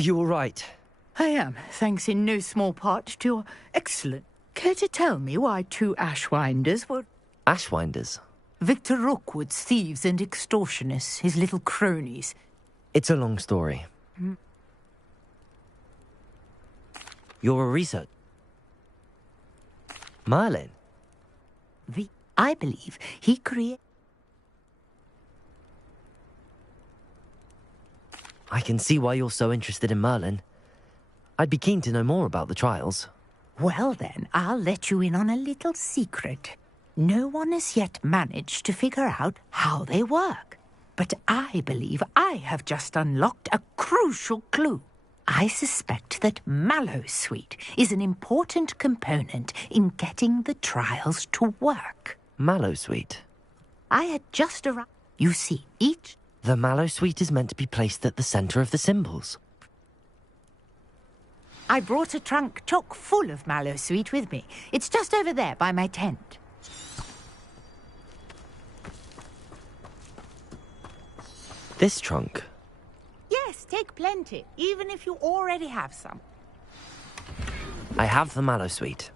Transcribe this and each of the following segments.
Are you all right? I am, thanks in no small part to your excellent. Care to tell me why two Ashwinders were... Ashwinders? Victor Rookwood's thieves and extortionists, his little cronies. It's a long story. You're a researcher. Merlin? I believe he created... I can see why you're so interested in Merlin. I'd be keen to know more about the trials. Well then, I'll let you in on a little secret. No one has yet managed to figure out how they work. But I believe I have just unlocked a crucial clue. I suspect that Mallowsweet is an important component in getting the trials to work. Mallowsweet? I had just arrived. You see, each... The Mallowsweet is meant to be placed at the center of the symbols. I brought a trunk chock full of Mallowsweet with me. It's just over there by my tent. This trunk? Yes, take plenty, even if you already have some. I have the Mallowsweet.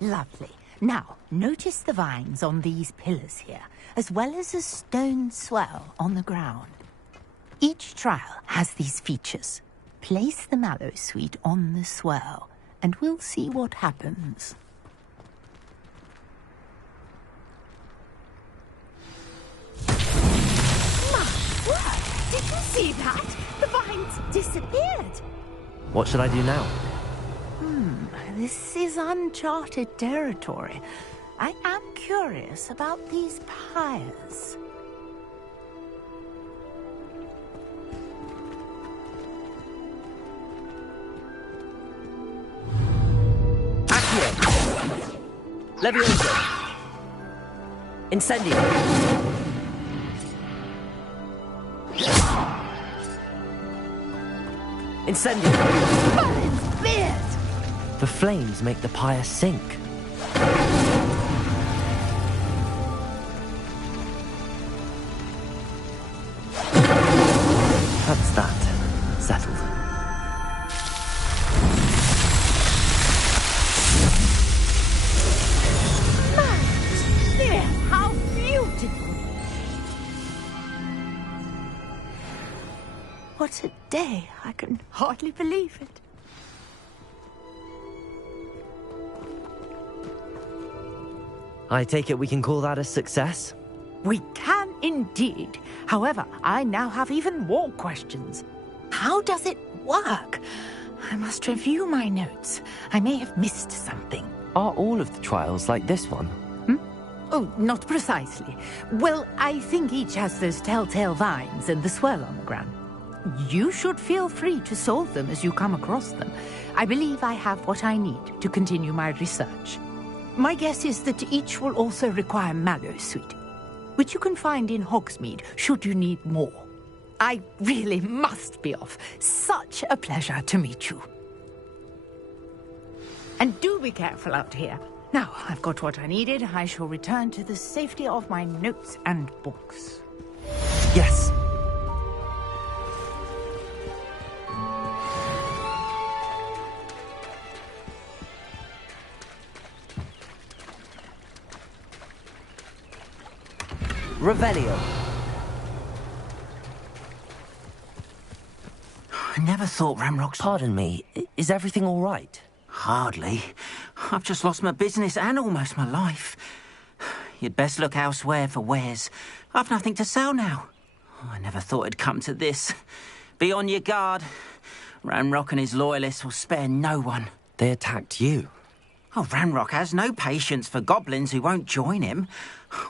Lovely. Now, notice the vines on these pillars here, as well as a stone swell on the ground. Each trial has these features. Place the Mallowsweet on the swell, and we'll see what happens. My word! Did you see that? The vines disappeared. What should I do now? This is uncharted territory. I am curious about these pyres. Accio! Levioso! Incendio! Incendio! Merlin's beard! The flames make the pyre sink. That's that. Settled. Merlin's beard! How beautiful! What a day! I can hardly believe it. I take it we can call that a success? We can indeed. However, I now have even more questions. How does it work? I must review my notes. I may have missed something. Are all of the trials like this one? Oh, not precisely. Well, I think each has those telltale vines and the swirl on the ground. You should feel free to solve them as you come across them. I believe I have what I need to continue my research. My guess is that each will also require Mallowsweet, which you can find in Hogsmeade should you need more. I really must be off. Such a pleasure to meet you. And do be careful out here. Now, I've got what I needed. I shall return to the safety of my notes and books. Yes. Revelio. I never thought Ramrock's... Pardon me, is everything all right? Hardly. I've just lost my business and almost my life. You'd best look elsewhere for wares. I've nothing to sell now. I never thought it'd come to this. Be on your guard. Ramrock and his loyalists will spare no one. They attacked you. Oh, Ramrock has no patience for goblins who won't join him.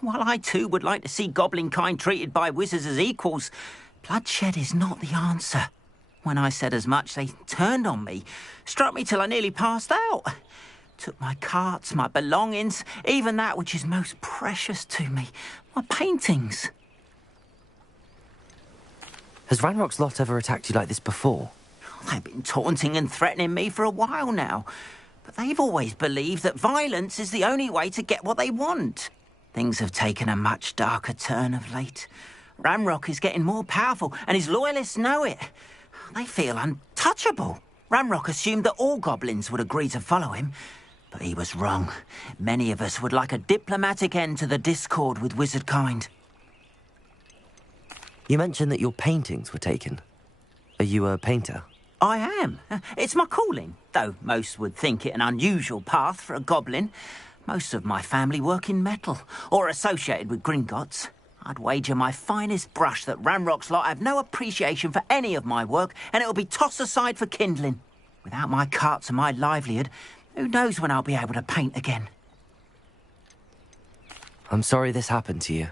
While I too would like to see goblin kind treated by wizards as equals, bloodshed is not the answer. When I said as much, they turned on me, struck me till I nearly passed out. Took my carts, my belongings, even that which is most precious to me, my paintings. Has Ranrock's lot ever attacked you like this before? They've been taunting and threatening me for a while now. But they've always believed that violence is the only way to get what they want. Things have taken a much darker turn of late. Ramrock is getting more powerful, and his loyalists know it. They feel untouchable. Ranrock assumed that all goblins would agree to follow him, but he was wrong. Many of us would like a diplomatic end to the discord with wizard kind. You mentioned that your paintings were taken. Are you a painter? I am. It's my calling, though most would think it an unusual path for a goblin. Most of my family work in metal, or associated with Gringotts. I'd wager my finest brush that Ranrock's lot have no appreciation for any of my work, and it'll be tossed aside for kindling. Without my carts and my livelihood, who knows when I'll be able to paint again? I'm sorry this happened to you.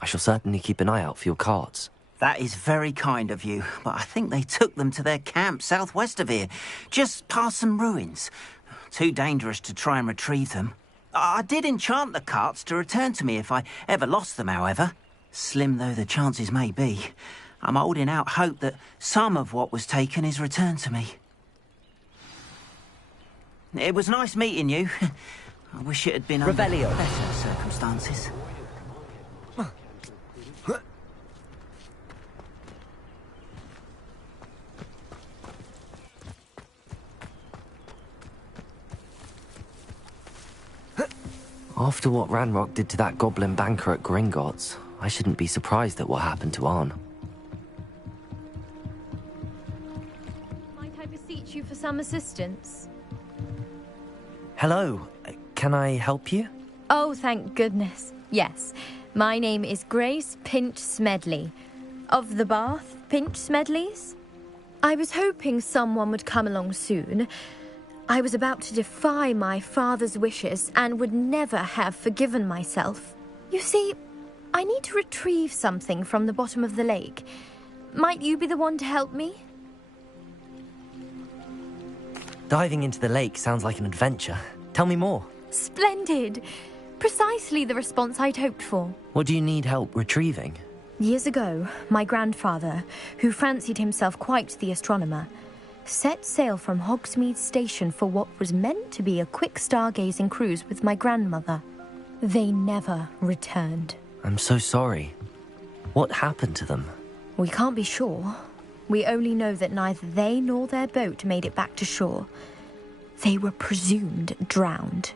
I shall certainly keep an eye out for your carts. That is very kind of you, but I think they took them to their camp southwest of here, just past some ruins. Too dangerous to try and retrieve them. I did enchant the carts to return to me if I ever lost them, however. Slim though the chances may be, I'm holding out hope that some of what was taken is returned to me. It was nice meeting you. I wish it had been under Revelio. better circumstances. After what Ranrock did to that goblin banker at Gringotts, I shouldn't be surprised at what happened to Arn. Might I beseech you for some assistance? Hello, can I help you? Oh, thank goodness. Yes, my name is Grace Pinch Smedley, of the Bath Pinch Smedleys. I was hoping someone would come along soon. I was about to defy my father's wishes and would never have forgiven myself. You see, I need to retrieve something from the bottom of the lake. Might you be the one to help me? Diving into the lake sounds like an adventure. Tell me more. Splendid! Precisely the response I'd hoped for. What do you need help retrieving? Years ago, my grandfather, who fancied himself quite the astronomer, set sail from Hogsmeade Station for what was meant to be a quick stargazing cruise with my grandmother. They never returned. I'm so sorry. What happened to them? We can't be sure. We only know that neither they nor their boat made it back to shore. They were presumed drowned.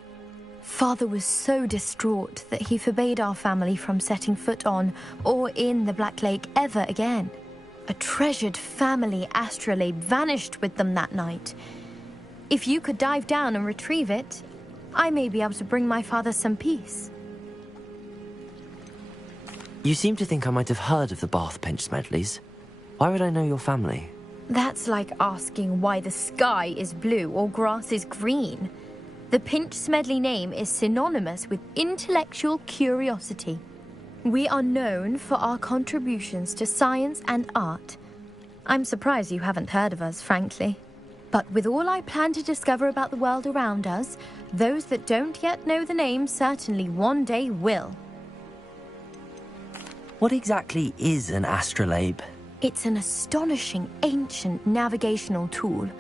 Father was so distraught that he forbade our family from setting foot on or in the Black Lake ever again. A treasured family astrolabe vanished with them that night. If you could dive down and retrieve it, I may be able to bring my father some peace. You seem to think I might have heard of the Bath Pinch Smedleys. Why would I know your family? That's like asking why the sky is blue or grass is green. The Pinch Smedley name is synonymous with intellectual curiosity. We are known for our contributions to science and art. I'm surprised you haven't heard of us, frankly. But with all I plan to discover about the world around us, those that don't yet know the name certainly one day will. What exactly is an astrolabe? It's an astonishing ancient navigational tool.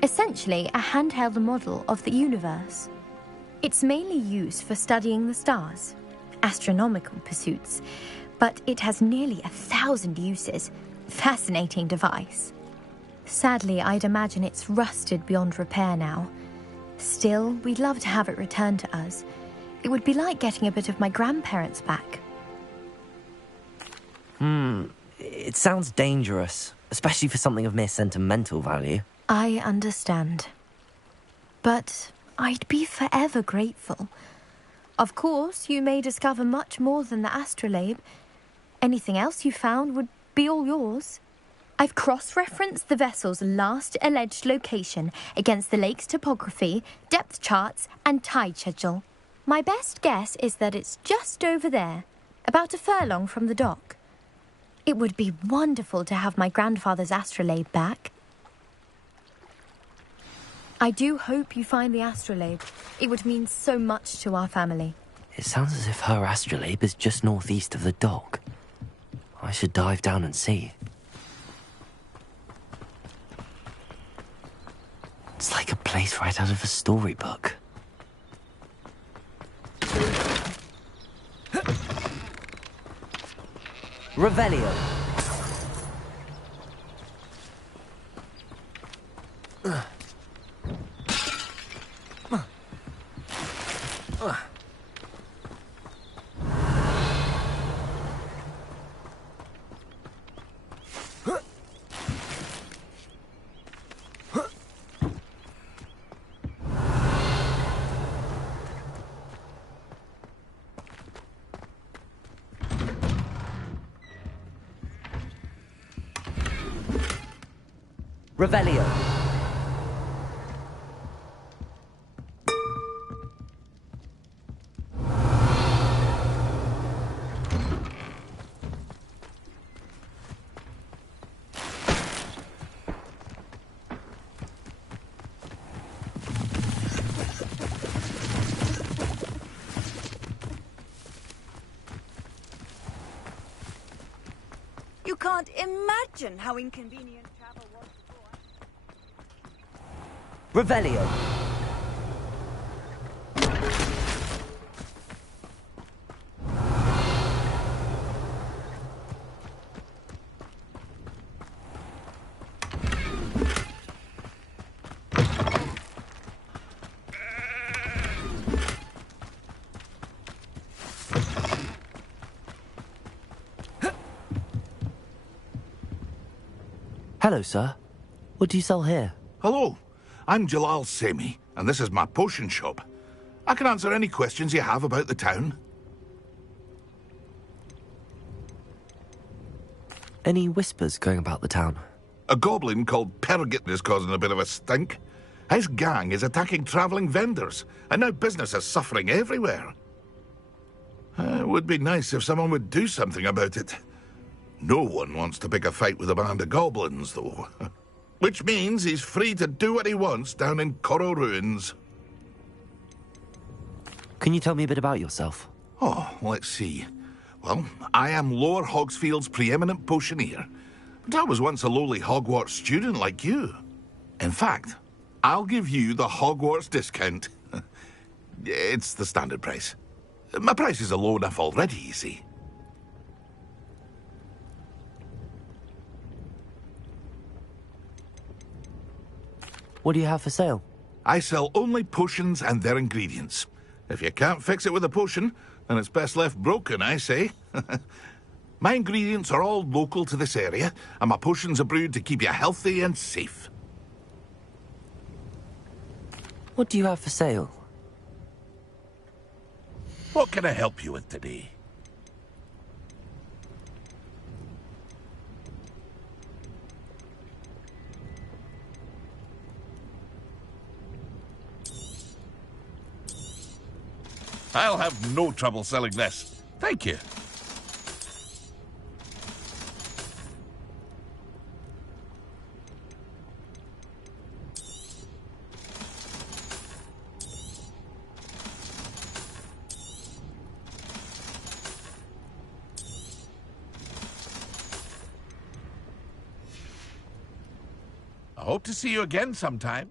Essentially a handheld model of the universe. It's mainly used for studying the stars. Astronomical pursuits, but it has nearly 1,000 uses. Fascinating device. Sadly, I'd imagine it's rusted beyond repair now. Still, we'd love to have it returned to us. It would be like getting a bit of my grandparents back. It sounds dangerous, especially for something of mere sentimental value. I understand. But I'd be forever grateful. Of course, you may discover much more than the astrolabe. Anything else you found would be all yours. I've cross-referenced the vessel's last alleged location against the lake's topography, depth charts, and tide schedule. My best guess is that it's just over there, about a furlong from the dock. It would be wonderful to have my grandfather's astrolabe back. I do hope you find the astrolabe. It would mean so much to our family. It sounds as if her astrolabe is just northeast of the dock. I should dive down and see. It's like a place right out of a storybook. Revelio. Revelio. You can't imagine how inconvenient travel was before. Revelio. Hello, sir. What do you sell here? Hello, I'm Jalal Semi, and this is my potion shop. I can answer any questions you have about the town. Any whispers going about the town? A goblin called Pergit is causing a bit of a stink. His gang is attacking travelling vendors, and now business is suffering everywhere. It would be nice if someone would do something about it. No one wants to pick a fight with a band of goblins, though. Which means he's free to do what he wants down in Coral Ruins. Can you tell me a bit about yourself? Oh, let's see. Well, I am Lower Hogsfield's preeminent potioneer, but I was once a lowly Hogwarts student like you. In fact, I'll give you the Hogwarts discount. It's the standard price. My prices are low enough already, you see. What do you have for sale? I sell only potions and their ingredients. If you can't fix it with a potion, then it's best left broken, I say. My ingredients are all local to this area, and my potions are brewed to keep you healthy and safe. What do you have for sale? What can I help you with today? I'll have no trouble selling this. Thank you. I hope to see you again sometime.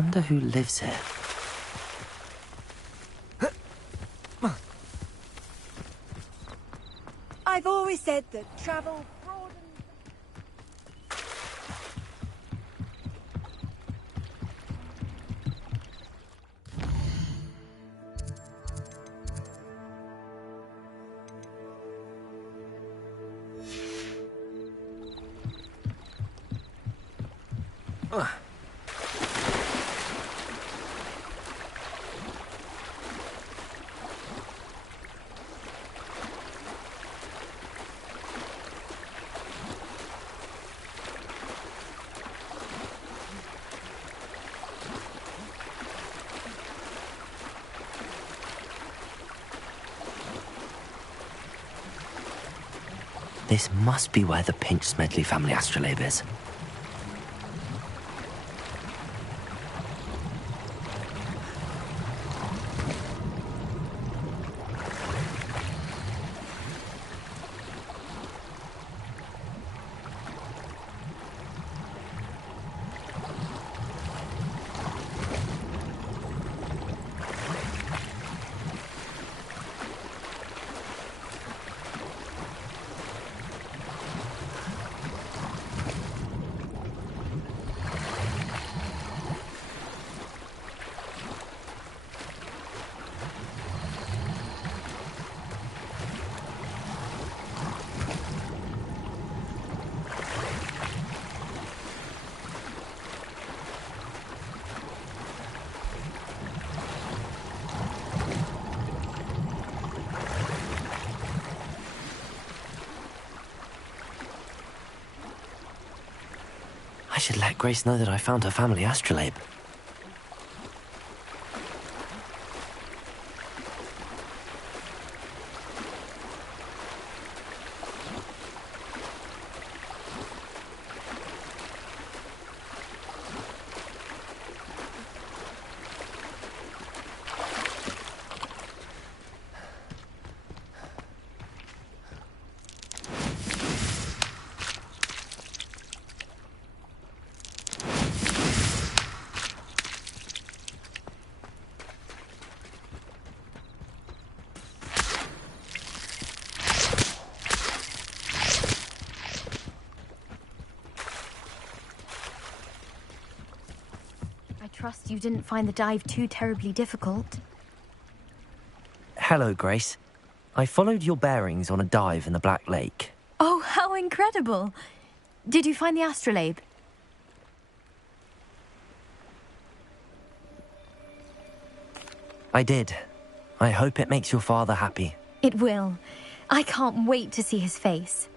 Wonder who lives here. I've always said that travel broadens. This must be where the Pinch Smedley family astrolabe is. I should let Grace know that I found her family astrolabe. I trust you didn't find the dive too terribly difficult. Hello, Grace. I followed your bearings on a dive in the Black Lake. Oh, how incredible! Did you find the astrolabe? I did. I hope it makes your father happy. It will. I can't wait to see his face.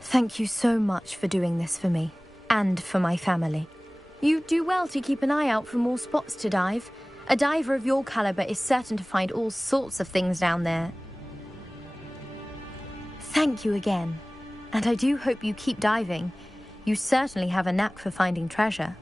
Thank you so much for doing this for me, and for my family. You do well to keep an eye out for more spots to dive. A diver of your caliber is certain to find all sorts of things down there. Thank you again, and I do hope you keep diving. You certainly have a knack for finding treasure.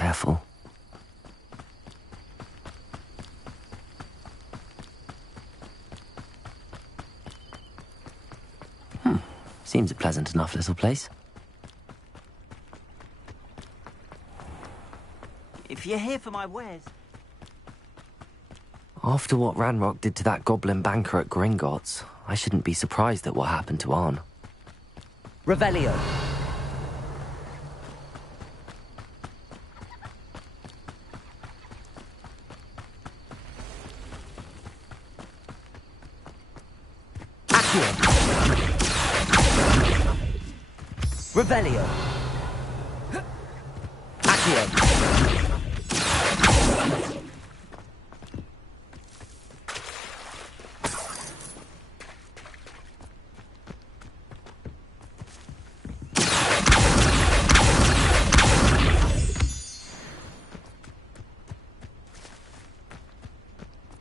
careful. Seems a pleasant enough little place. If you're here for my wares... After what Ranrock did to that goblin banker at Gringotts, I shouldn't be surprised at what happened to Arn. Revelio. Accio. Revelio. Accio. Revelio.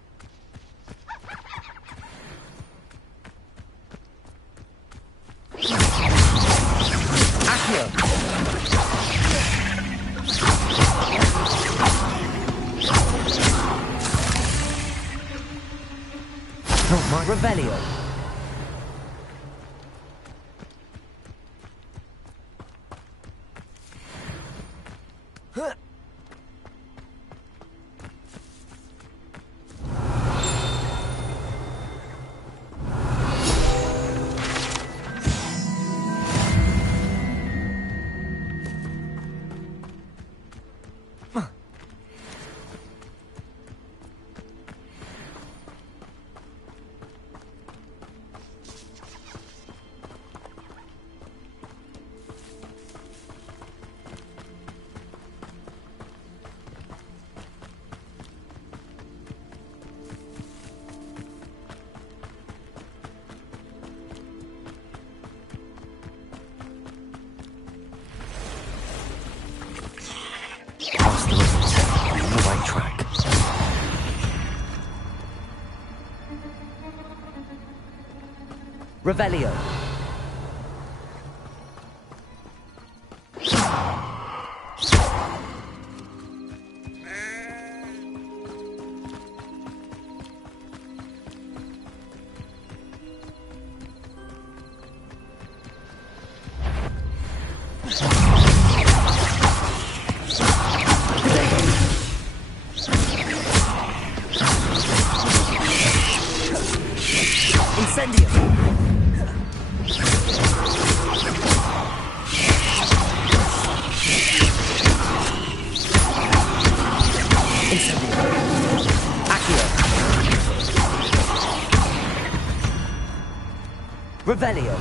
Past the river, on the right track. Revelio. Incendio. Revelio.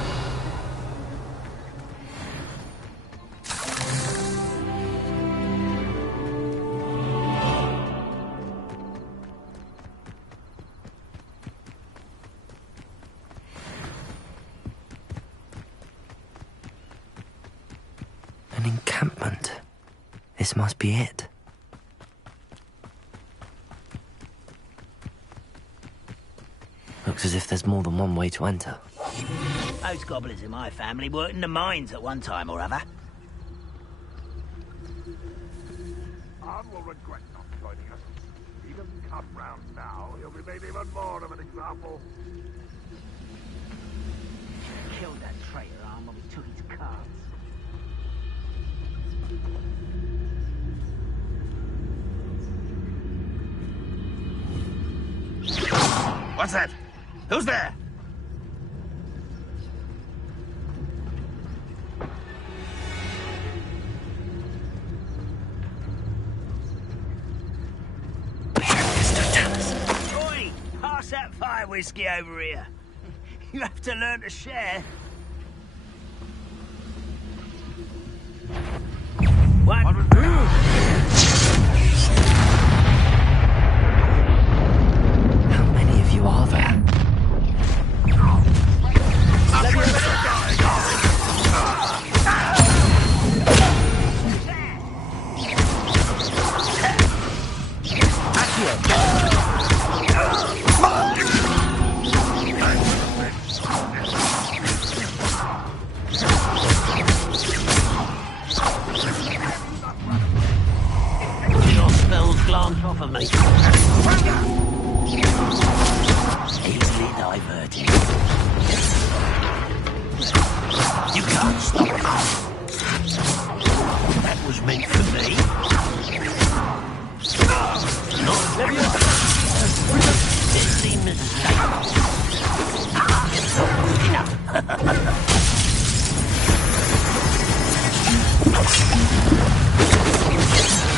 An encampment. This must be it. Looks as if there's more than one way to enter. Those goblins in my family worked in the mines at one time or other. Arn will regret not joining us. He doesn't come round now, he'll be made even more of an example. Killed that traitor Arn when we took his cards. What's that? Who's there? Oi! Pass that fire whiskey over here. You have to learn to share. What? How many of you are there? on top of me. Easily diverted. You can't stop it. That was meant for me. Not deadly mistake. Enough.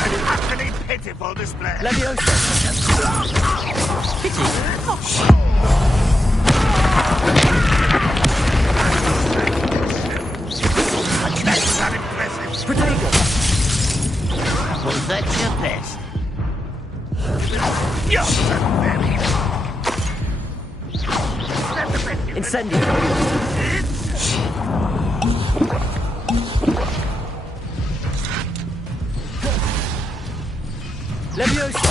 An utterly pitiful display. Leviosa. Pity. That's not impressive. Protego. Was that your best? You're pathetic. Incendio. Leviosa.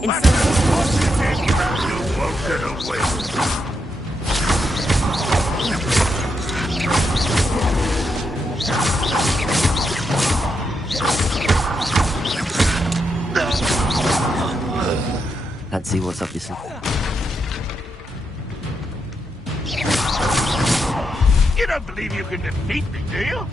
You won't get away. Let's see what's up your sleeve. You don't believe you can defeat me, do you?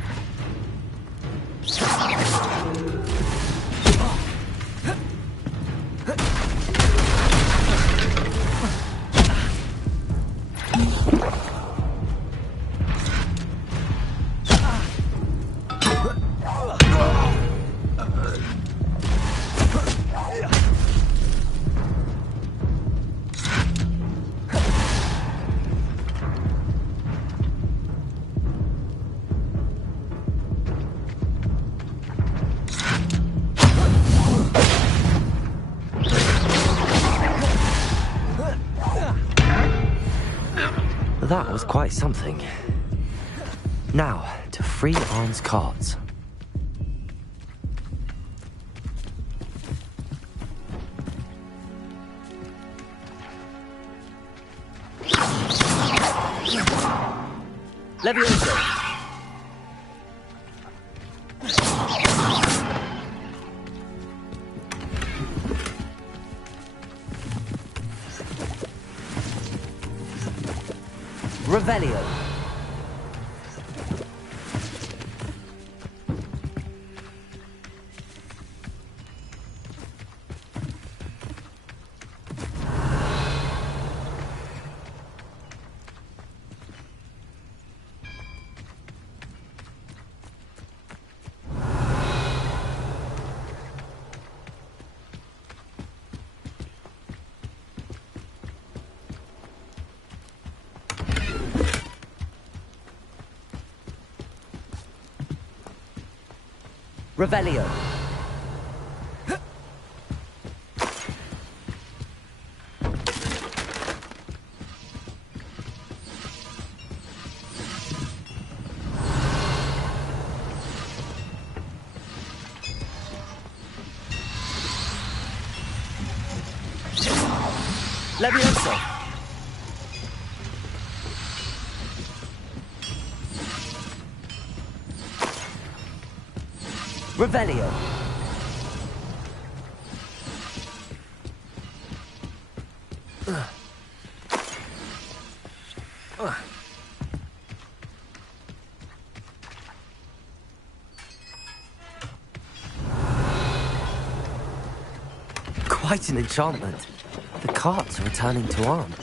That was quite something. Now, to free Arn's cards. Leviosa. Revelio. Revelio. Leviosa. Revelio. Quite an enchantment. The carts are returning to Arn.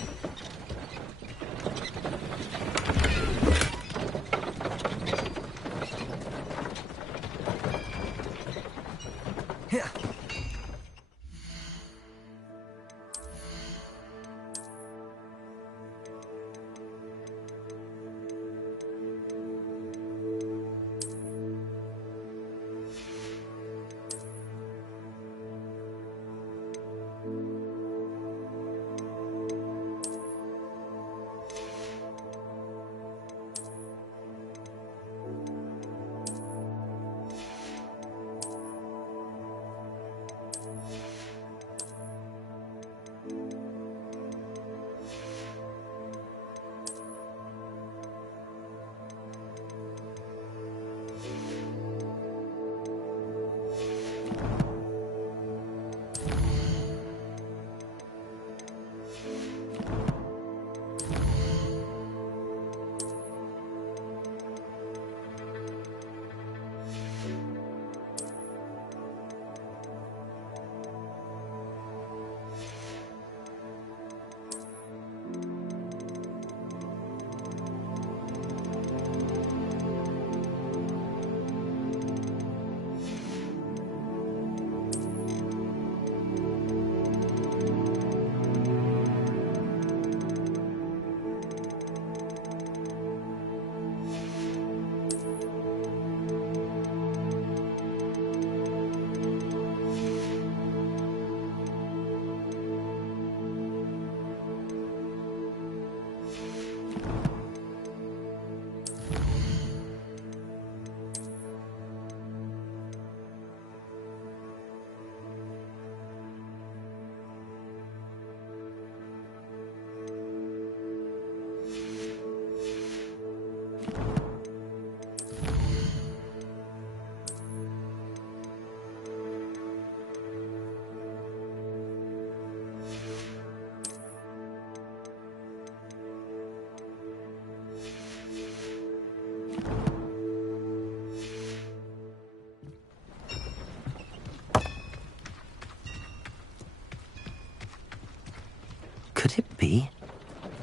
Could it be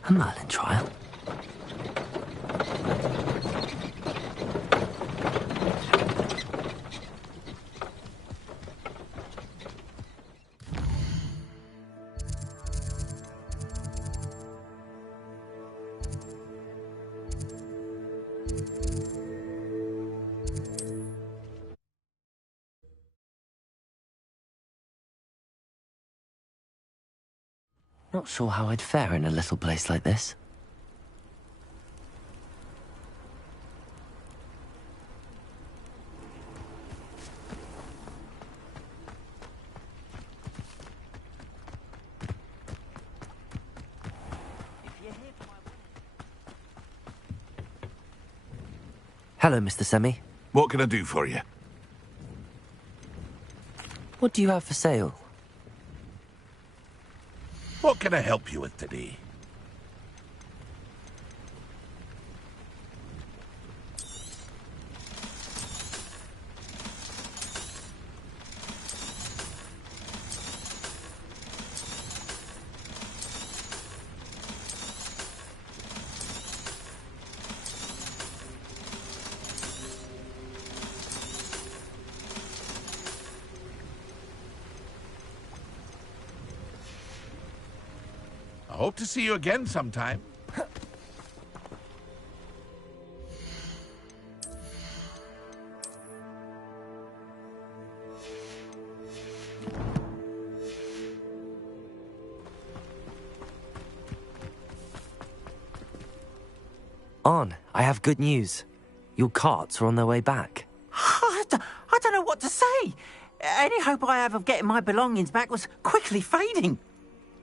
a Merlin trial? Not sure how I'd fare in a little place like this. Hello, Mr. Semi. What can I do for you? What do you have for sale? What can I help you with today? I hope to see you again sometime. On, I have good news. Your carts are on their way back. I don't know what to say. Any hope I have of getting my belongings back was quickly fading.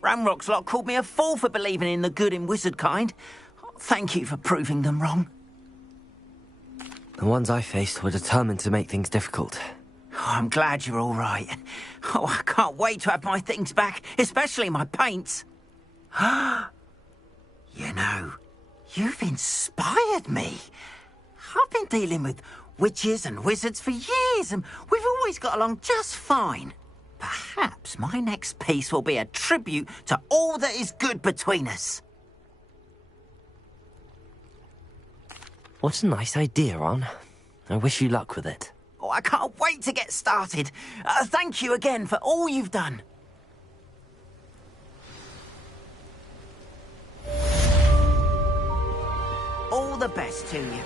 Ramrock's lot called me a fool for believing in the good in wizard kind. Thank you for proving them wrong. The ones I faced were determined to make things difficult. Oh, I'm glad you're all right. Oh, I can't wait to have my things back, especially my paints. You know, you've inspired me. I've been dealing with witches and wizards for years, and we've always got along just fine. Perhaps my next piece will be a tribute to all that is good between us. What a nice idea, On. I wish you luck with it. Oh, I can't wait to get started. Thank you again for all you've done. All the best to you.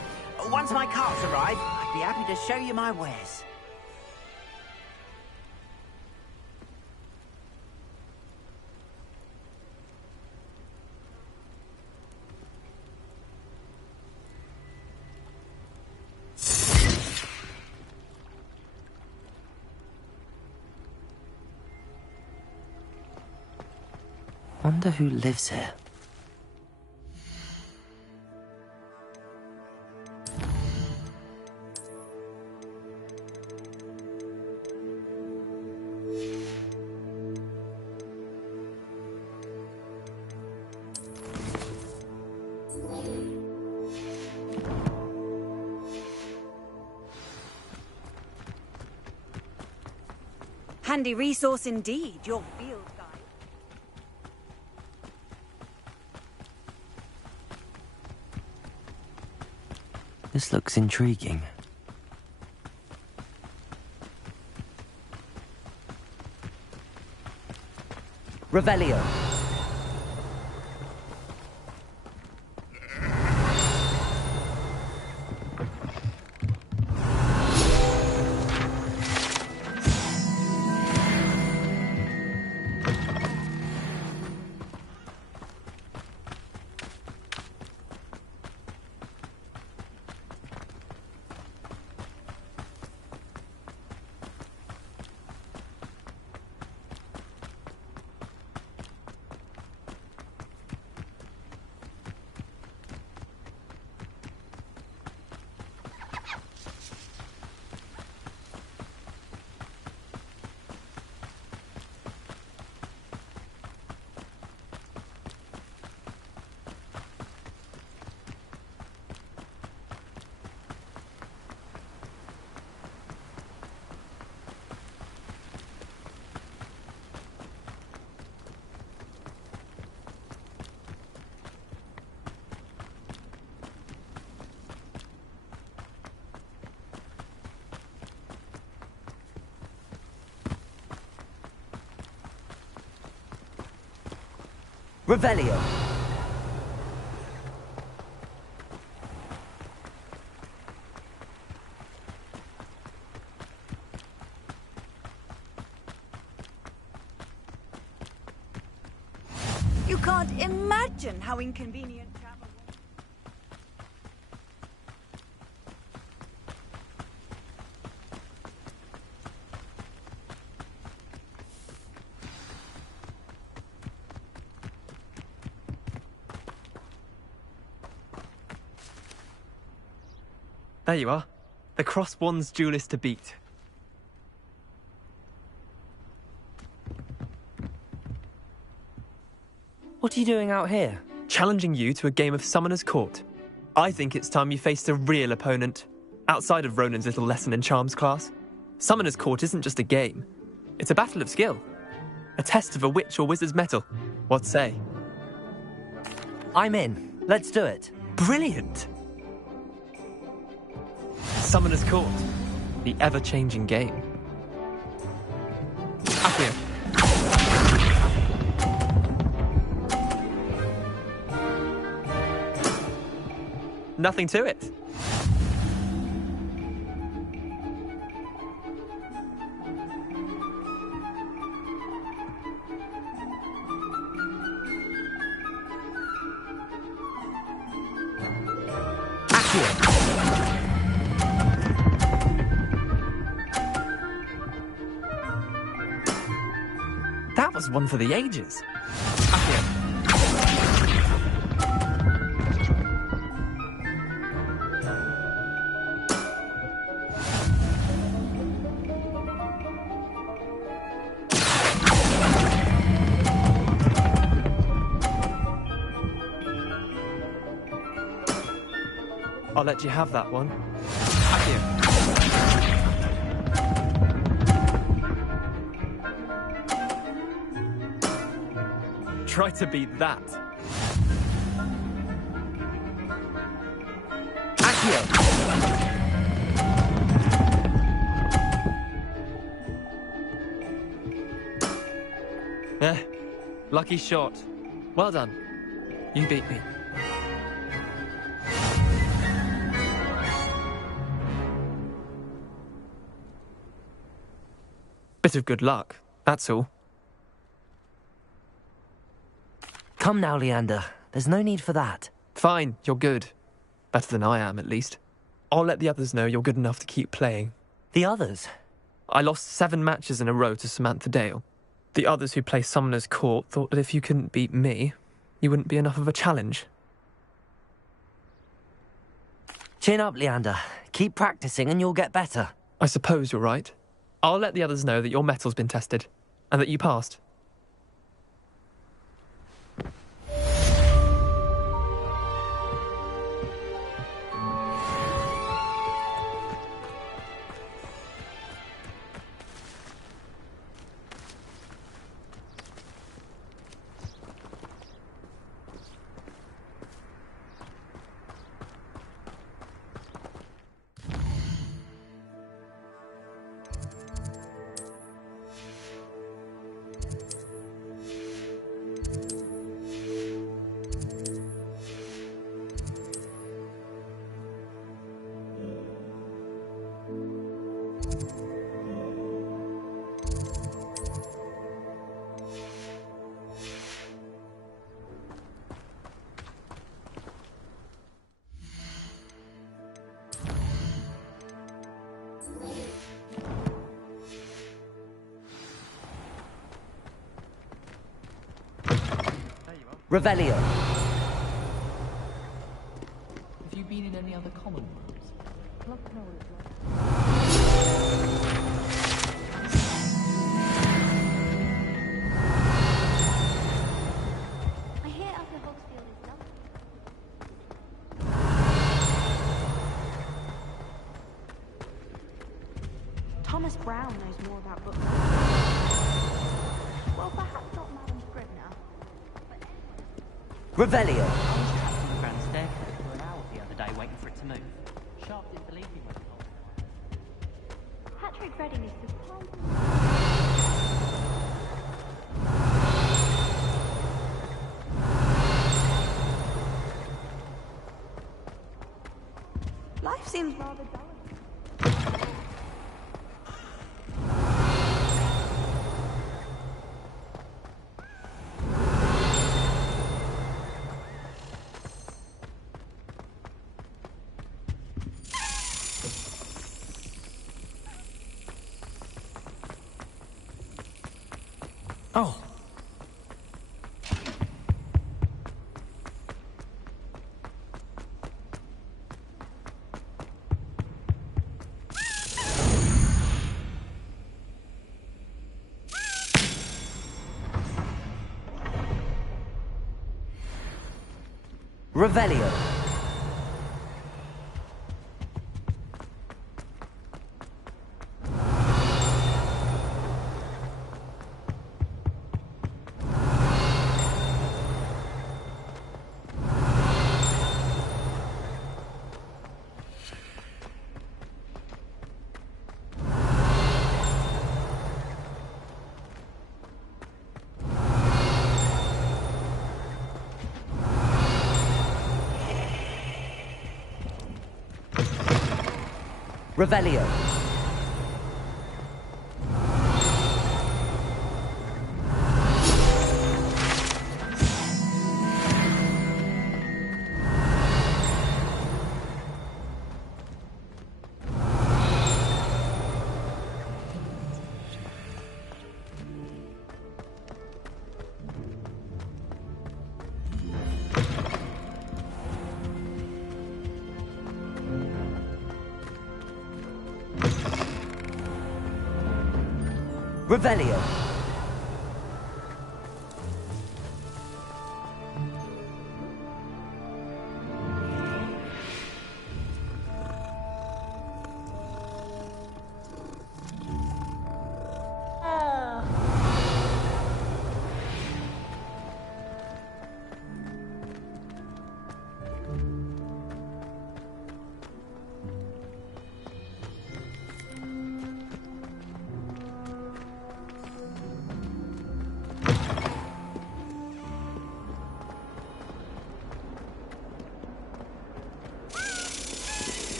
Once my carts arrive, I'd be happy to show you my wares. Wonder who lives here. Handy resource indeed, your field guide. This looks intriguing. Revelio. Revelio. You can't imagine how inconvenient travel was. There you are. The Cross Wands duelist to beat. What are you doing out here? Challenging you to a game of Summoner's Court. I think it's time you faced a real opponent, outside of Ronan's little lesson in charms class. Summoner's Court isn't just a game. It's a battle of skill. A test of a witch or wizard's mettle. What say? I'm in. Let's do it. Brilliant! Summoner's Court. The ever-changing game. Accio. Nothing to it. That was one for the ages. Accio. I'll let you have that one. Accio. Try to beat that. Accio. Lucky shot. Well done. You beat me. Bit of good luck, that's all. Come now, Leander. There's no need for that. Fine, you're good. Better than I am, at least. I'll let the others know you're good enough to keep playing. The others? I lost 7 matches in a row to Samantha Dale. The others who play Summoner's Court thought that if you couldn't beat me, you wouldn't be enough of a challenge. Chin up, Leander. Keep practicing and you'll get better. I suppose you're right. I'll let the others know that your metal's been tested, and that you passed. Revelio. Have you been in any other common rooms? I hear Upper Hogsfield is lovely. Thomas Brown knows more about books. Well, perhaps not Madame Scribner. Revelio. I was trapped on the grand staircase for an hour the other day waiting for it to move. Sharp didn't believe me when he told me. Patrick Redding is surprising. Life seems rather dull. Oh. Revelio. Revelio. Revelio.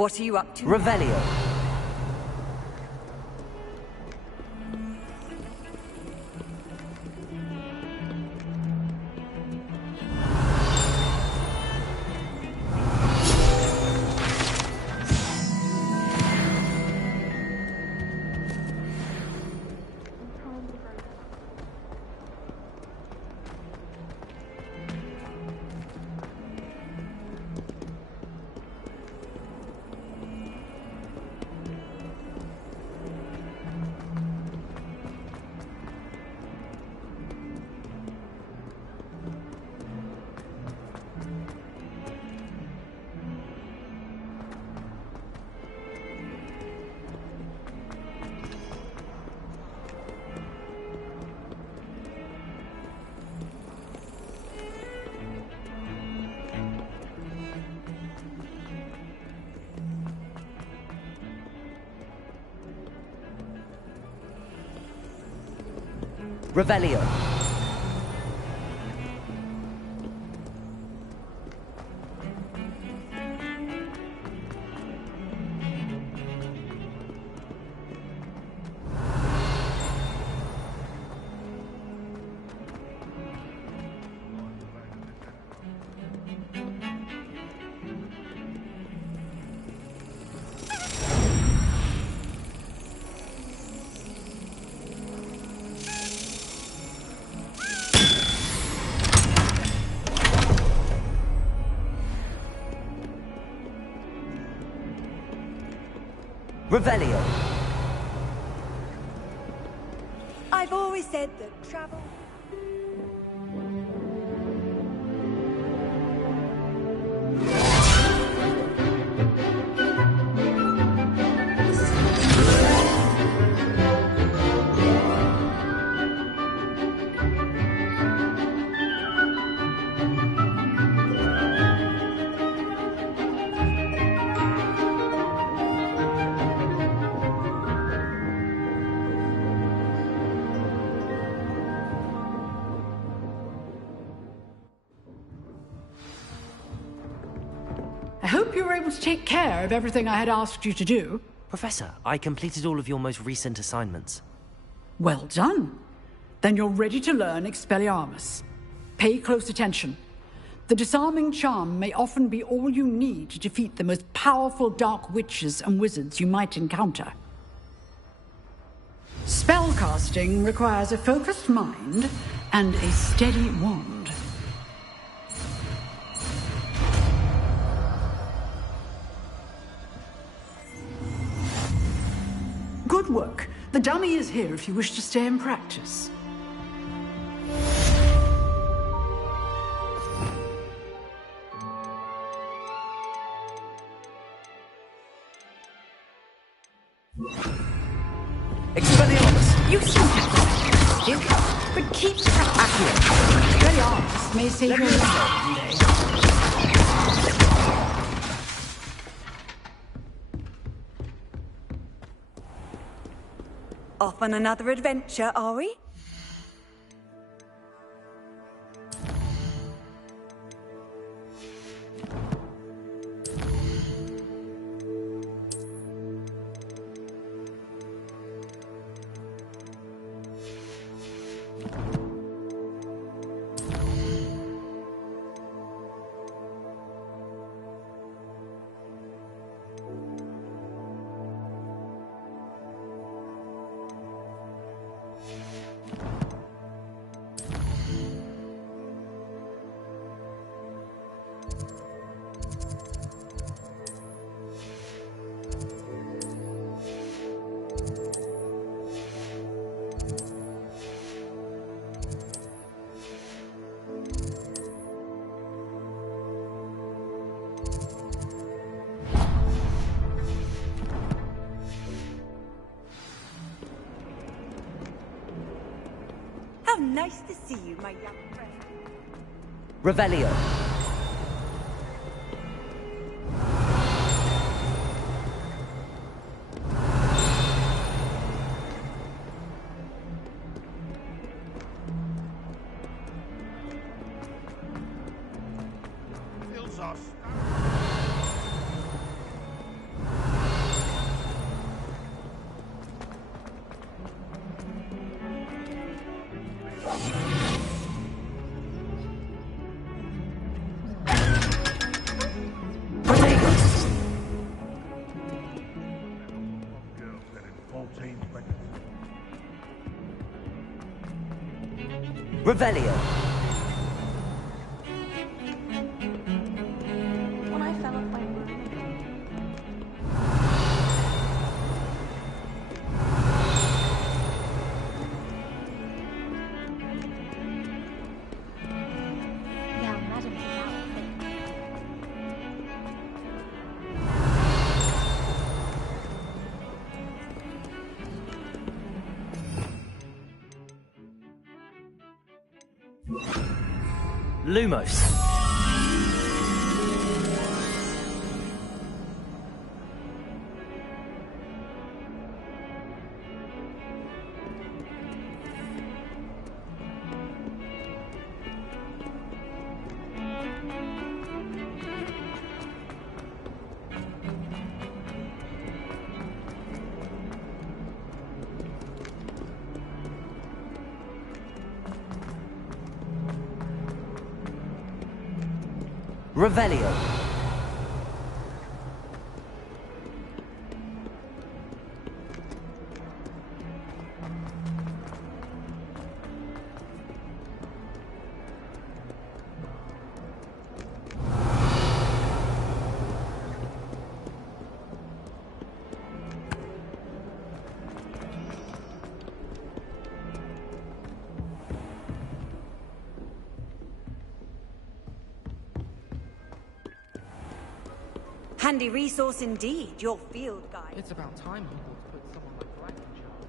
What are you up to? Revelio. Revelio. Revelio. I've always said that travel... hope you were able to take care of everything I had asked you to do. Professor, I completed all of your most recent assignments. Well done. Then you're ready to learn Expelliarmus. Pay close attention. The disarming charm may often be all you need to defeat the most powerful dark witches and wizards you might encounter. Spellcasting requires a focused mind and a steady wand. Good work. The dummy is here if you wish to stay and practice. Expelliarmus! You seem to have but keep practicing. Expelliarmus may save your life one day. Off on another adventure, are we? How nice to see you, my young friend. Revelio. Revelio. When I fell off my Now, madam, Lumos. Revelio. Handy resource indeed, your field guide. It's about time Hogwarts put someone like Black in charge.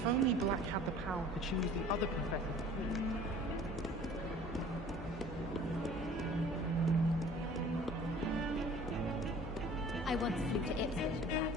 If only Black had the power to choose the other professor to free. I once flew to Ipswich and back.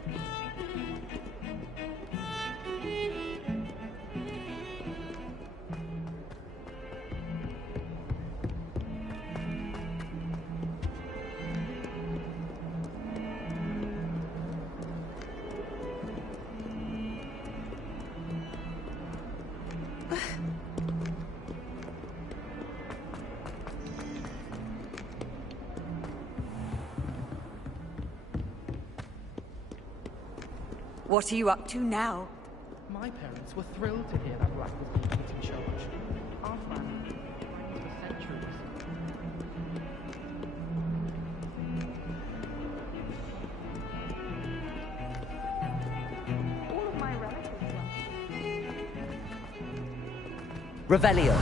What are you up to now? My parents were thrilled to hear that Black was being put in charge. Our family for centuries. All of my relatives were. Revelio.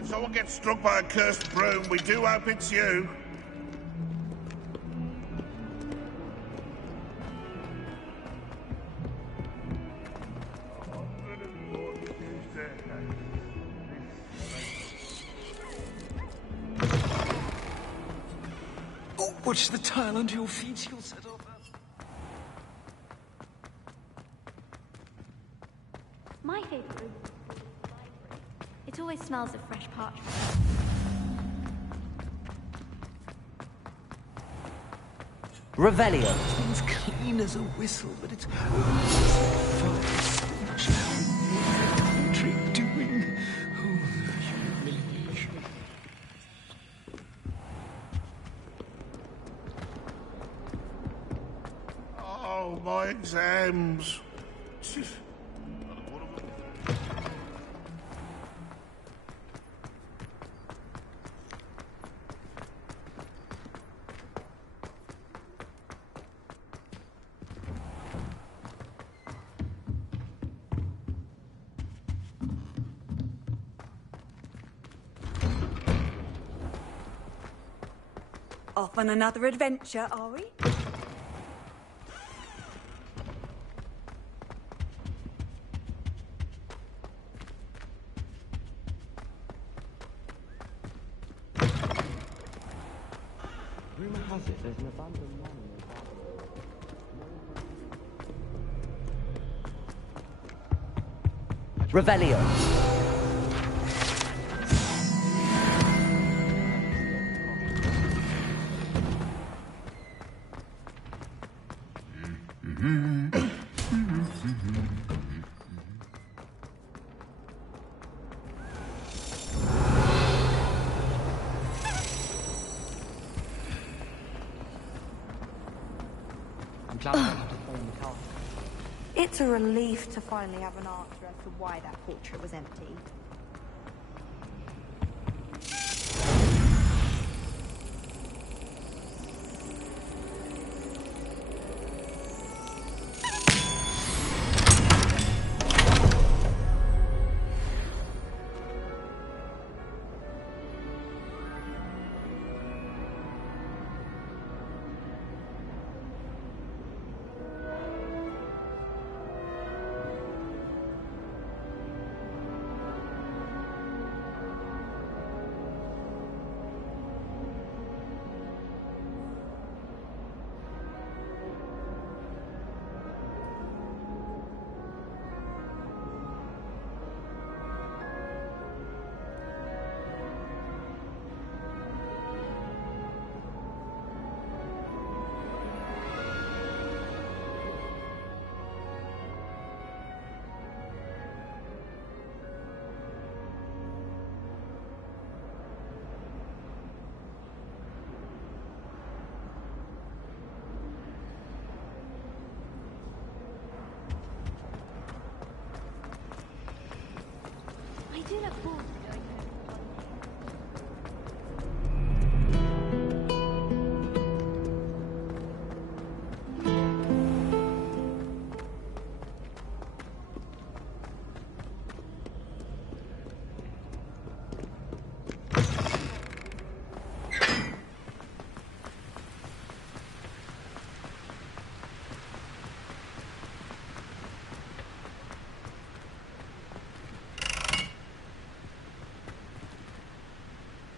If someone gets struck by a cursed broom, we do hope it's you. Oh, watch the tile under your feet, you'll set off. My favourite room. It always smells of fresh parchment. Revelio. Things clean as a whistle, but it's country doing. Oh, the humiliation. Oh, my exams. Off on another adventure, are we? Rumor has it there's an abandoned mine in the Revelio. I'm glad I don't have to phone the car. It's a relief to finally have an answer as to why that portrait was empty. do look forward to going home.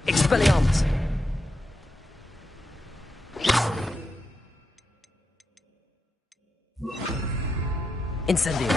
Expelliarmus! Incendio!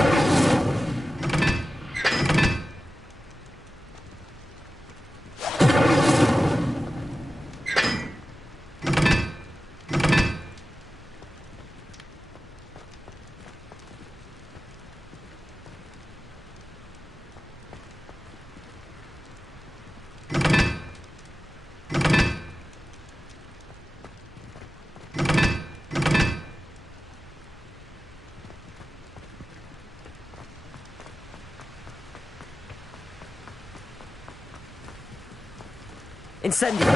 Incendio!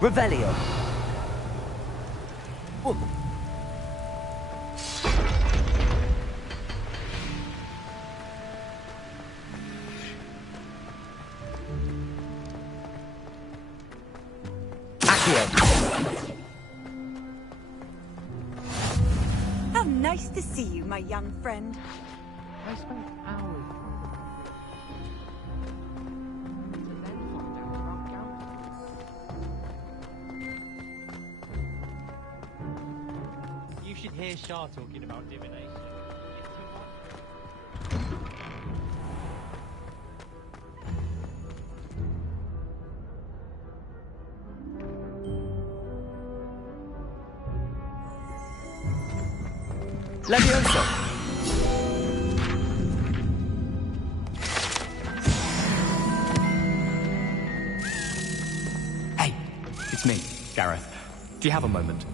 Revelio! Oh. Accio! How nice to see you, my young friend. I spent hours trying to then find out about Gauntlet. You should hear Shah talking about divination. Levioso! Hey, it's me, Gareth. Do you have a moment?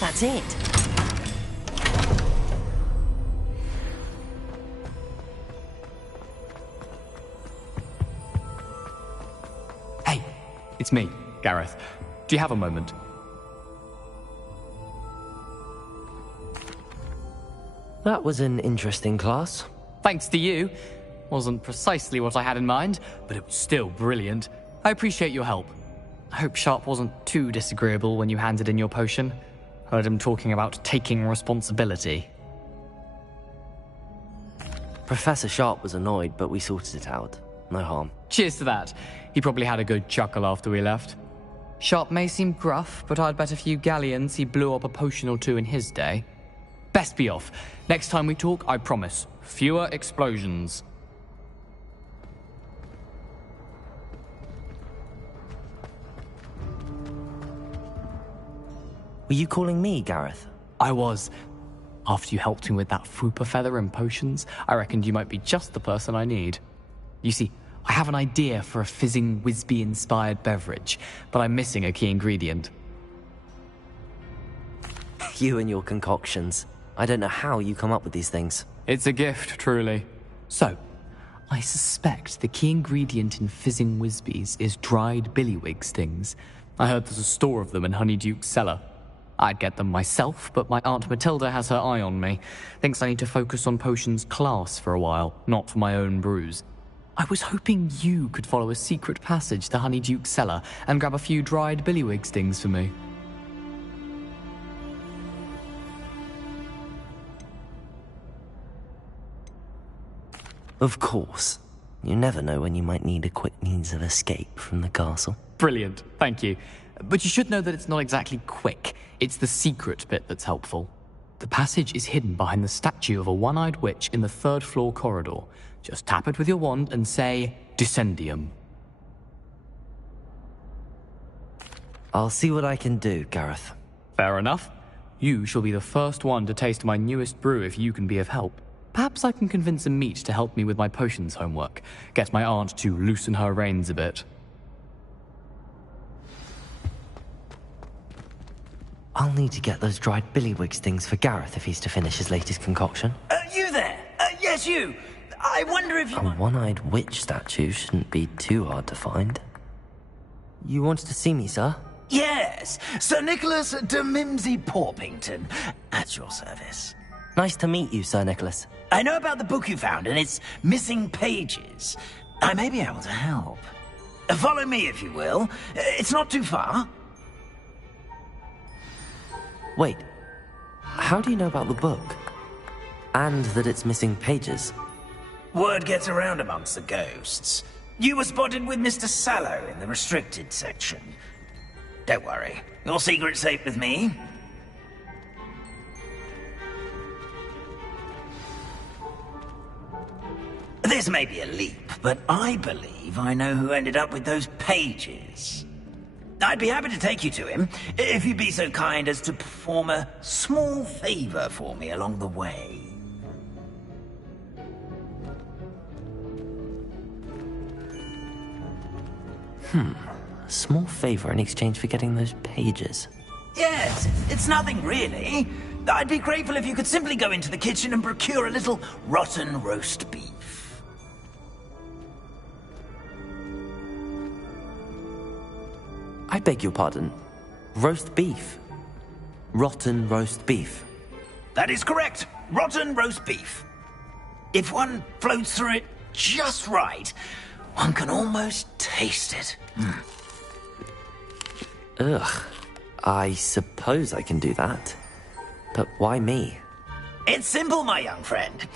That's it. Hey, it's me, Gareth. Do you have a moment? That was an interesting class. Thanks to you. Wasn't precisely what I had in mind, but it was still brilliant. I appreciate your help. I hope Sharp wasn't too disagreeable when you handed in your potion. Heard him talking about taking responsibility. Professor Sharp was annoyed, but we sorted it out. No harm. Cheers to that. He probably had a good chuckle after we left. Sharp may seem gruff, but I'd bet a few galleons he blew up a potion or two in his day. Best be off. Next time we talk, I promise, fewer explosions. Were you calling me, Gareth? I was. After you helped me with that Fupa feather and potions, I reckoned you might be just the person I need. You see, I have an idea for a fizzing Whizbee-inspired beverage, but I'm missing a key ingredient. You and your concoctions. I don't know how you come up with these things. It's a gift, truly. So, I suspect the key ingredient in fizzing Whizbees is dried billywig stings. I heard there's a store of them in Honeyduke's cellar. I'd get them myself, but my Aunt Matilda has her eye on me. Thinks I need to focus on potions class for a while, not for my own brews. I was hoping you could follow a secret passage to Honeyduke's cellar and grab a few dried billywig stings for me. Of course. You never know when you might need a quick means of escape from the castle. Brilliant, thank you. But you should know that it's not exactly quick. It's the secret bit that's helpful. The passage is hidden behind the statue of a one-eyed witch in the third-floor corridor. Just tap it with your wand and say, Descendium. I'll see what I can do, Gareth. Fair enough. You shall be the first one to taste my newest brew if you can be of help. Perhaps I can convince a meat to help me with my potions homework. Get my aunt to loosen her reins a bit. I'll need to get those dried billywig stings for Gareth if he's to finish his latest concoction. You there? Yes, you. I wonder if you... A one-eyed witch statue shouldn't be too hard to find. You wanted to see me, sir? Yes, Sir Nicholas de Mimsy Porpington, at your service. Nice to meet you, Sir Nicholas. I know about the book you found and its missing pages. I may be able to help. Follow me, if you will. It's not too far. Wait, how do you know about the book? And that it's missing pages? Word gets around amongst the ghosts. You were spotted with Mr. Sallow in the restricted section. Don't worry, your secret's safe with me. This may be a leap, but I believe I know who ended up with those pages. I'd be happy to take you to him, if you'd be so kind as to perform a small favor for me along the way. A small favor in exchange for getting those pages. Yes, it's nothing really. I'd be grateful if you could simply go into the kitchen and procure a little rotten roast beef. I beg your pardon. Roast beef. Rotten roast beef. That is correct. Rotten roast beef. If one floats through it just right, one can almost taste it. Ugh. I suppose I can do that. But why me? It's simple, my young friend.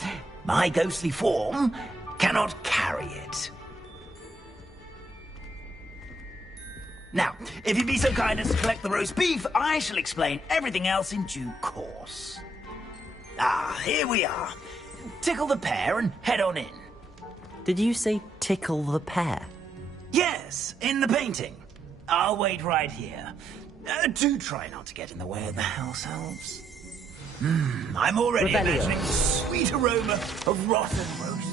My ghostly form cannot carry it. Now, if you'd be so kind as to collect the roast beef, I shall explain everything else in due course. Ah, here we are. Tickle the pear and head on in. Did you say tickle the pear? Yes, in the painting. I'll wait right here. Do try not to get in the way of the house elves. I'm already imagining the sweet aroma of rotten roast.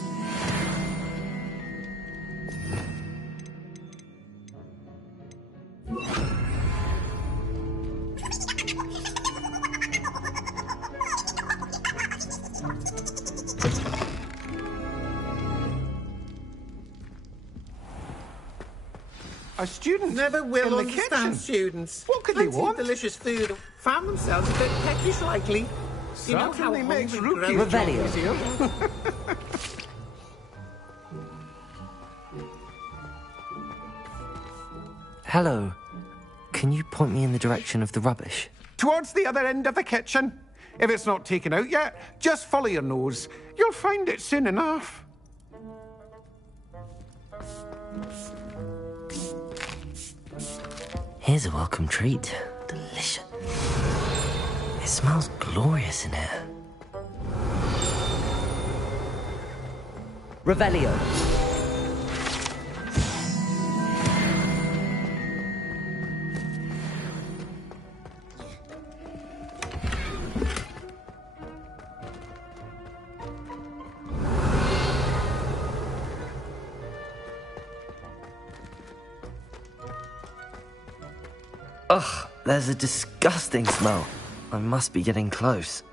A student never will in the understand kitchen. students. What could they Plenty of want? delicious food. Found themselves a bit peckish likely. You know how Certainly makes hungry rookies grows. join Revelio. museum. Hello. Can you point me in the direction of the rubbish? Towards the other end of the kitchen. If it's not taken out yet, just follow your nose. You'll find it soon enough. Here's a welcome treat. Delicious. It smells glorious in here. Revelio. Ugh, there's a disgusting smell. I must be getting close.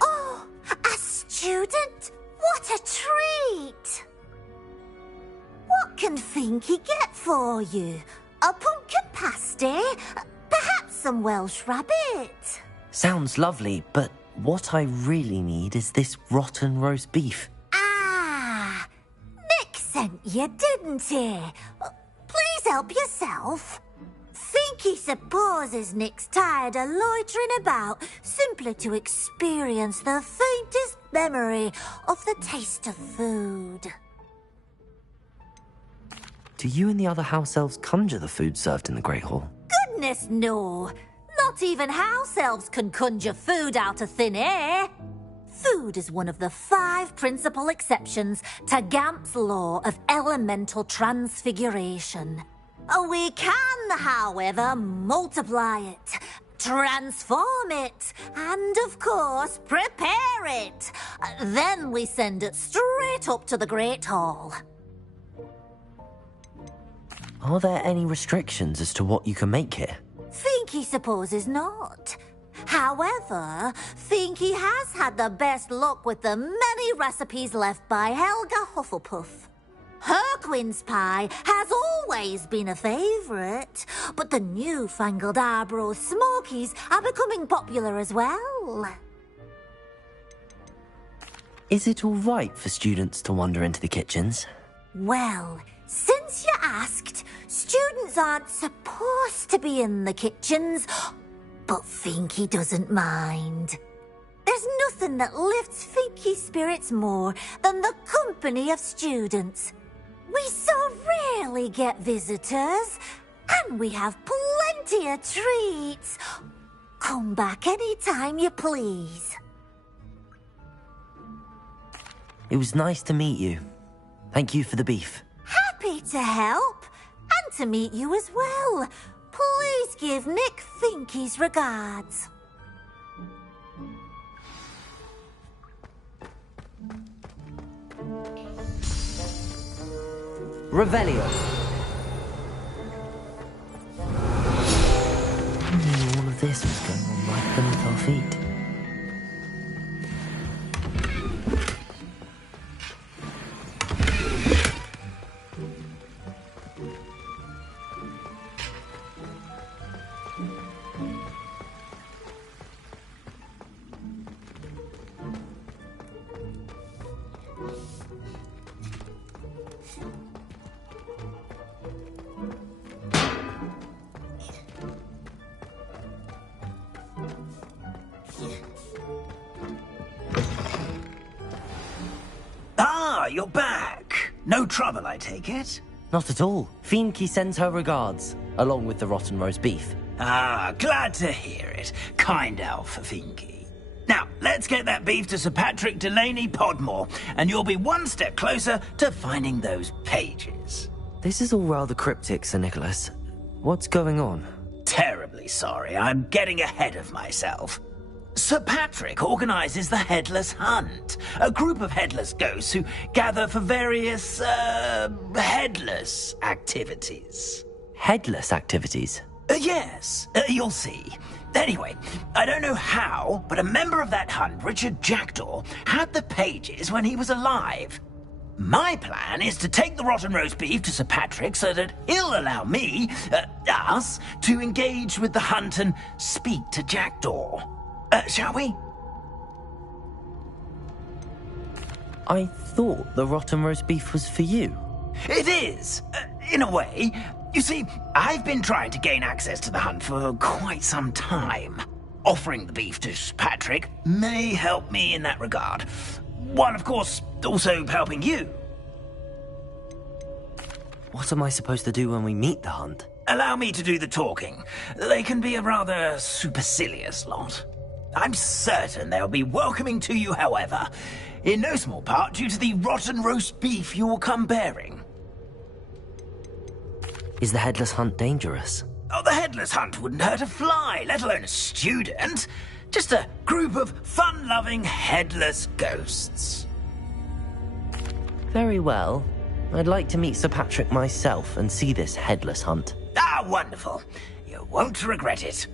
Oh, a student? What a treat! What can Finky get for you? A pumpkin pasty? Perhaps some Welsh rabbit? Sounds lovely, but what I really need is this rotten roast beef. Ah, Nick sent you, didn't he? Please help yourself. Finky supposes Nick's tired of loitering about simply to experience the faintest memory of the taste of food. Do you and the other house elves conjure the food served in the Great Hall? Goodness, no. Not even house elves can conjure food out of thin air. Food is one of the 5 principal exceptions to Gamp's law of elemental transfiguration. We can, however, multiply it, transform it, and, of course, prepare it. Then we send it straight up to the Great Hall. Are there any restrictions as to what you can make here? Finky supposes not. However, Finky has had the best luck with the many recipes left by Helga Hufflepuff. Her quince pie has always been a favourite, but the newfangled Arbroath Smokies are becoming popular as well. Is it all right for students to wander into the kitchens? Well, since you asked, students aren't supposed to be in the kitchens, but Finky doesn't mind. There's nothing that lifts Finky's spirits more than the company of students. We so rarely get visitors, and we have plenty of treats. Come back any time you please. It was nice to meet you. Thank you for the beef. Happy to help, and to meet you as well. Please give Nick Finky's regards. Revelio. I knew all of this was going on right beneath our feet. Ah, you're back. No trouble, I take it? Not at all. Finky sends her regards, along with the rotten roast beef. Ah, glad to hear it. Kind elf, Finky. Now, let's get that beef to Sir Patrick Delaney Podmore, and you'll be one step closer to finding those pages. This is all rather cryptic, Sir Nicholas. What's going on? Terribly sorry, I'm getting ahead of myself. Sir Patrick organises the Headless Hunt, a group of headless ghosts who gather for various, headless activities. Headless activities? Yes, you'll see. Anyway, I don't know how, but a member of that hunt, Richard Jackdaw, had the pages when he was alive. My plan is to take the rotten roast beef to Sir Patrick so that he'll allow me, us, to engage with the hunt and speak to Jackdaw. Shall we? I thought the rotten roast beef was for you. It is, in a way. You see, I've been trying to gain access to the hunt for quite some time. Offering the beef to Sir Patrick may help me in that regard. While, of course, also helping you. What am I supposed to do when we meet the hunt? Allow me to do the talking. They can be a rather supercilious lot. I'm certain they'll be welcoming to you, however, in no small part due to the rotten roast beef you will come bearing. Is the Headless Hunt dangerous? Oh, the Headless Hunt wouldn't hurt a fly, let alone a student. Just a group of fun-loving headless ghosts. Very well. I'd like to meet Sir Patrick myself and see this headless hunt. Ah, wonderful. You won't regret it.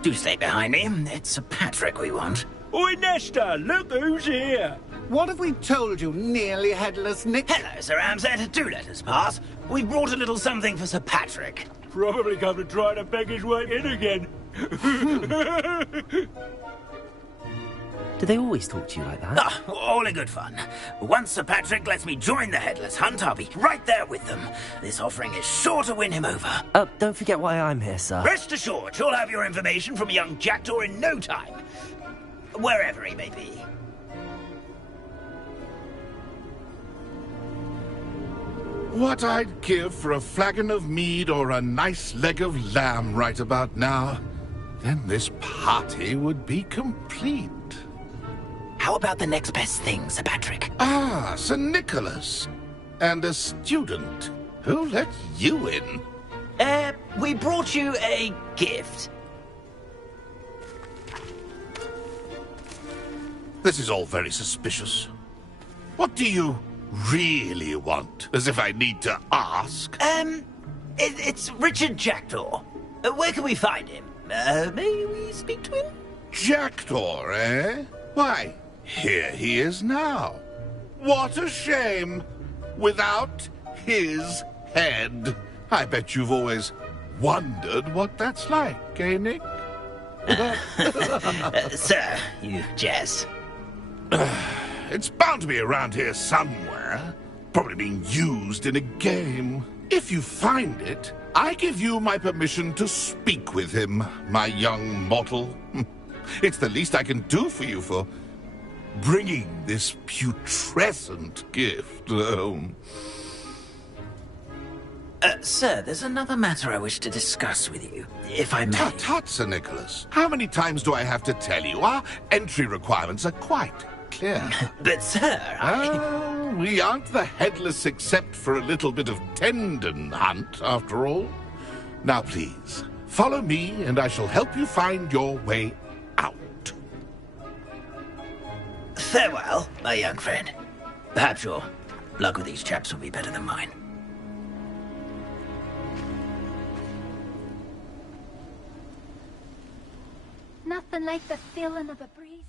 Do stay behind me. It's Sir Patrick we want. Oi, Nesta, look who's here. What have we told you, nearly headless Nick? Hello, Sir Ramsay. Do let us pass. We brought a little something for Sir Patrick. Probably come to try to beg his way in again. Do they always talk to you like that? Ah, all in good fun. Once Sir Patrick lets me join the Headless Hunt, I'll be right there with them. This offering is sure to win him over. Don't forget why I'm here, sir. Rest assured, you'll have your information from a young jackdaw in no time. Wherever he may be. What I'd give for a flagon of mead or a nice leg of lamb right about now. Then this party would be complete. How about the next best thing, Sir Patrick? Ah, Sir Nicholas. And a student. Who let you in? We brought you a gift. This is all very suspicious. What do you really want? As if I need to ask. It's Richard Jackdaw. Where can we find him? May we speak to him? Jackdaw, eh? Why, here he is now. What a shame. Without his head. I bet you've always wondered what that's like, eh, Nick? Sir, you jest. It's bound to be around here somewhere. Probably being used in a game. If you find it, I give you my permission to speak with him, my young mortal. It's the least I can do for you for bringing this putrescent gift home. Sir, there's another matter I wish to discuss with you, if I may. Tut, Sir Nicholas. How many times do I have to tell you? Our entry requirements are quite clear. But, sir, we aren't the headless except for a little bit of tendon hunt, after all. Now, please, follow me, and I shall help you find your way out. Farewell, my young friend. Perhaps your luck with these chaps will be better than mine. Nothing like the feeling of a breeze.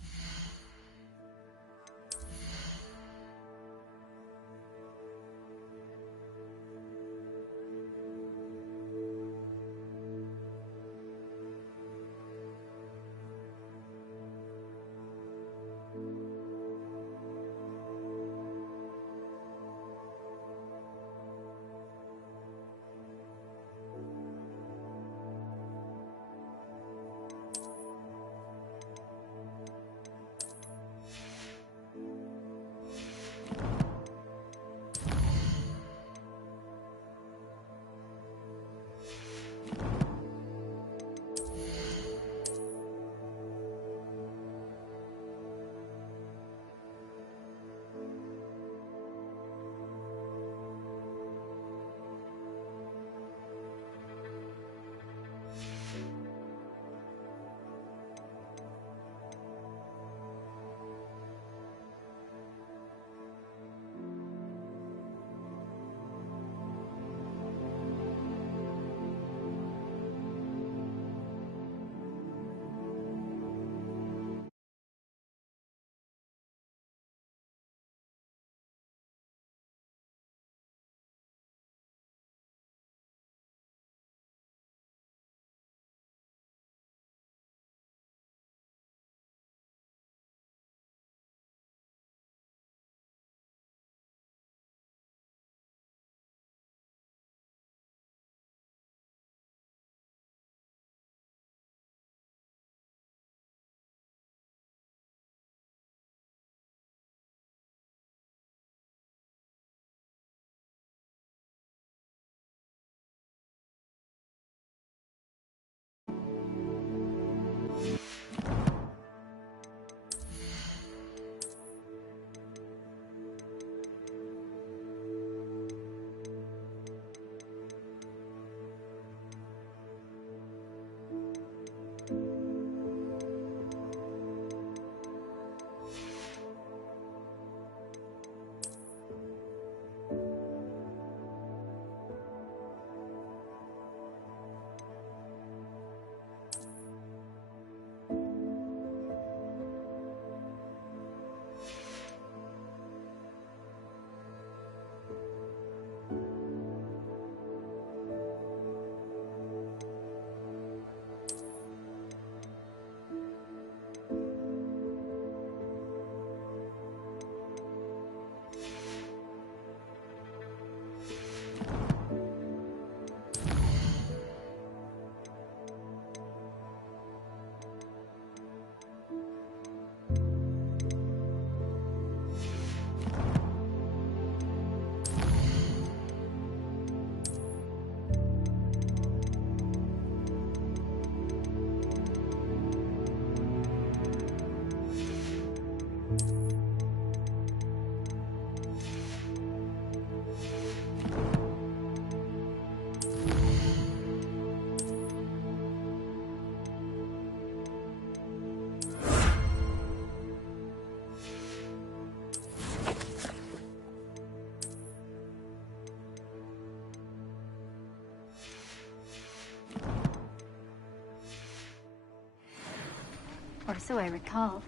or so I recall.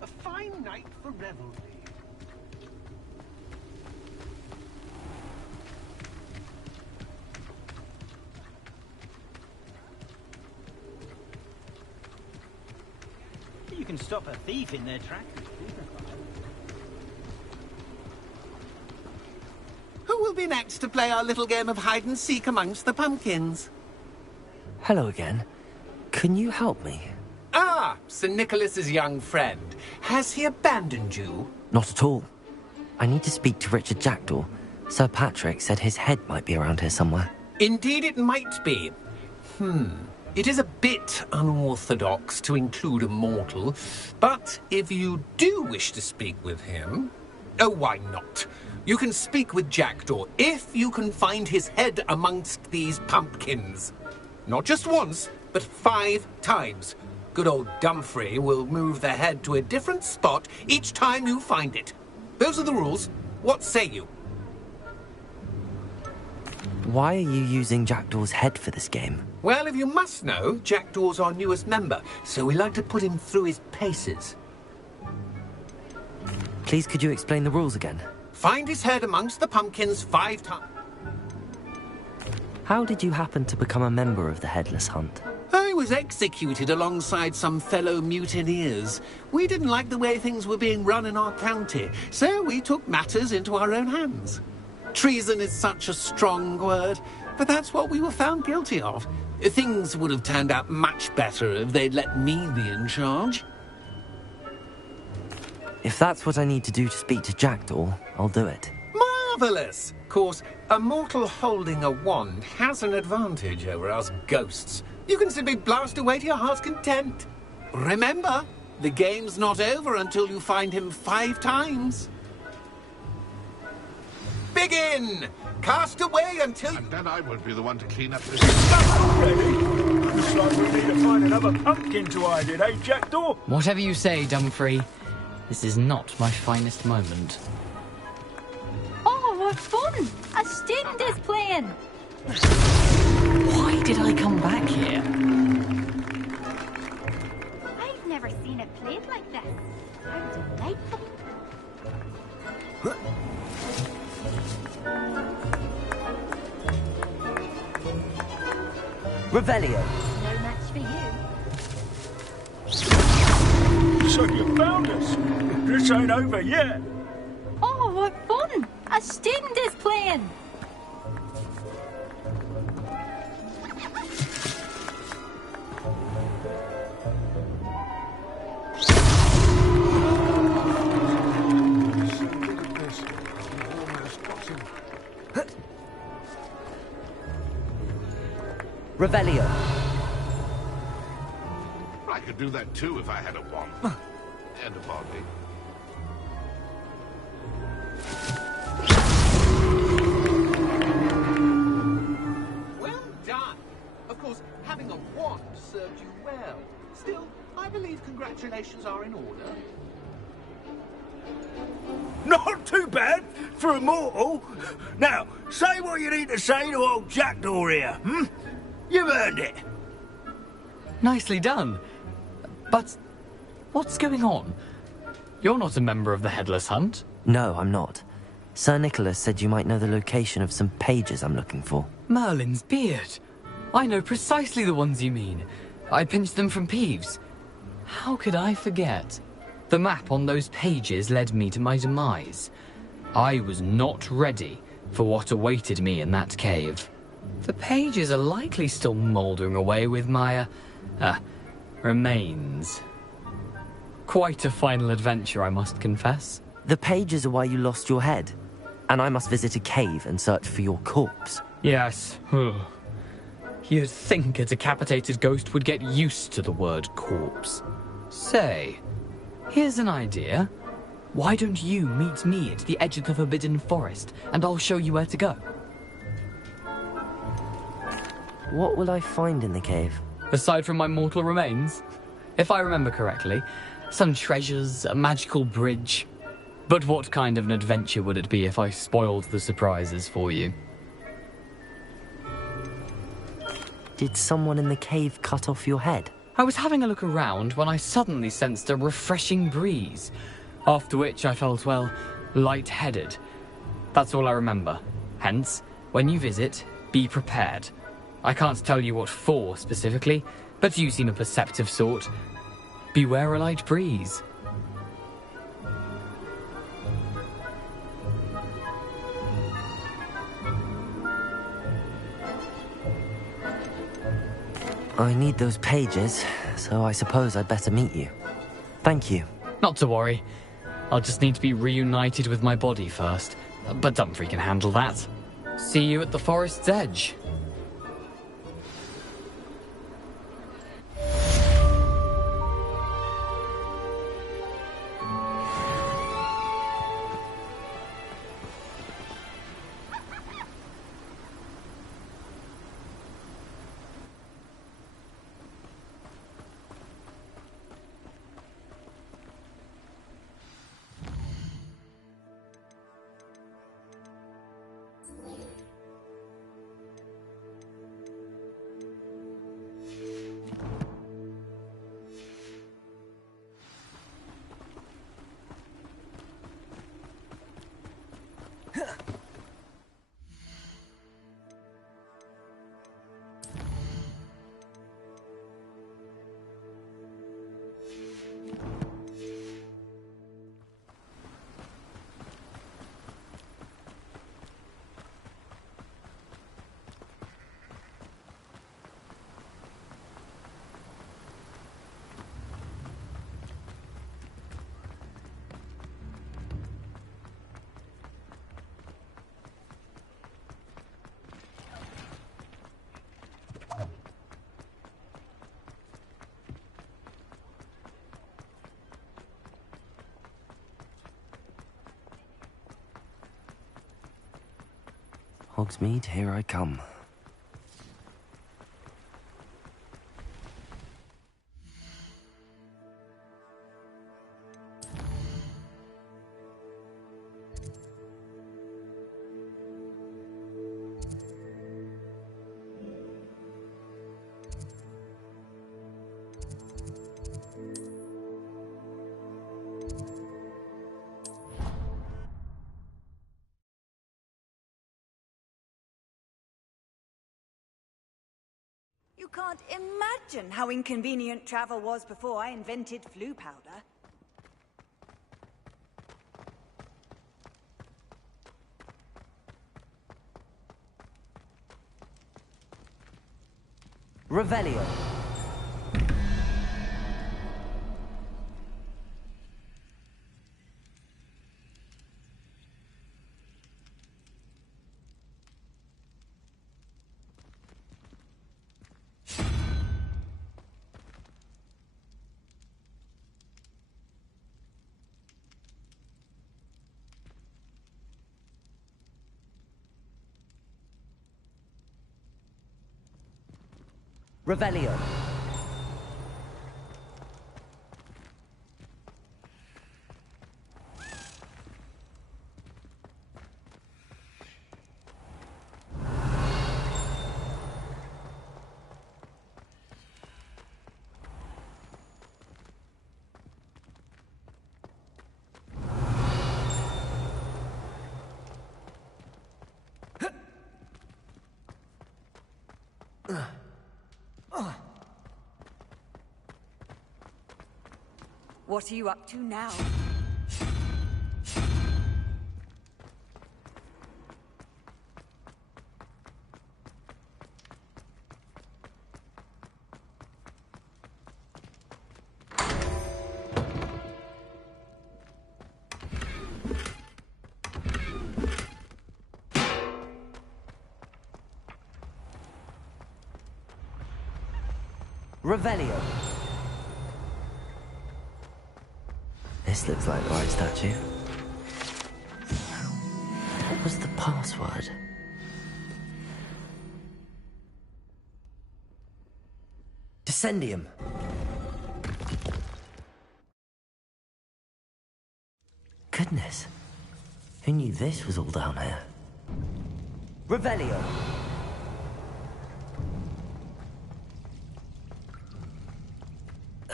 A fine night for revelry. You can stop a thief in their tracks. Who will be next to play our little game of hide-and-seek amongst the pumpkins? Hello again. Can you help me? Ah, Sir Nicholas's young friend. Has he abandoned you? Not at all. I need to speak to Richard Jackdaw. Sir Patrick said his head might be around here somewhere. Indeed it might be. It is a bit unorthodox to include a mortal, but if you do wish to speak with him... Oh, why not? You can speak with Jackdaw if you can find his head amongst these pumpkins. Not just once, but 5 times. Good old Dumfrey will move the head to a different spot each time you find it. Those are the rules. What say you? Why are you using Jackdaw's head for this game? Well, if you must know, Jackdaw's our newest member, so we like to put him through his paces. Please, could you explain the rules again? Find his head amongst the pumpkins 5 times. How did you happen to become a member of the Headless Hunt? I was executed alongside some fellow mutineers. We didn't like the way things were being run in our county, so we took matters into our own hands. Treason is such a strong word, but that's what we were found guilty of. Things would have turned out much better if they'd let me be in charge. If that's what I need to do to speak to Jackdaw, I'll do it. Marvellous! Of course, a mortal holding a wand has an advantage over us ghosts. You can simply blast away to your heart's content. Remember, the game's not over until you find him 5 times. Begin! Cast away until... And then I would be the one to clean up this... Already? Looks like we need to find another pumpkin to hide in, eh, Jackdaw? Whatever you say, Dumfrey. This is not my finest moment. Oh, what fun! A student is playing! Why did I come back here? I've never seen it played like this. How delightful. Revelio. No match for you. So you found us. This ain't over yet. Oh, what fun! A student is playing! Revelio. I could do that too if I had a wand. And a body. Well done! Of course, having a wand served you well. Still, I believe congratulations are in order. Not too bad for a mortal. Now, say what you need to say to old Jackdaw here, You've earned it. Nicely done. But what's going on? You're not a member of the Headless Hunt. No, I'm not. Sir Nicholas said you might know the location of some pages I'm looking for. Merlin's beard. I know precisely the ones you mean. I pinched them from Peeves. How could I forget? The map on those pages led me to my demise. I was not ready for what awaited me in that cave. The pages are likely still mouldering away with my, remains. Quite a final adventure, I must confess. The pages are why you lost your head. And I must visit a cave and search for your corpse. Yes. You'd think a decapitated ghost would get used to the word corpse. Say, here's an idea. Why don't you meet me at the edge of the Forbidden Forest, and I'll show you where to go? What will I find in the cave? Aside from my mortal remains? If I remember correctly, some treasures, a magical bridge. But what kind of an adventure would it be if I spoiled the surprises for you? Did someone in the cave cut off your head? I was having a look around when I suddenly sensed a refreshing breeze, after which I felt, well, lightheaded. That's all I remember. Hence, when you visit, be prepared. I can't tell you what for specifically, but you seem a perceptive sort. Beware a light breeze. I need those pages, so I suppose I'd better meet you. Thank you. Not to worry. I'll just need to be reunited with my body first. But Dumfries can handle that. See you at the forest's edge. Hogsmeade, here I come. You can't imagine how inconvenient travel was before I invented flu powder. Revelio. Revelio. What are you up to now? Revelio. This looks like the right statue. What was the password? Descendium. Goodness. Who knew this was all down here? Revelio.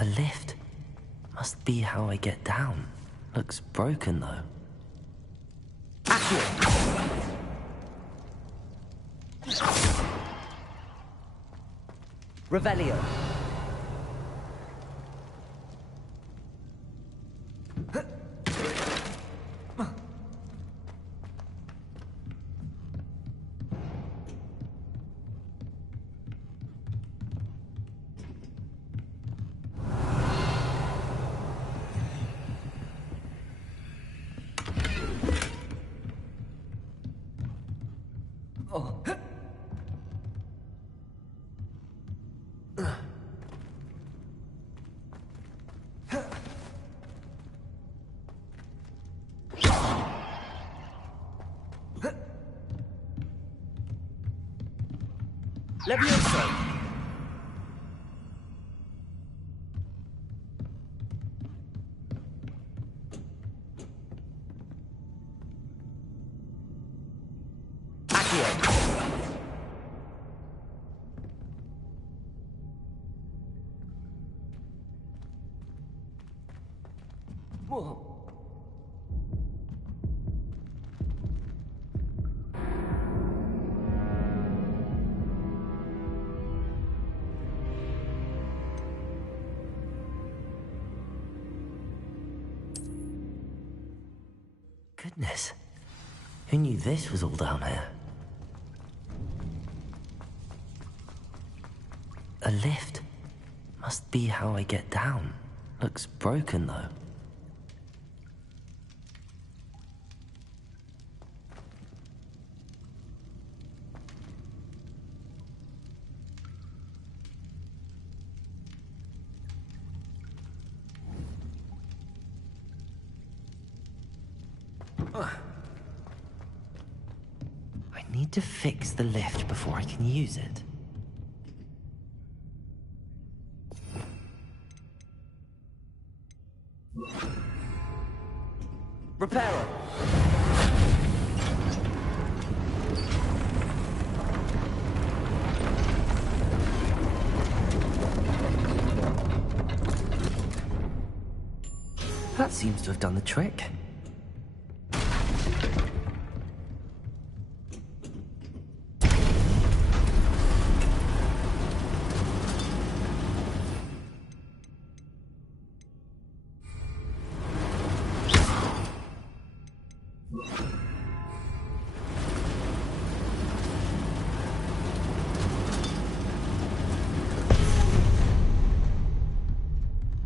A lift. Must be how I get down. Looks broken, though. Accio. Revelio. Oh. Levioso. Whoa. Goodness. Who knew this was all down here? A lift. Must be how I get down. Looks broken, though. I need to fix the lift before I can use it. Reparo. That seems to have done the trick.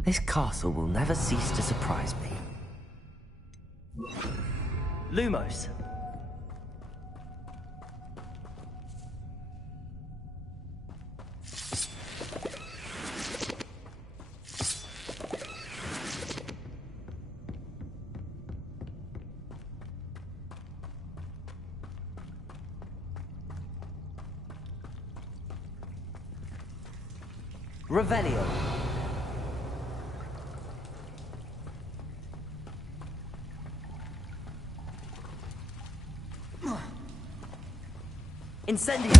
This castle will never cease to surprise me. Lumos. Revelio. Incendio.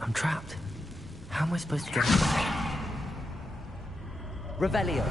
I'm trapped. How am I supposed to get out of there? Revelio.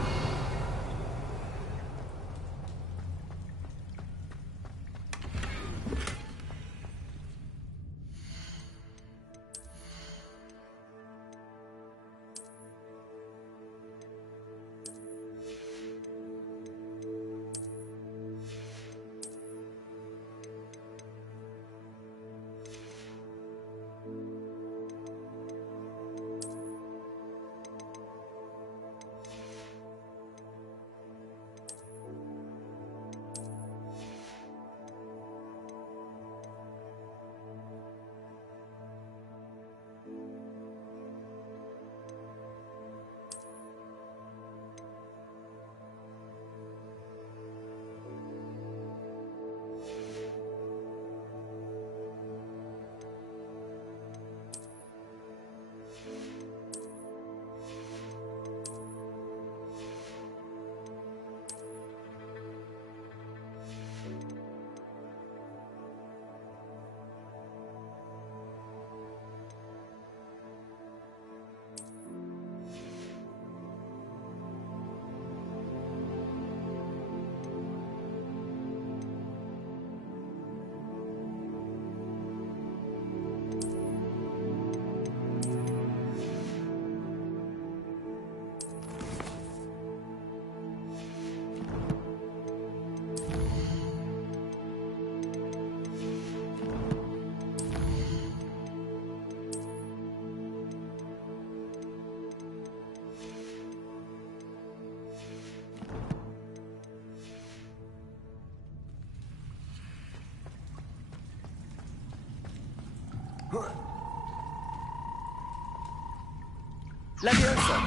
Leviosa!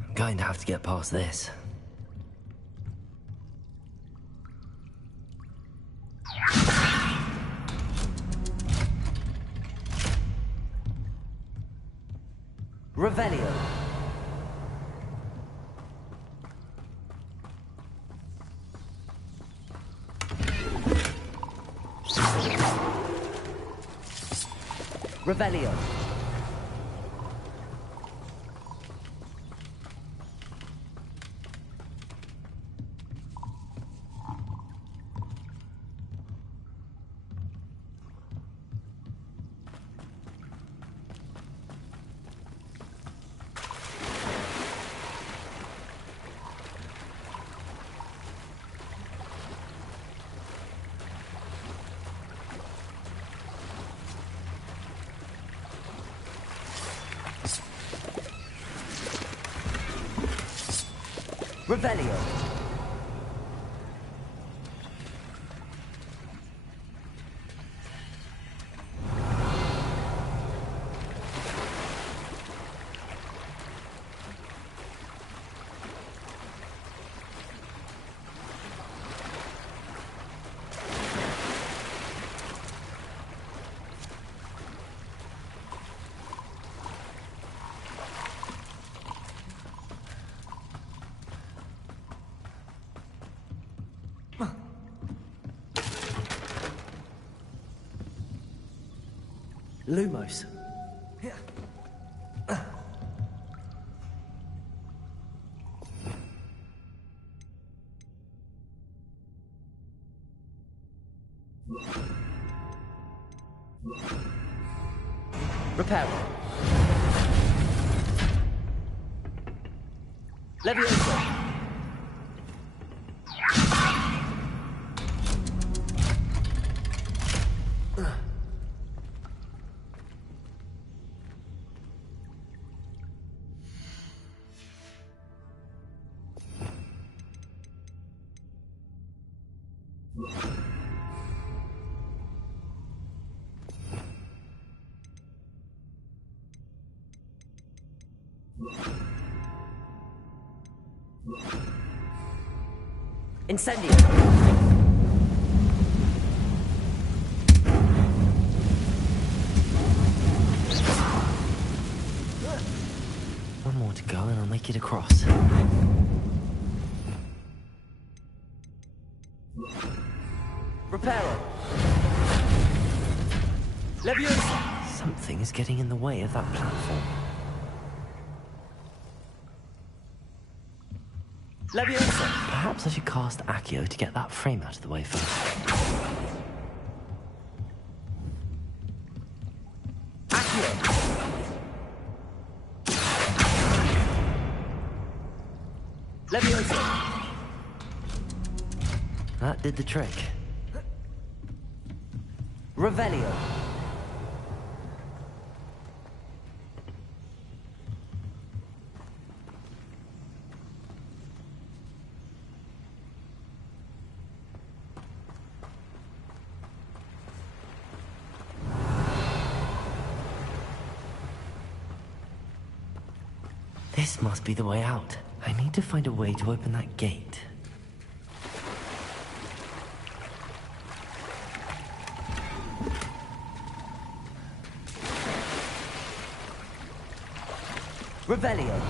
I'm going to have to get past this. Revelio. Revelio. Revelio. Lumos. Reparo. Leviosa. Incendio. One more to go and I'll make it across. Reparo. Leviosa. Something is getting in the way of that platform. Leviosa. Perhaps I should cast Accio to get that frame out of the way first. Accio. Leviosa. That did the trick. Revelio. This must be the way out. I need to find a way to open that gate. Revelio.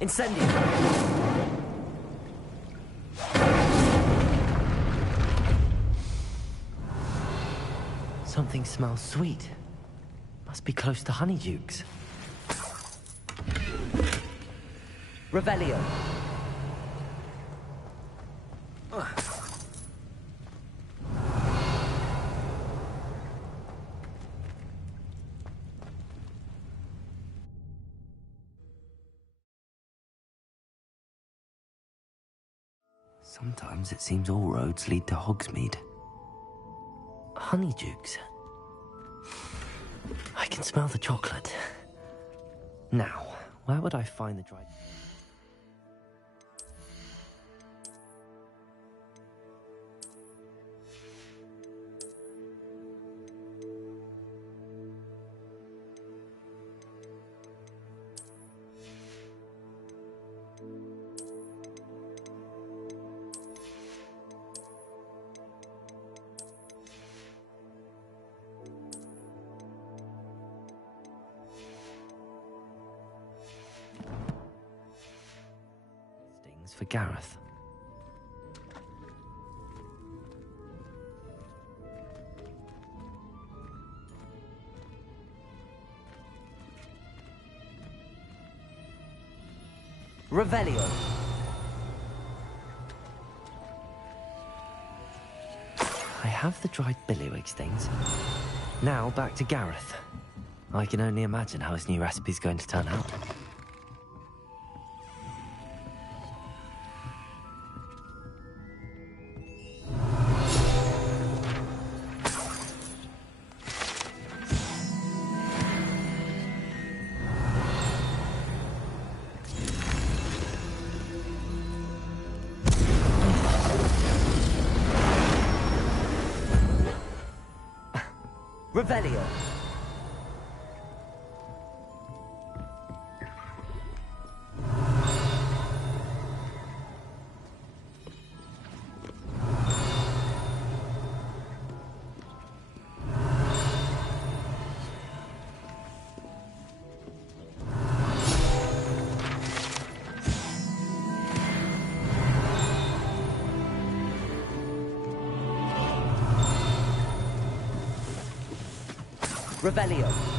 Incendio. Something smells sweet. Must be close to Honeydukes. Revelio. Sometimes it seems all roads lead to Hogsmeade. Honeydukes. I can smell the chocolate. Now, where would I find the dried... for Gareth. Revelio. I have the dried billywigs things. Now back to Gareth. I can only imagine how his new recipe's going to turn out. Revelio. Revelio.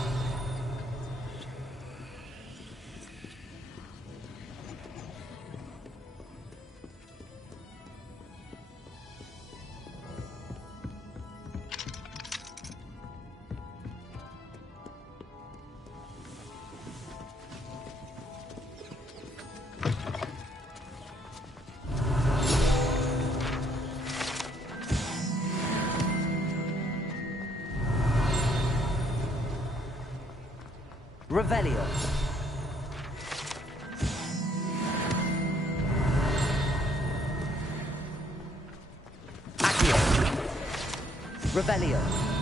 Revelio. Accio. Revelio.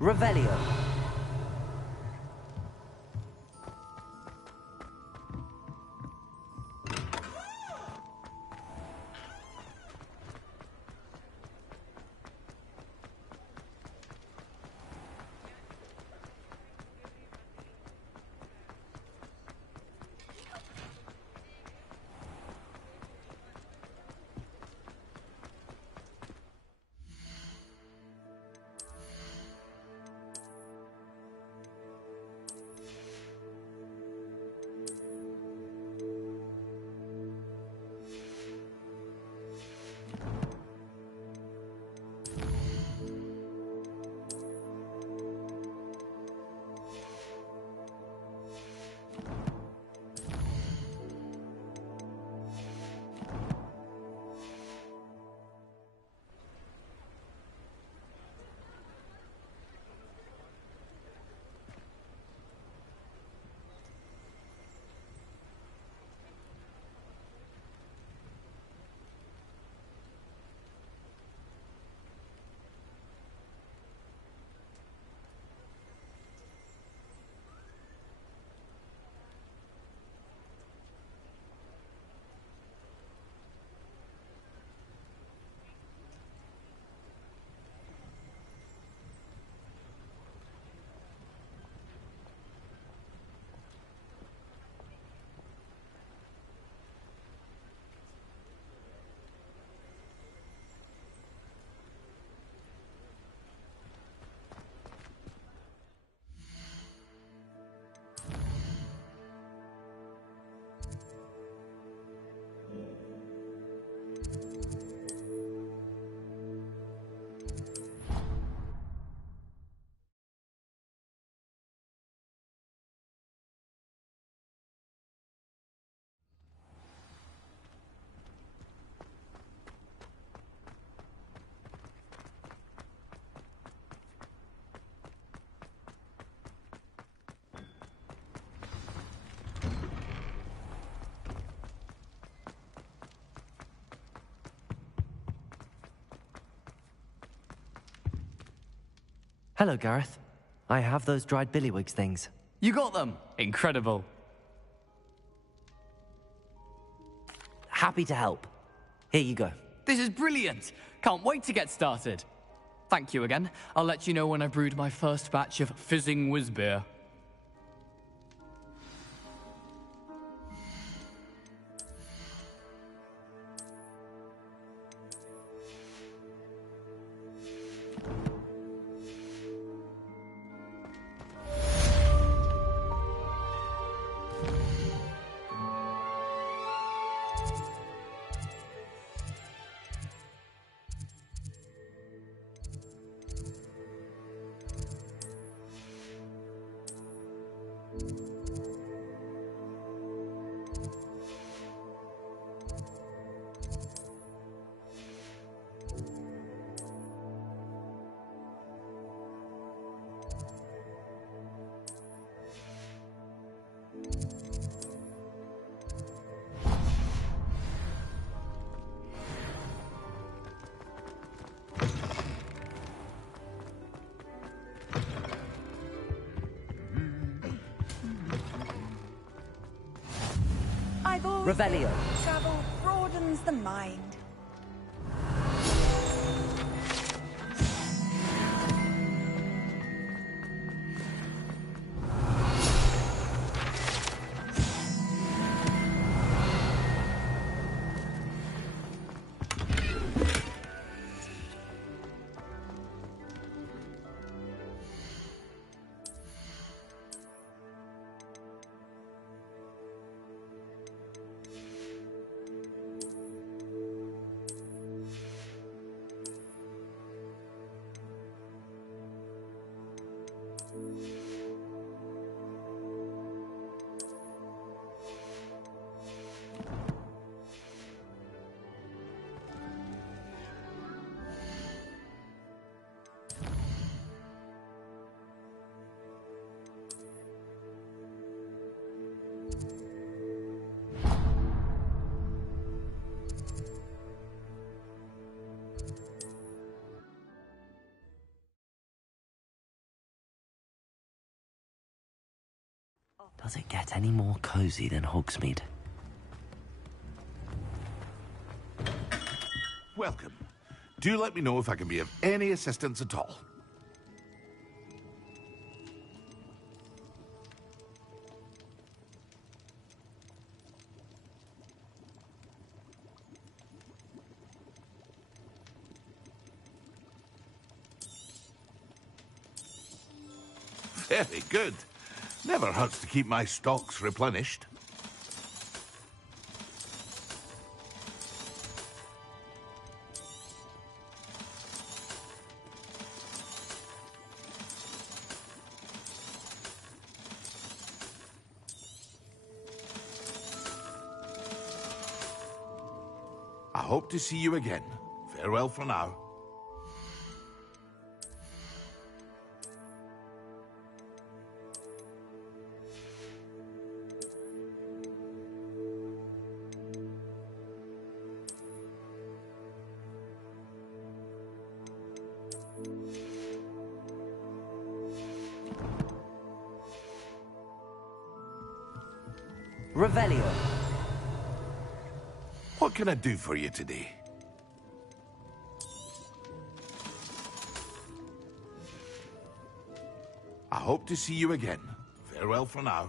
Revelio. Hello, Gareth. I have those dried billywigs things. You got them! Incredible. Happy to help. Here you go. This is brilliant! Can't wait to get started. Thank you again. I'll let you know when I've brewed my first batch of fizzing whiz beer. I've always Revelio. thought travel broadens the mind. Does it get any more cozy than Hogsmeade? Welcome. Do let me know if I can be of any assistance at all. Very good. Never hurts to keep my stocks replenished. I hope to see you again. Farewell for now. Revelio. What can I do for you today? I hope to see you again. Farewell for now.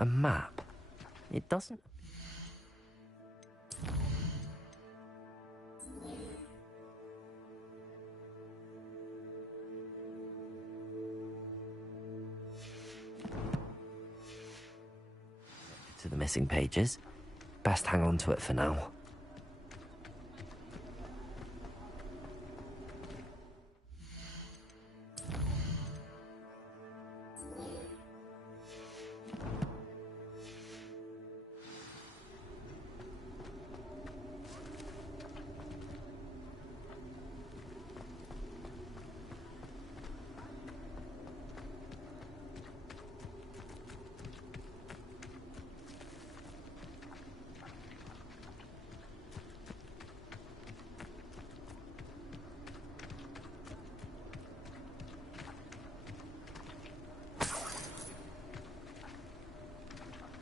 A map. It doesn't... to the missing pages. Best hang on to it for now.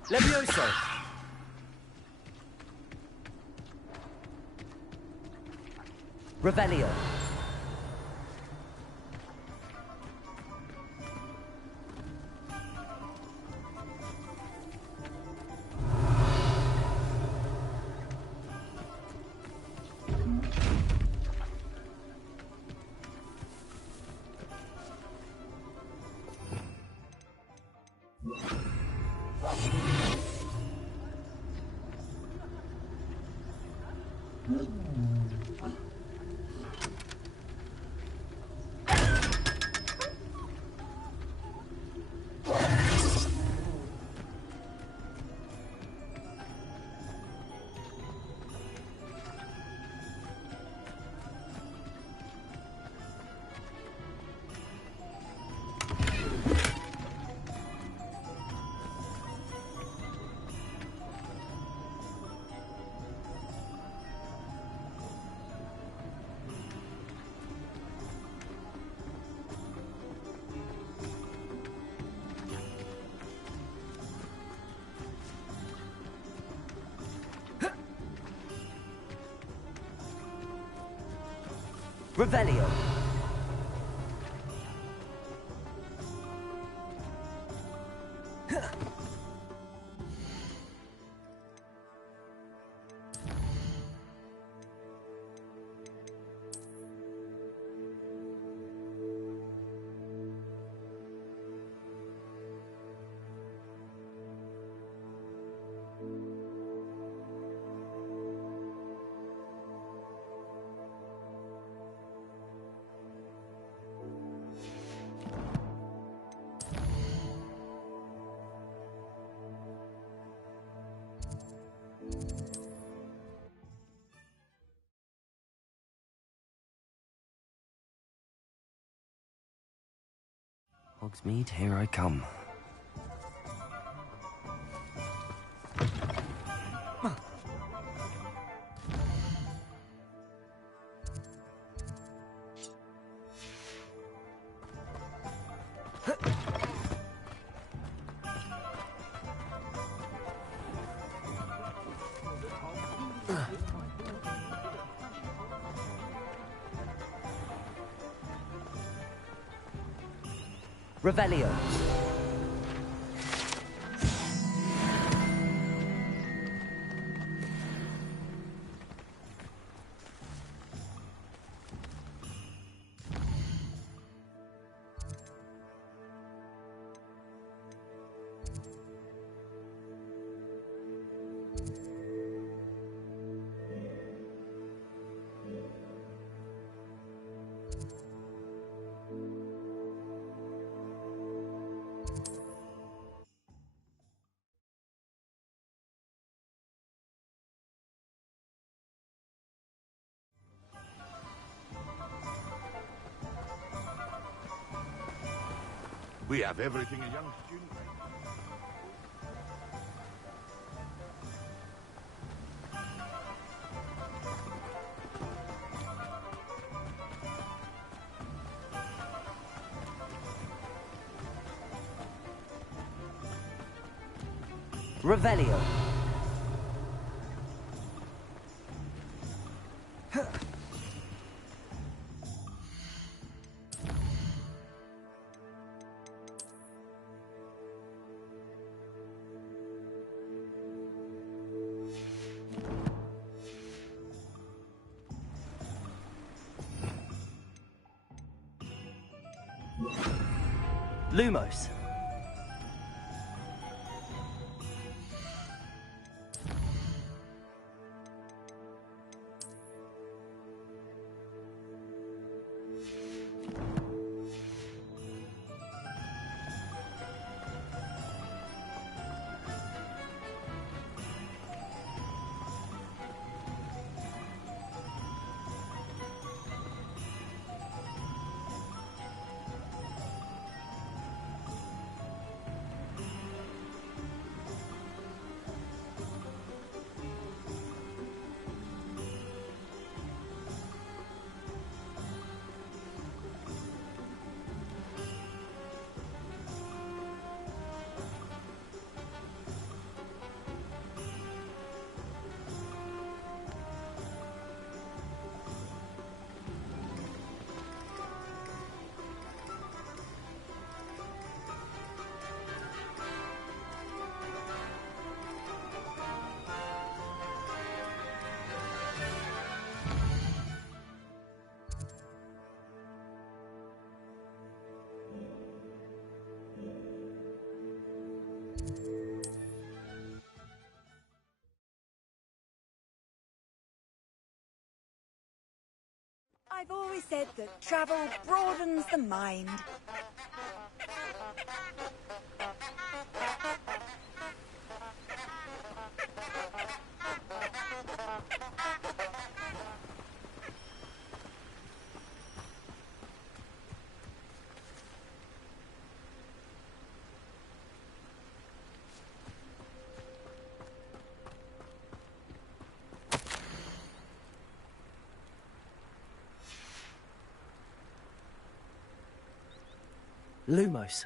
Levioso! Revelio! Revelio! Hogsmeade, here I come. Revelio! We have everything a young student Revelio! Lumos! I've always said that travel broadens the mind. Lumos.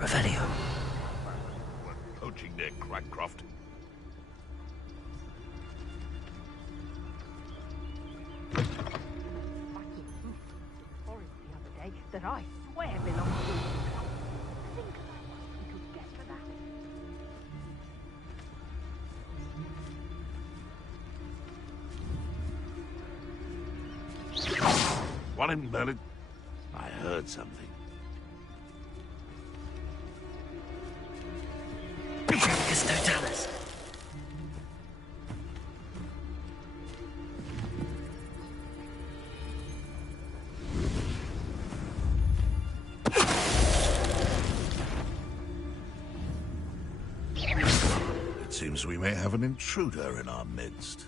Revelio. We're poaching there, Crackcroft. Forest the other day that I swear belongs to. Think about what we could get for that. One in Merlin. I heard something. Bifurcus totalis. Seems we may have an intruder in our midst.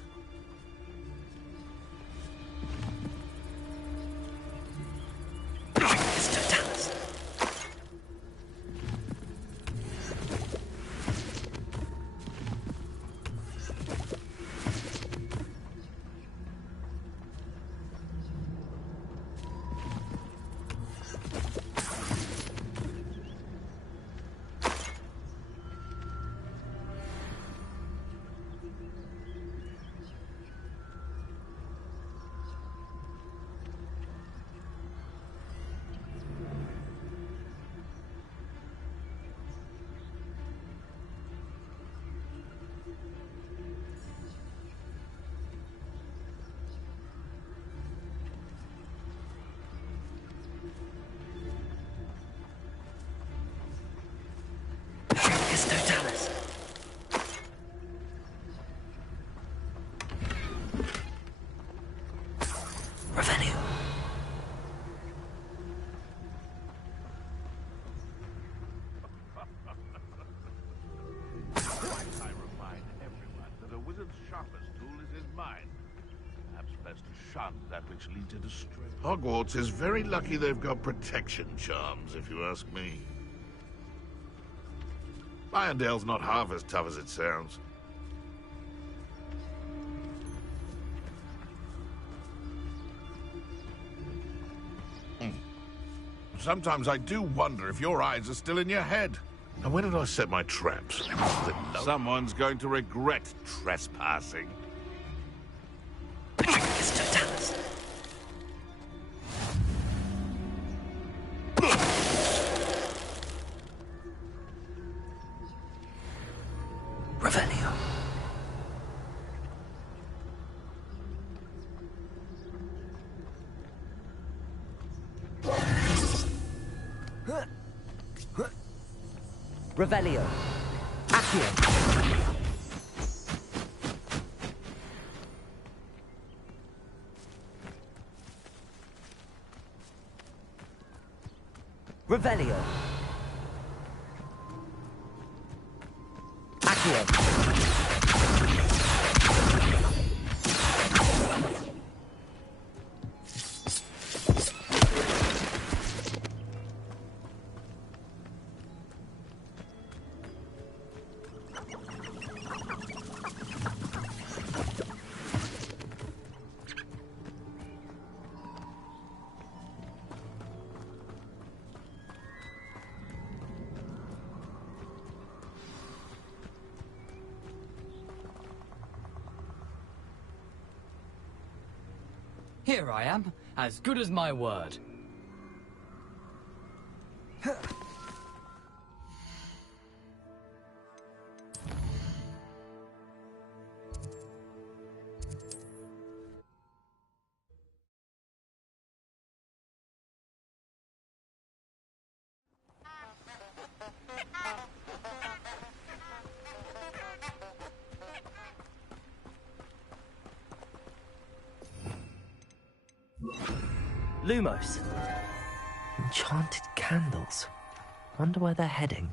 That which leads it astray. Hogwarts is very lucky they've got protection charms, if you ask me. Irondale's not half as tough as it sounds. Sometimes I do wonder if your eyes are still in your head. And where did I set my traps? Someone's going to regret trespassing. Revelio. Accio. Revelio. Accio. Here I am, as good as my word. Lumos. Enchanted candles. Wonder where they're heading.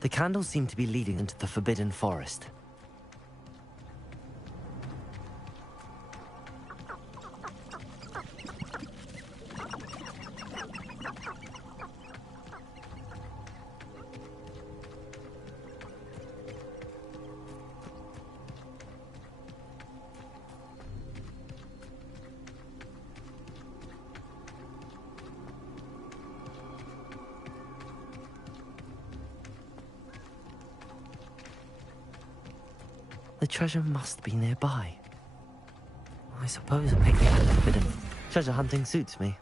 The candles seem to be leading into the Forbidden Forest. The treasure must be nearby. I suppose a picnic at the Forbidden treasure hunting suits me.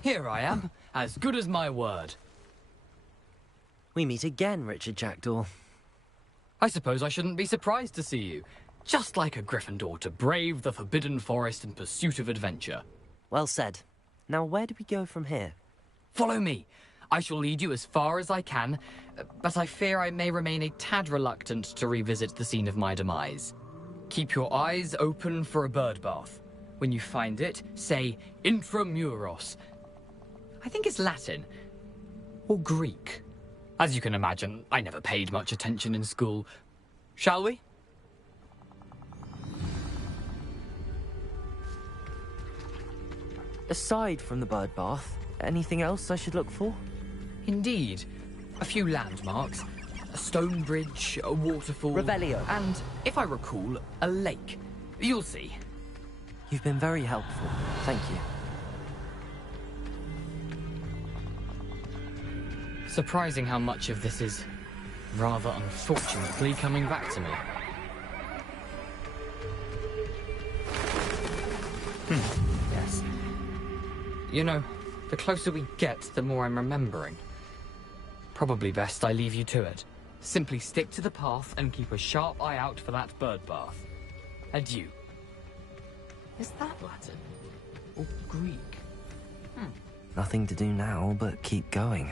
Here I am, as good as my word. We meet again, Richard Jackdaw. I suppose I shouldn't be surprised to see you. Just like a Gryffindor to brave the Forbidden Forest in pursuit of adventure. Well said. Now where do we go from here? Follow me. I shall lead you as far as I can, but I fear I may remain a tad reluctant to revisit the scene of my demise. Keep your eyes open for a bird bath. When you find it, say Intramuros. I think it's Latin. Or Greek. As you can imagine, I never paid much attention in school. Shall we? Aside from the bird bath, anything else I should look for? Indeed. A few landmarks. A stone bridge, a waterfall... Revelio. And, if I recall, a lake. You'll see. You've been very helpful. Thank you. Surprising how much of this is, rather unfortunately, coming back to me. Yes. You know, the closer we get, the more I'm remembering. Probably best I leave you to it. Simply stick to the path and keep a sharp eye out for that bird bath. Adieu. Is that Latin? Or Greek? Nothing to do now but keep going.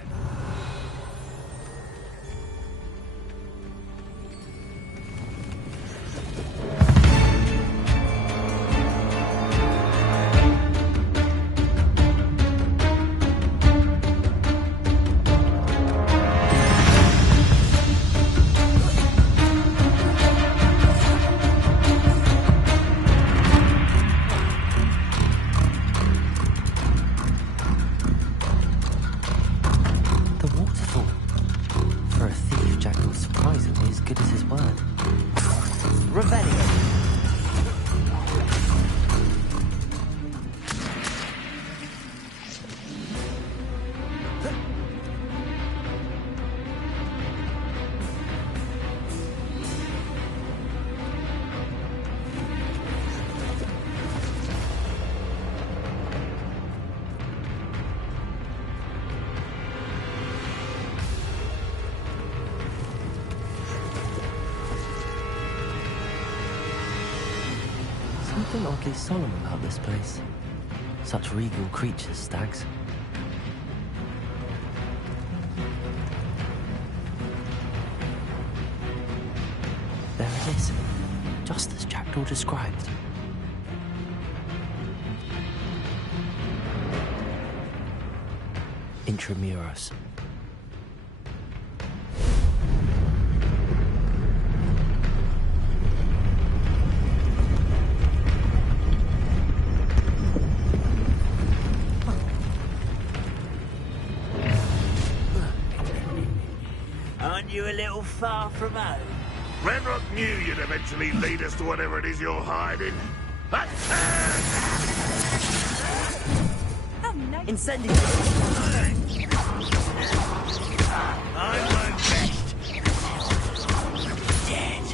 Something oddly solemn about this place. Such regal creatures, stags. There it is, just as Jackdaw described. Intramuros. Aren't you a little far from home? Renrock knew you'd eventually lead us to whatever it is you're hiding. Incendio! I won't rest. Dead.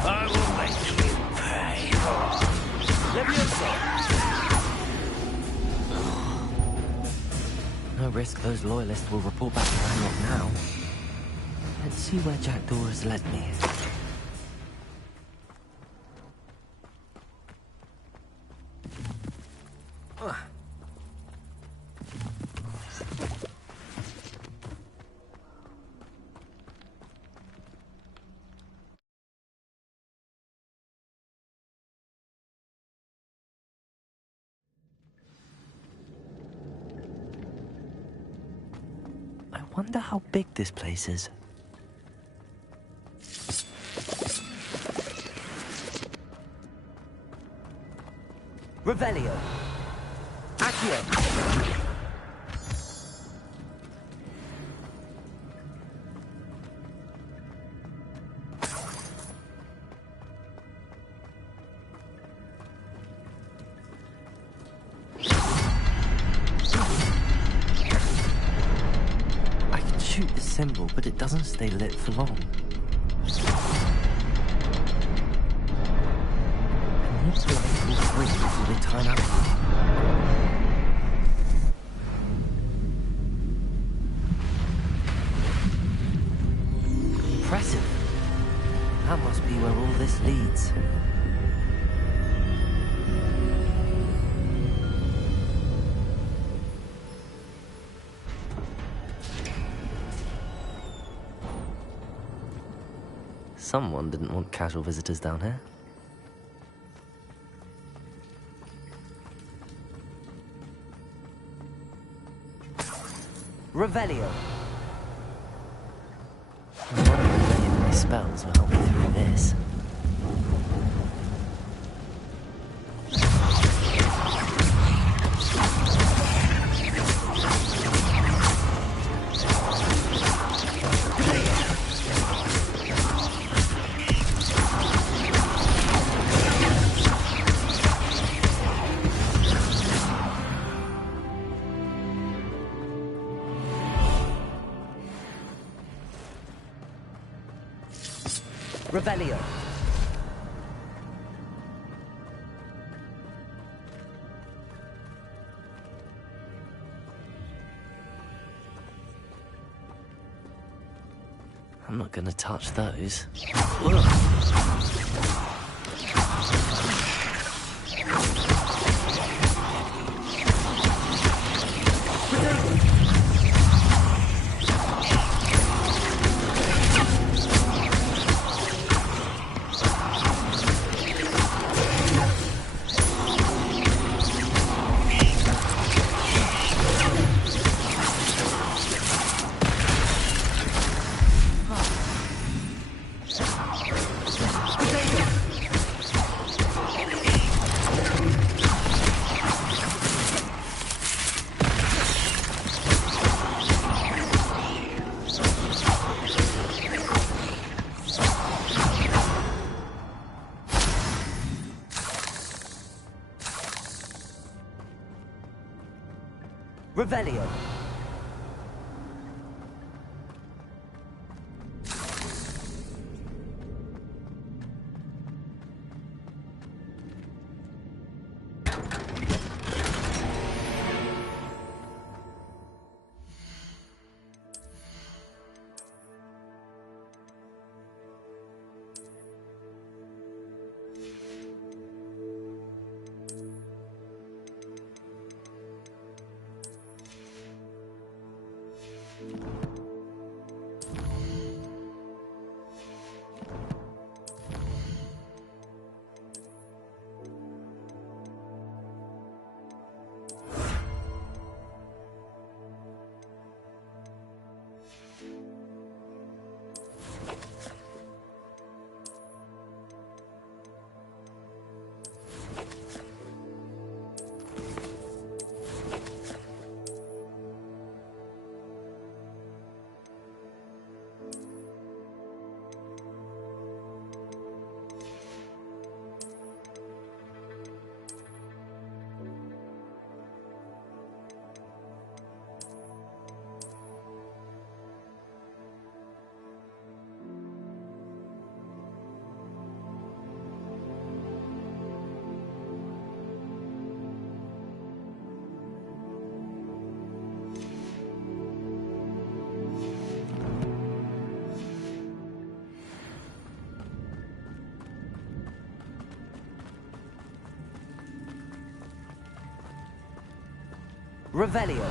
I will make you pay. No risk those loyalists will report back to Ranrock now. Let's see where Jackdaw has led me. I wonder how big this place is. Revelio. Accio. I can shoot the symbol, but it doesn't stay lit for long. Life will free before they time out. Impressive. That must be where all this leads. Someone didn't want casual visitors down here. Revelio. I wonder if any of my spells will help me through this. Revelio. I'm not gonna touch those. Revelio. Revelio.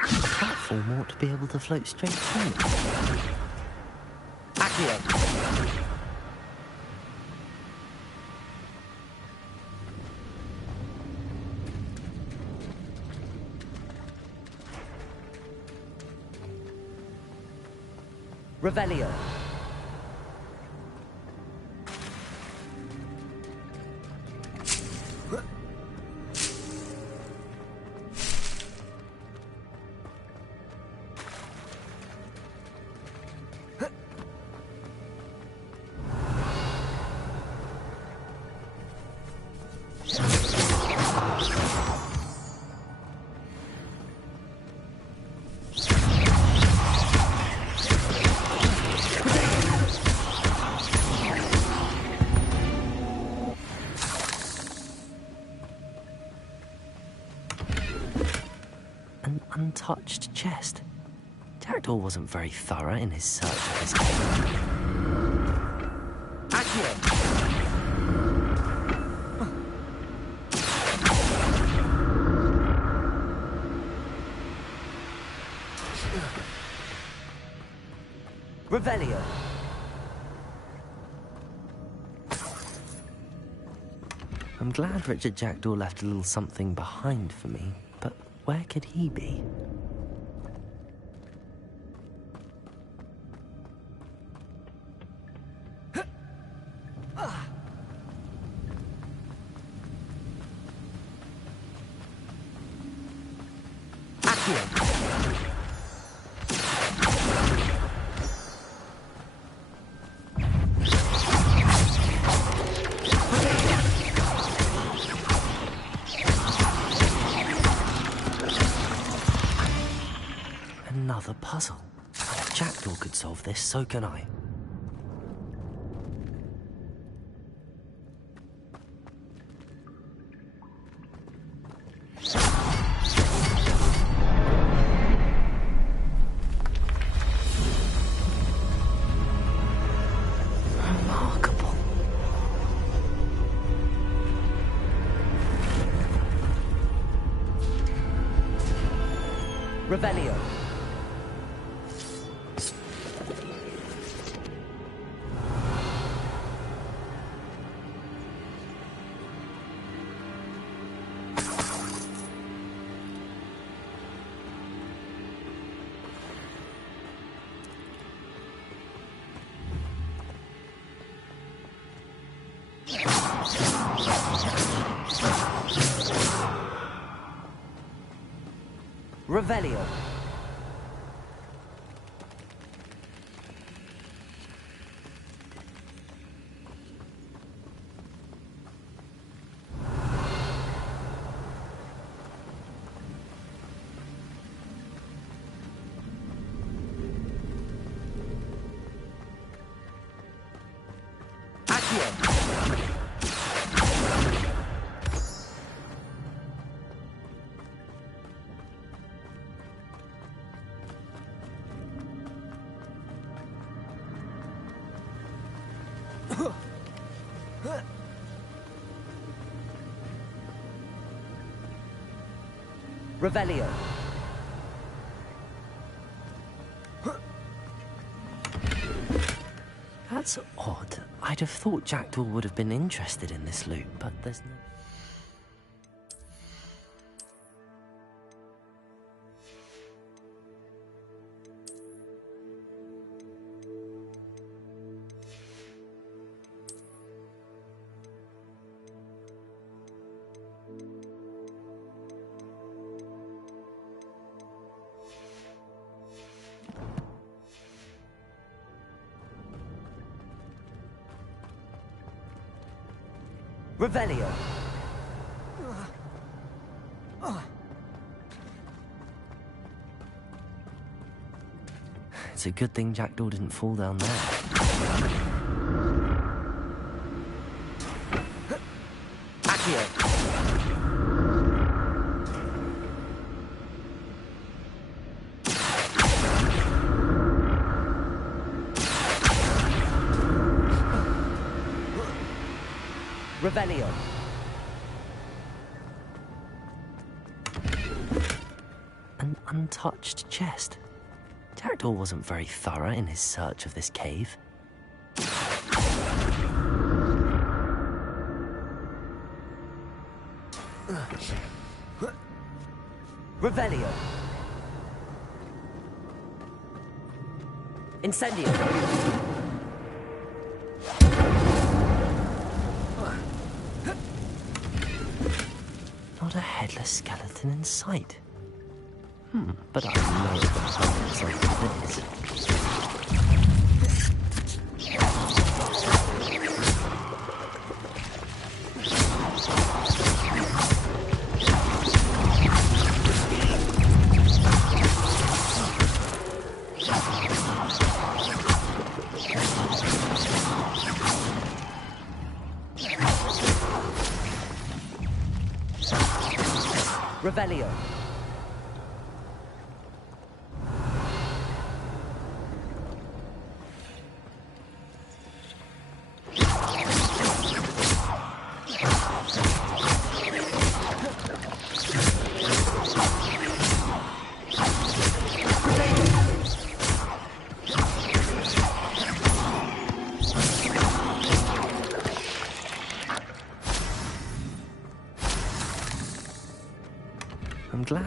The platform ought to be able to float straight through. Accio. Revelio. An untouched chest. Jackdaw wasn't very thorough in his search of this cave. Revelio. I'm glad Richard Jackdaw left a little something behind for me, but where could he be? Another puzzle. If Jackdaw could solve this, so can I. Remarkable. Revelio. Revelio. Revelio. That's odd. I'd have thought Jackdaw would have been interested in this loot, but there's no... Revelio. It's a good thing Jackdaw didn't fall down there. Revelio. An untouched chest. Jackdaw wasn't very thorough in his search of this cave. Revelio. Incendio. Not a headless skeleton in sight. But I know it's like this. Revelio.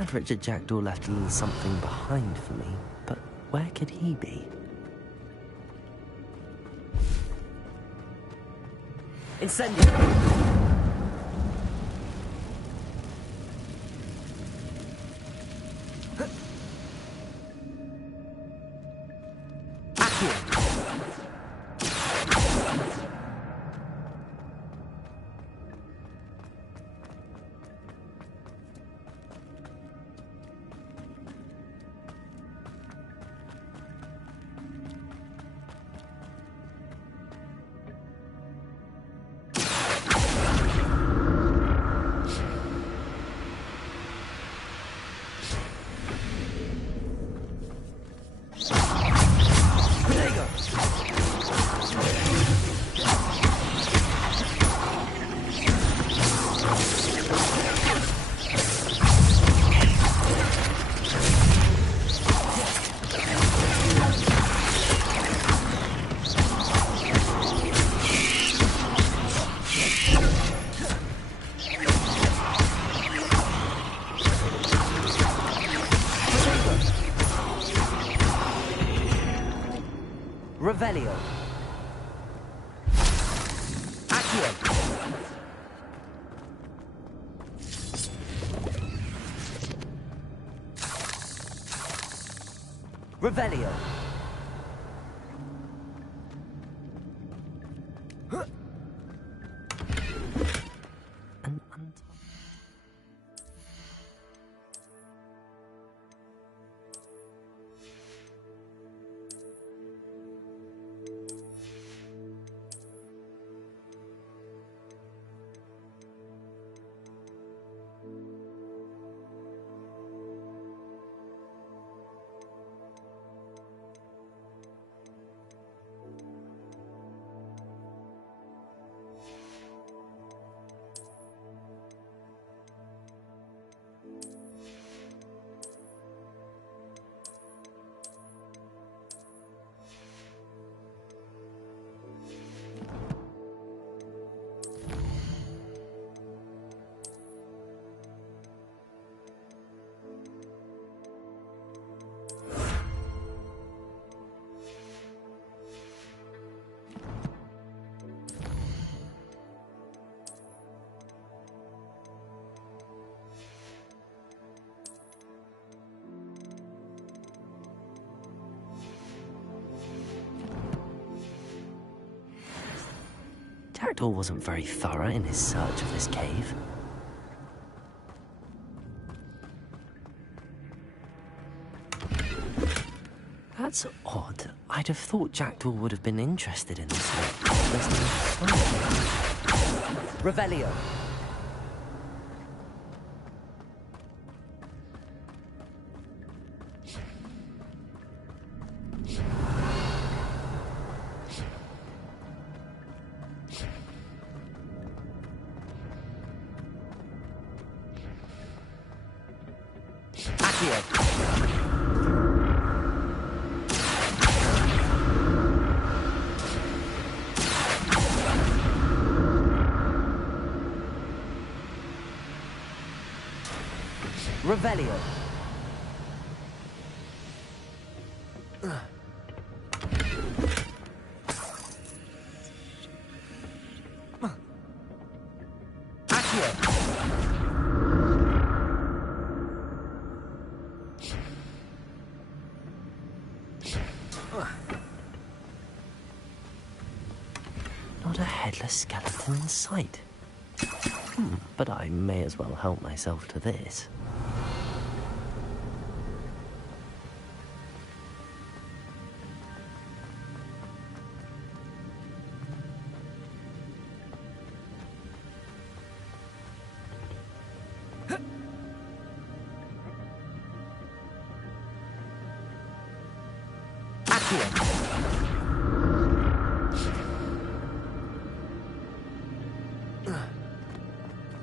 glad Richard Jackdaw left a little something behind for me, but where could he be? Incendio! Revelio. Accio. Revelio. Jackdaw wasn't very thorough in his search of this cave. That's odd. I'd have thought Jackdaw would have been interested in this. Revelio. Revelio. Not a headless skeleton in sight. But I may as well help myself to this.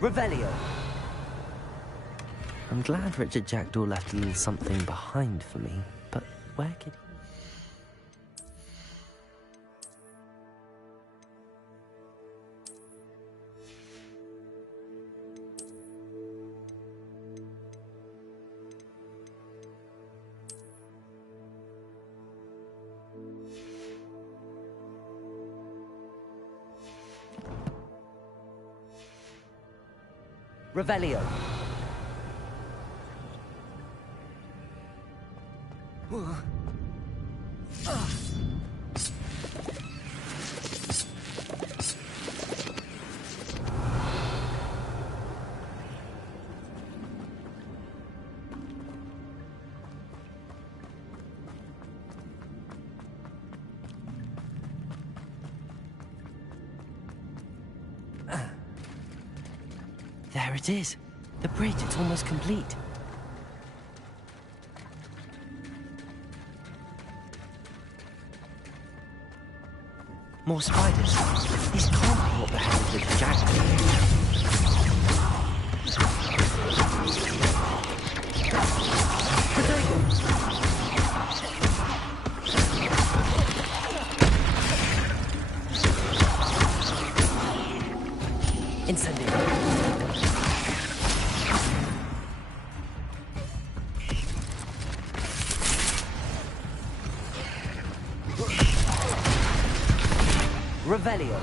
Revelio. I'm glad Richard Jackdaw left a little something behind for me, but where could he... Revelio. There it is. The bridge, it's almost complete. More spiders. These can't be what the hell did to Jack. Incendio. Revelio.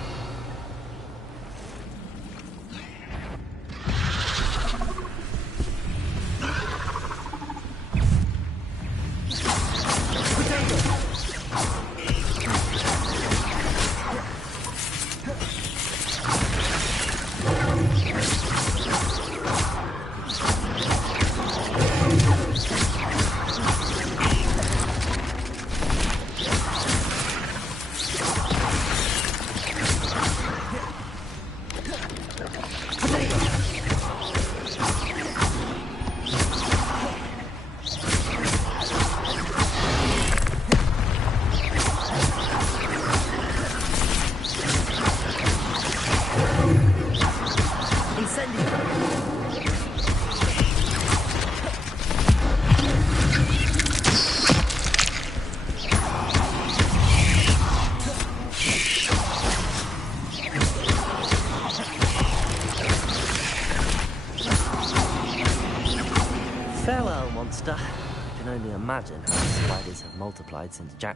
Farewell, monster. I can only imagine how the spiders have multiplied since Jack...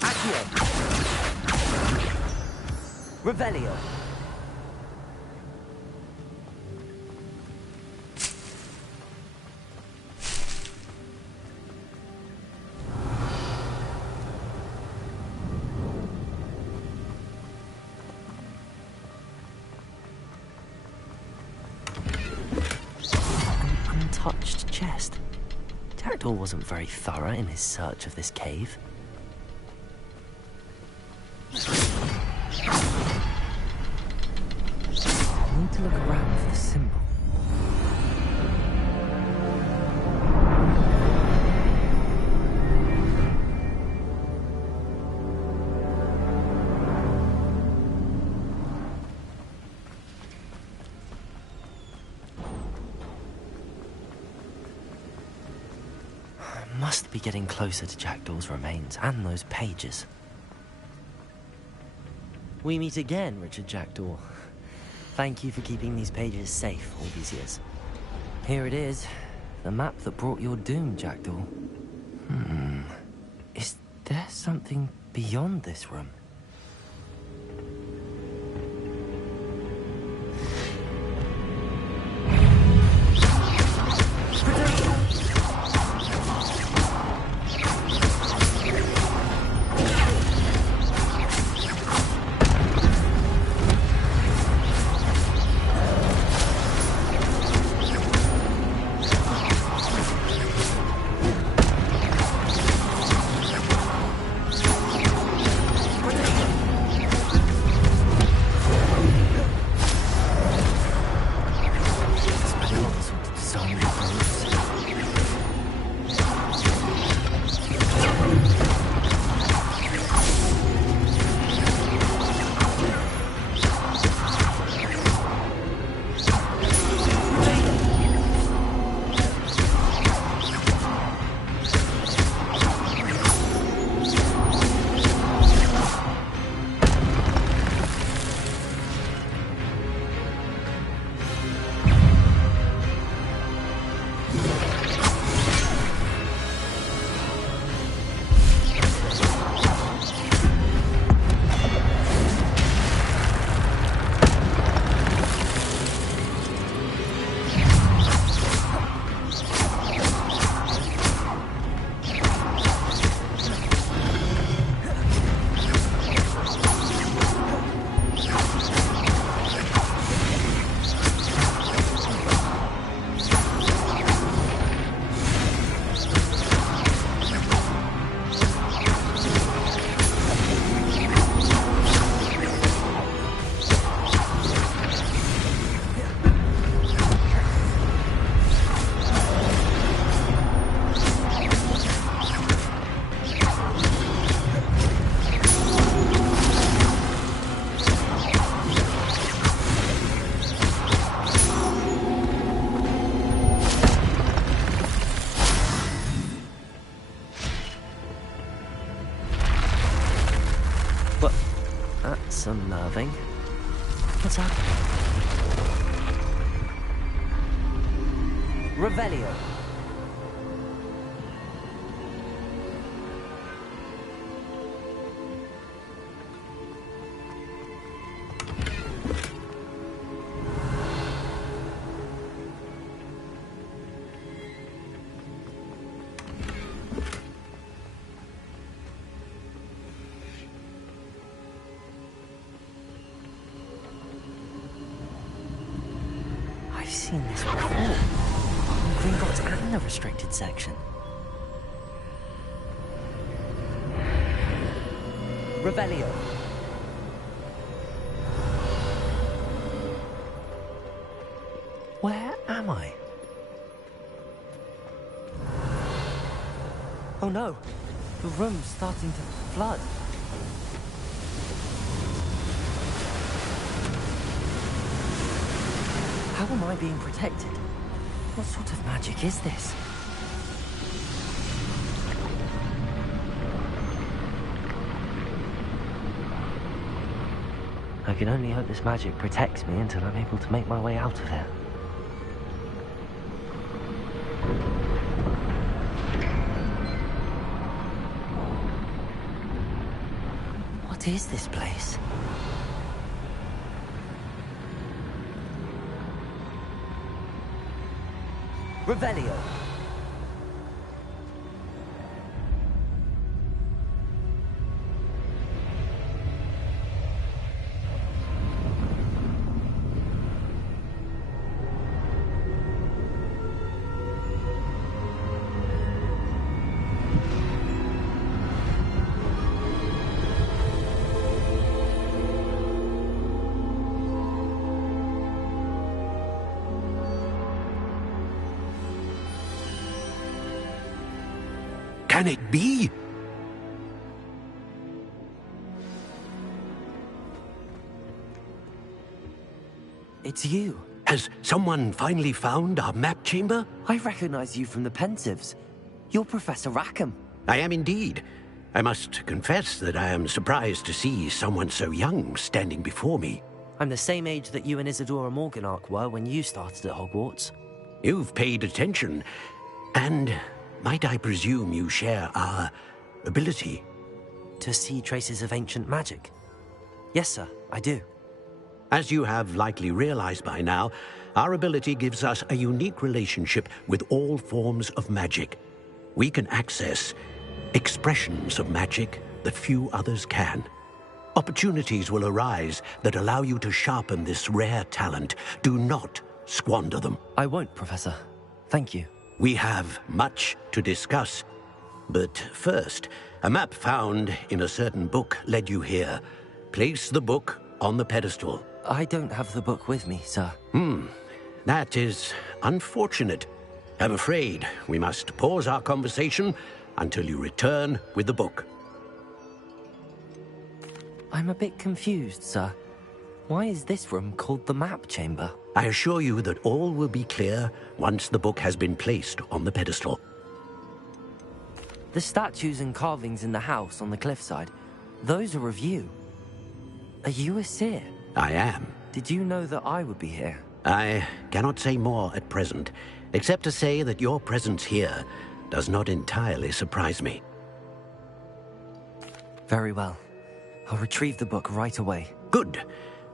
Accio! Revelio! Untouched chest. Jackdaw wasn't very thorough in his search of this cave. I need to look around for the symbol. Must be getting closer to Jackdaw's remains and those pages. We meet again, Richard Jackdaw. Thank you for keeping these pages safe all these years. Here it is, the map that brought your doom, Jackdaw. Is there something beyond this room? unnerving. What's happening? Revelio. I've seen this before. On Gringotts and the restricted section. Revelio. Where am I? Oh no! The room's starting to flood. How am I being protected? What sort of magic is this? I can only hope this magic protects me until I'm able to make my way out of here. What is this place? Revelio. Can it be? It's you. Has someone finally found our map chamber? I recognize you from the Pensives. You're Professor Rackham. I am indeed. I must confess that I am surprised to see someone so young standing before me. I'm the same age that you and Isadora Morganach were when you started at Hogwarts. You've paid attention, and might I presume you share our ability? To see traces of ancient magic? Yes, sir, I do. As you have likely realized by now, our ability gives us a unique relationship with all forms of magic. We can access expressions of magic that few others can. Opportunities will arise that allow you to sharpen this rare talent. Do not squander them. I won't, Professor. Thank you. We have much to discuss. But first, a map found in a certain book led you here. Place the book on the pedestal. I don't have the book with me, sir. That is unfortunate. I'm afraid we must pause our conversation until you return with the book. I'm a bit confused, sir. Why is this room called the map chamber? I assure you that all will be clear once the book has been placed on the pedestal. The statues and carvings in the house on the cliffside, those are of you. Are you a seer? I am. Did you know that I would be here? I cannot say more at present, except to say that your presence here does not entirely surprise me. Very well. I'll retrieve the book right away. Good.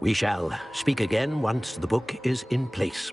We shall speak again once the book is in place.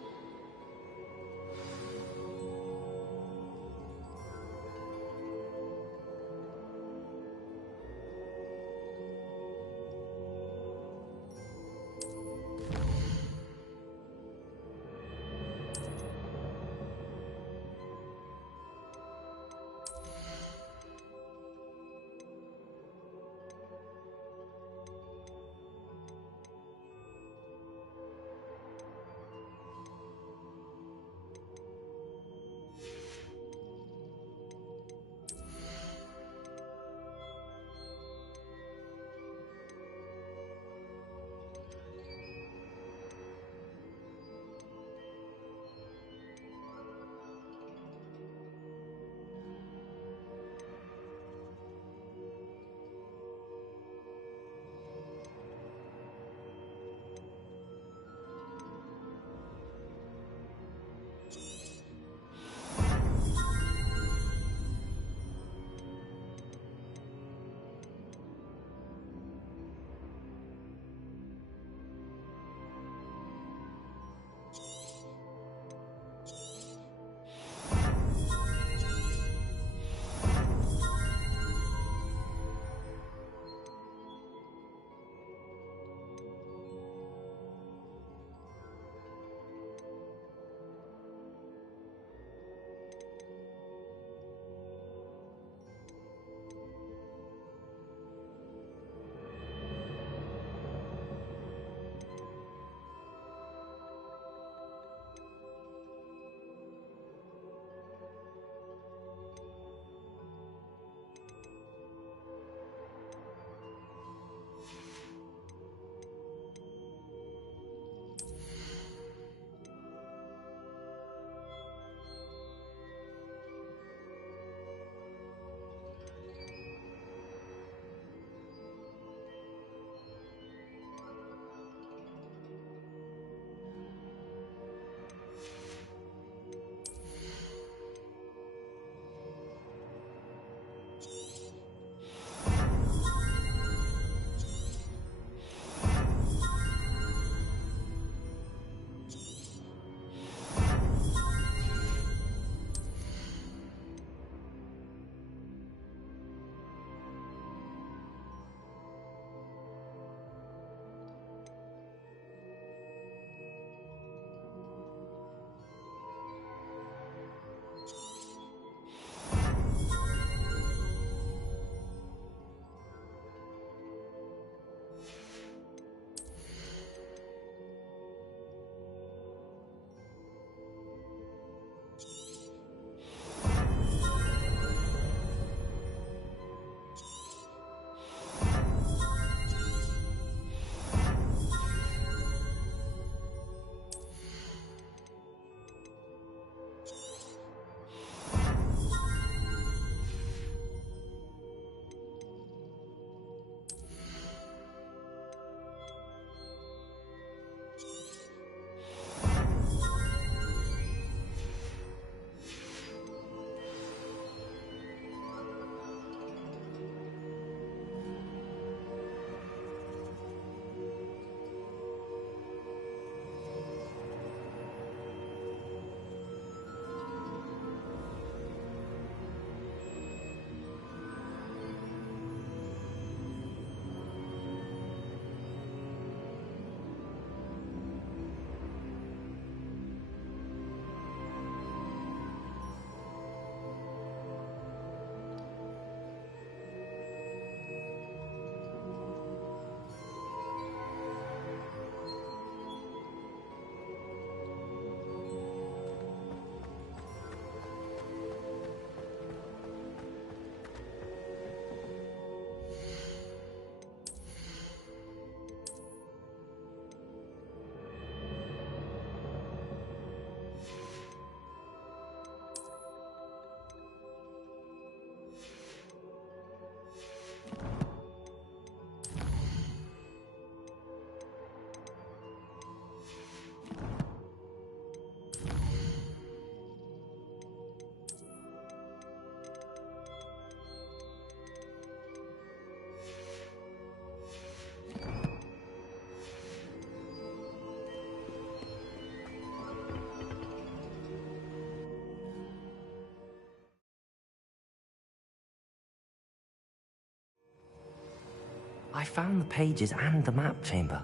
I found the pages and the map chamber.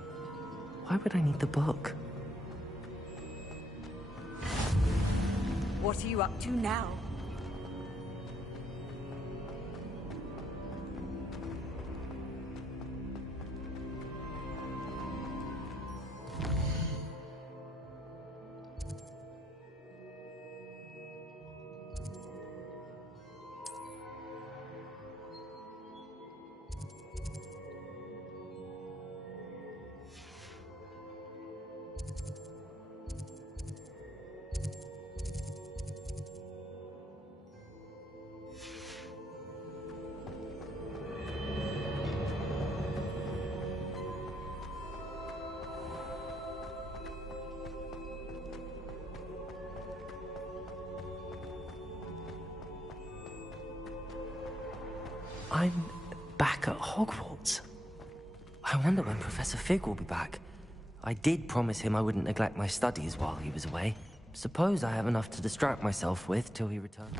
Why would I need the book? What are you up to now? I'm back at Hogwarts. I wonder when Professor Fig will be back. I did promise him I wouldn't neglect my studies while he was away. Suppose I have enough to distract myself with till he returns.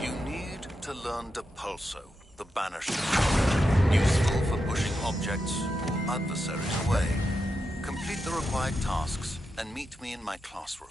You need to learn Depulso, the Banished, useful for pushing objects or adversaries away. Complete the required tasks and meet me in my classroom.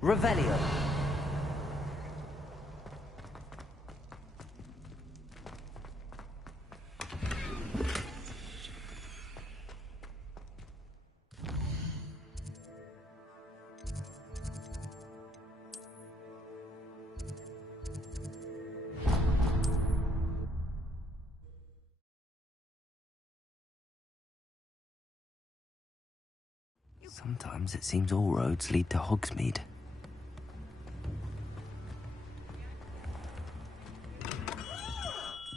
Revelio. Sometimes it seems all roads lead to Hogsmeade.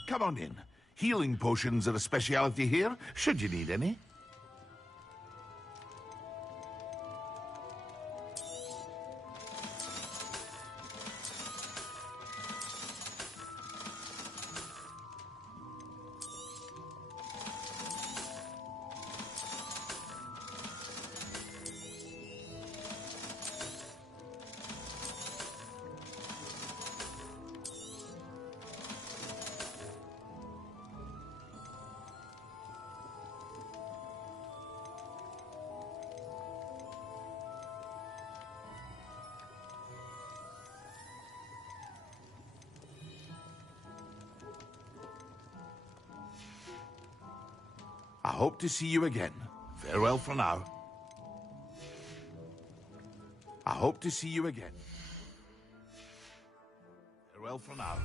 Come on in. Healing potions are a speciality here, should you need any. I hope to see you again. Farewell for now. I hope to see you again. Farewell for now.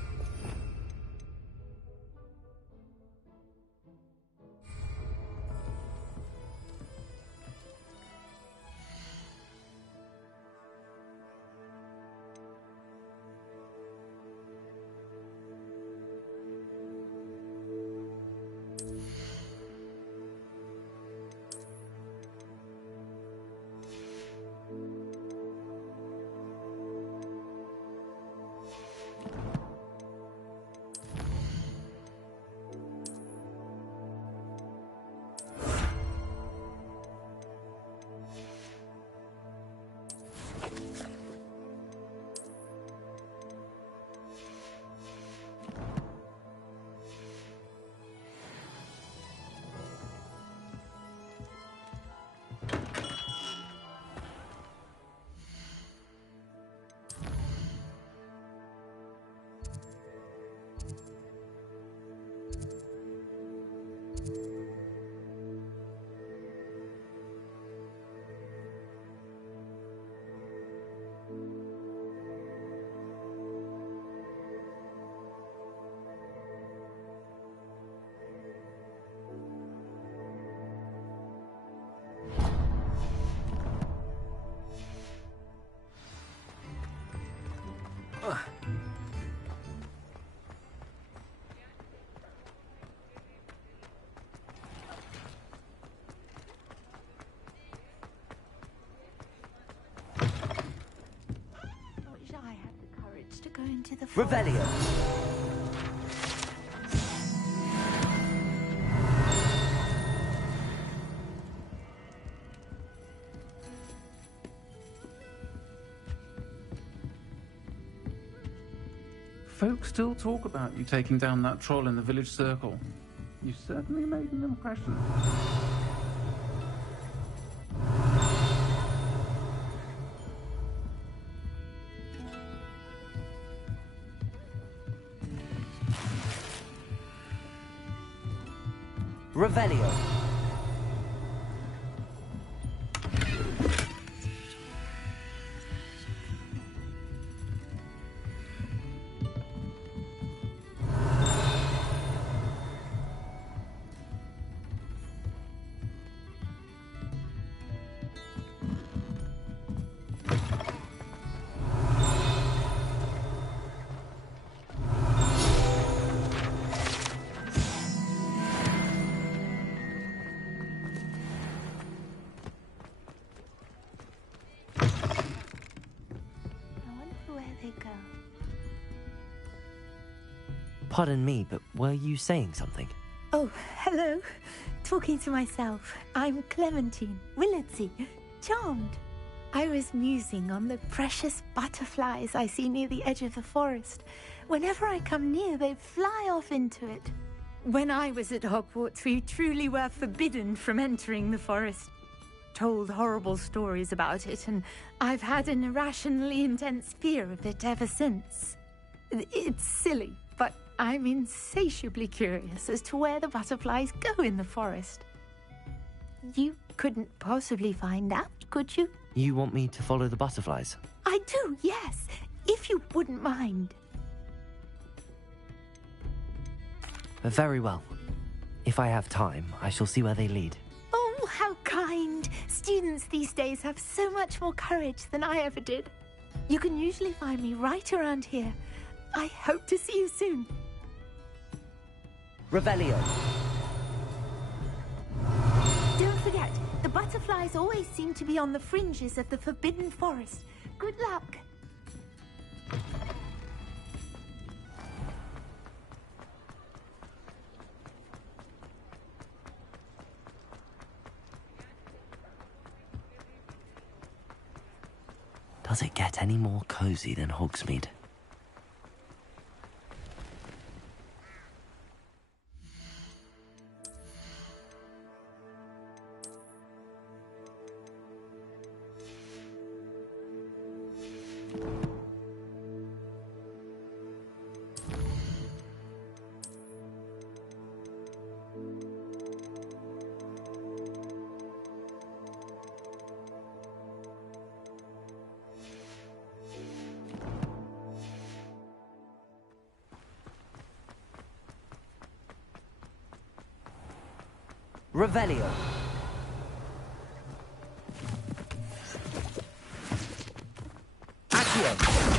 wish I had the courage to go into the Revelio. Folks still talk about you taking down that troll in the village circle. You certainly made an impression. Revelio. Pardon me, but were you saying something? Oh, hello. Talking to myself. I'm Clementine, Willardsey, charmed. I was musing on the precious butterflies I see near the edge of the forest. Whenever I come near, they fly off into it. When I was at Hogwarts, we truly were forbidden from entering the forest. Told horrible stories about it, and I've had an irrationally intense fear of it ever since. It's silly, but I'm insatiably curious as to where the butterflies go in the forest. You couldn't possibly find out, could you? You want me to follow the butterflies? I do, yes, if you wouldn't mind. Very well. If I have time, I shall see where they lead. Oh, how kind. Students these days have so much more courage than I ever did. You can usually find me right around here. I hope to see you soon. Revelio. Don't forget, the butterflies always seem to be on the fringes of the Forbidden Forest. Good luck. Does it get any more cozy than Hogsmeade? Revelio. Accio.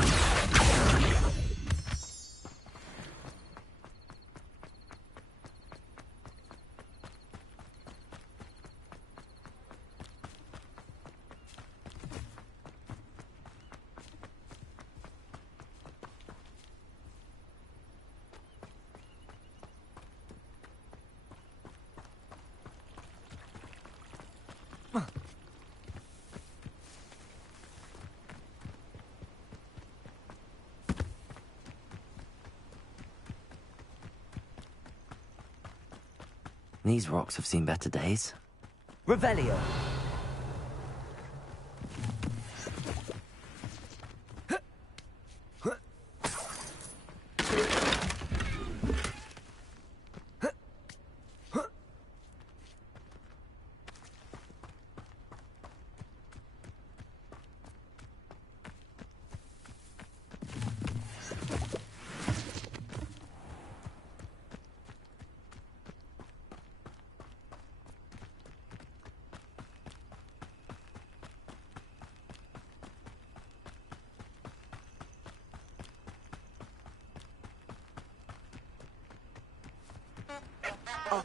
These rocks have seen better days. Revelio.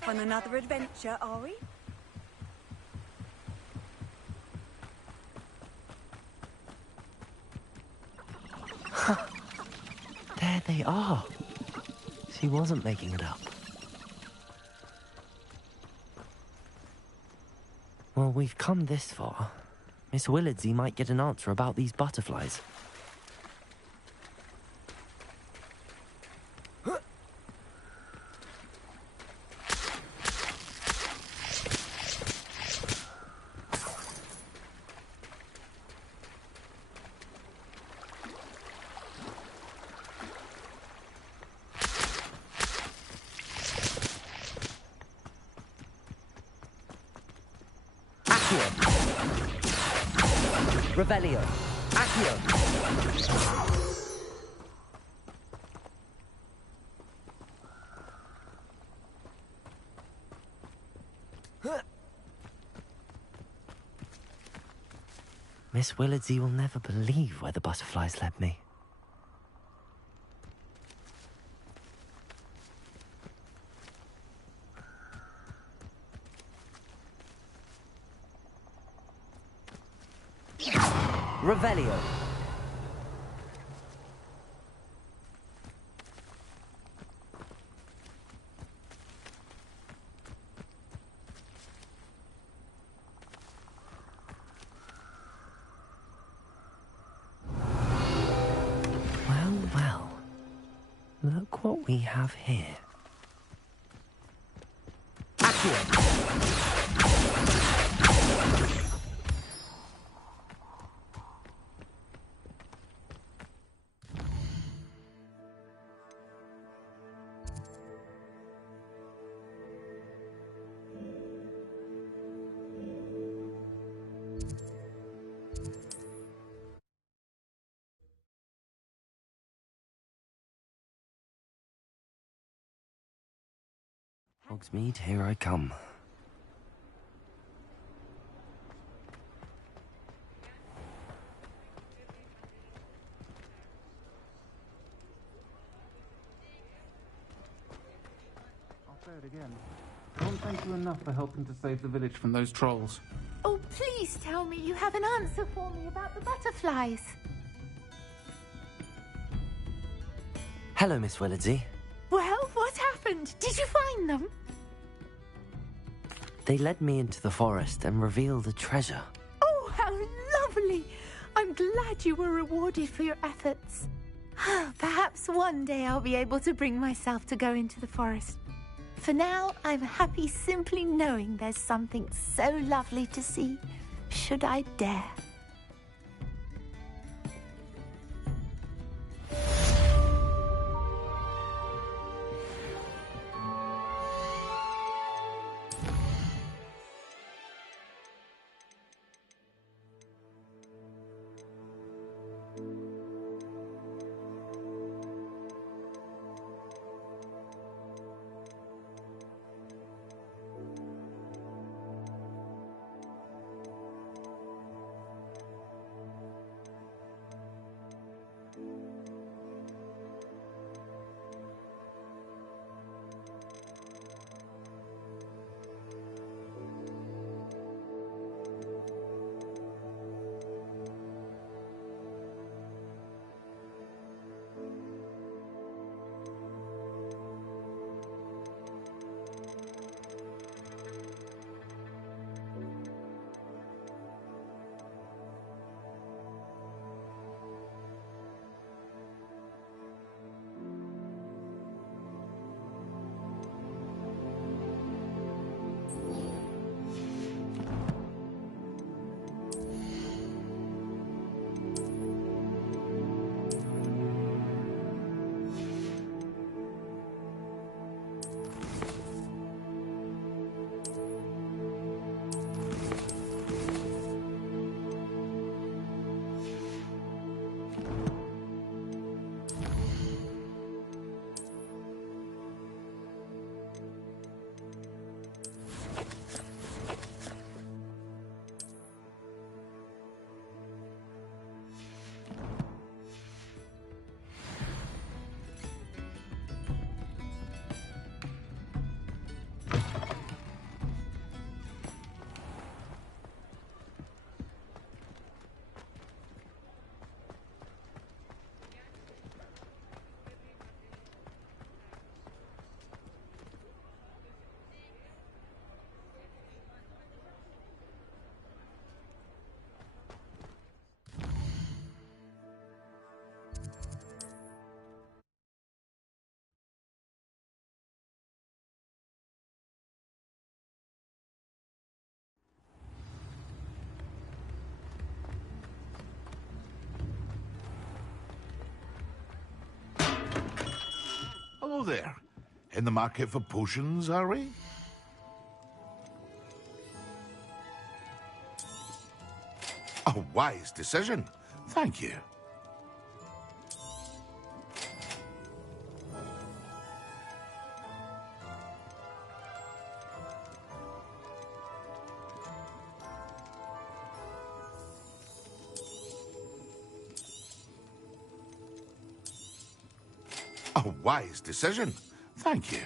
Off on another adventure, are we? There they are. She wasn't making it up. Well, we've come this far. Miss Willardsey might get an answer about these butterflies. Revelio. Accio. Miss Willardsey will never believe where the butterflies led me. Revelio. Well, well. Look what we have here. Hogsmeade, here I come. I'll say it again. Can't thank you enough for helping to save the village from those trolls. Oh, please tell me you have an answer for me about the butterflies. Hello, Miss Willardsey. Well, what happened? Did you find them? They led me into the forest and revealed a treasure. Oh, how lovely! I'm glad you were rewarded for your efforts. Perhaps one day I'll be able to bring myself to go into the forest. For now, I'm happy simply knowing there's something so lovely to see, should I dare. Hello there. In the market for potions, are we? A wise decision. Thank you. A wise decision. Thank you.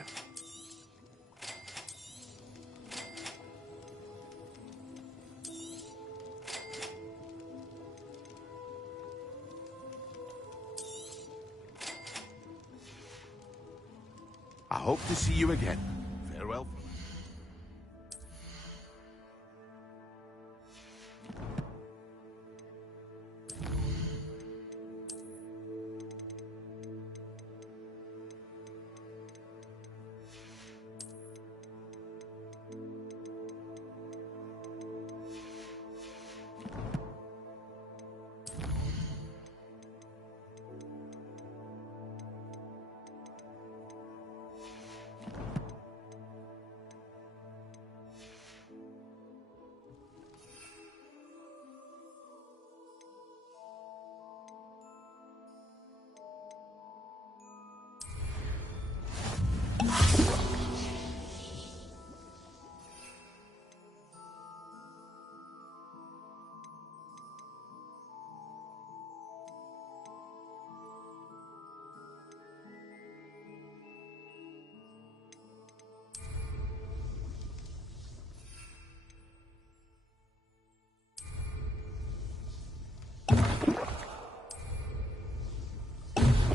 I hope to see you again. Farewell.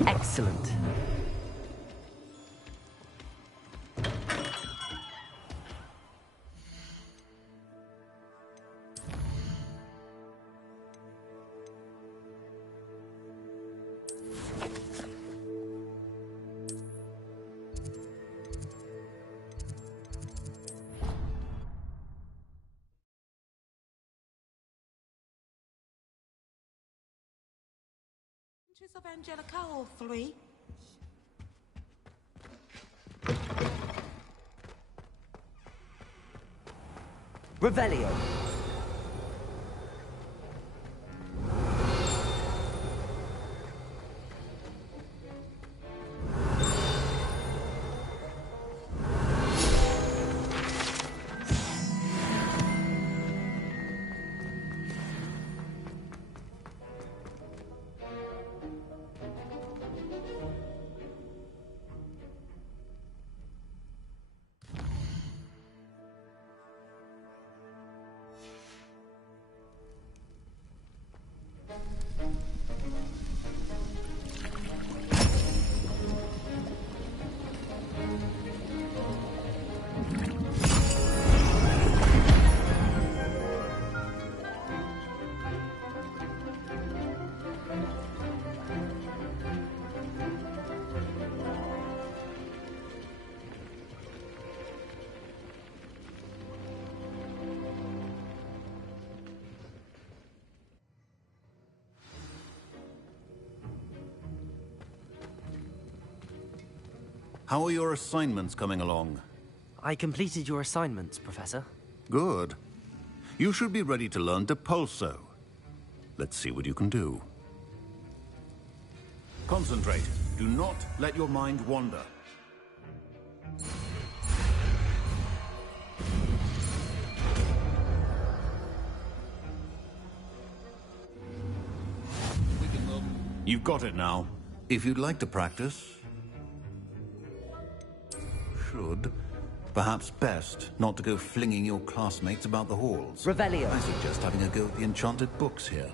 Excellent. Of Angelica, all three. Revelio. How are your assignments coming along? I completed your assignments, Professor. Good. You should be ready to learn Depulso. Let's see what you can do. Concentrate. Do not let your mind wander. You've got it now. If you'd like to practice... Perhaps best not to go flinging your classmates about the halls. Revelio. I suggest having a go at the enchanted books here.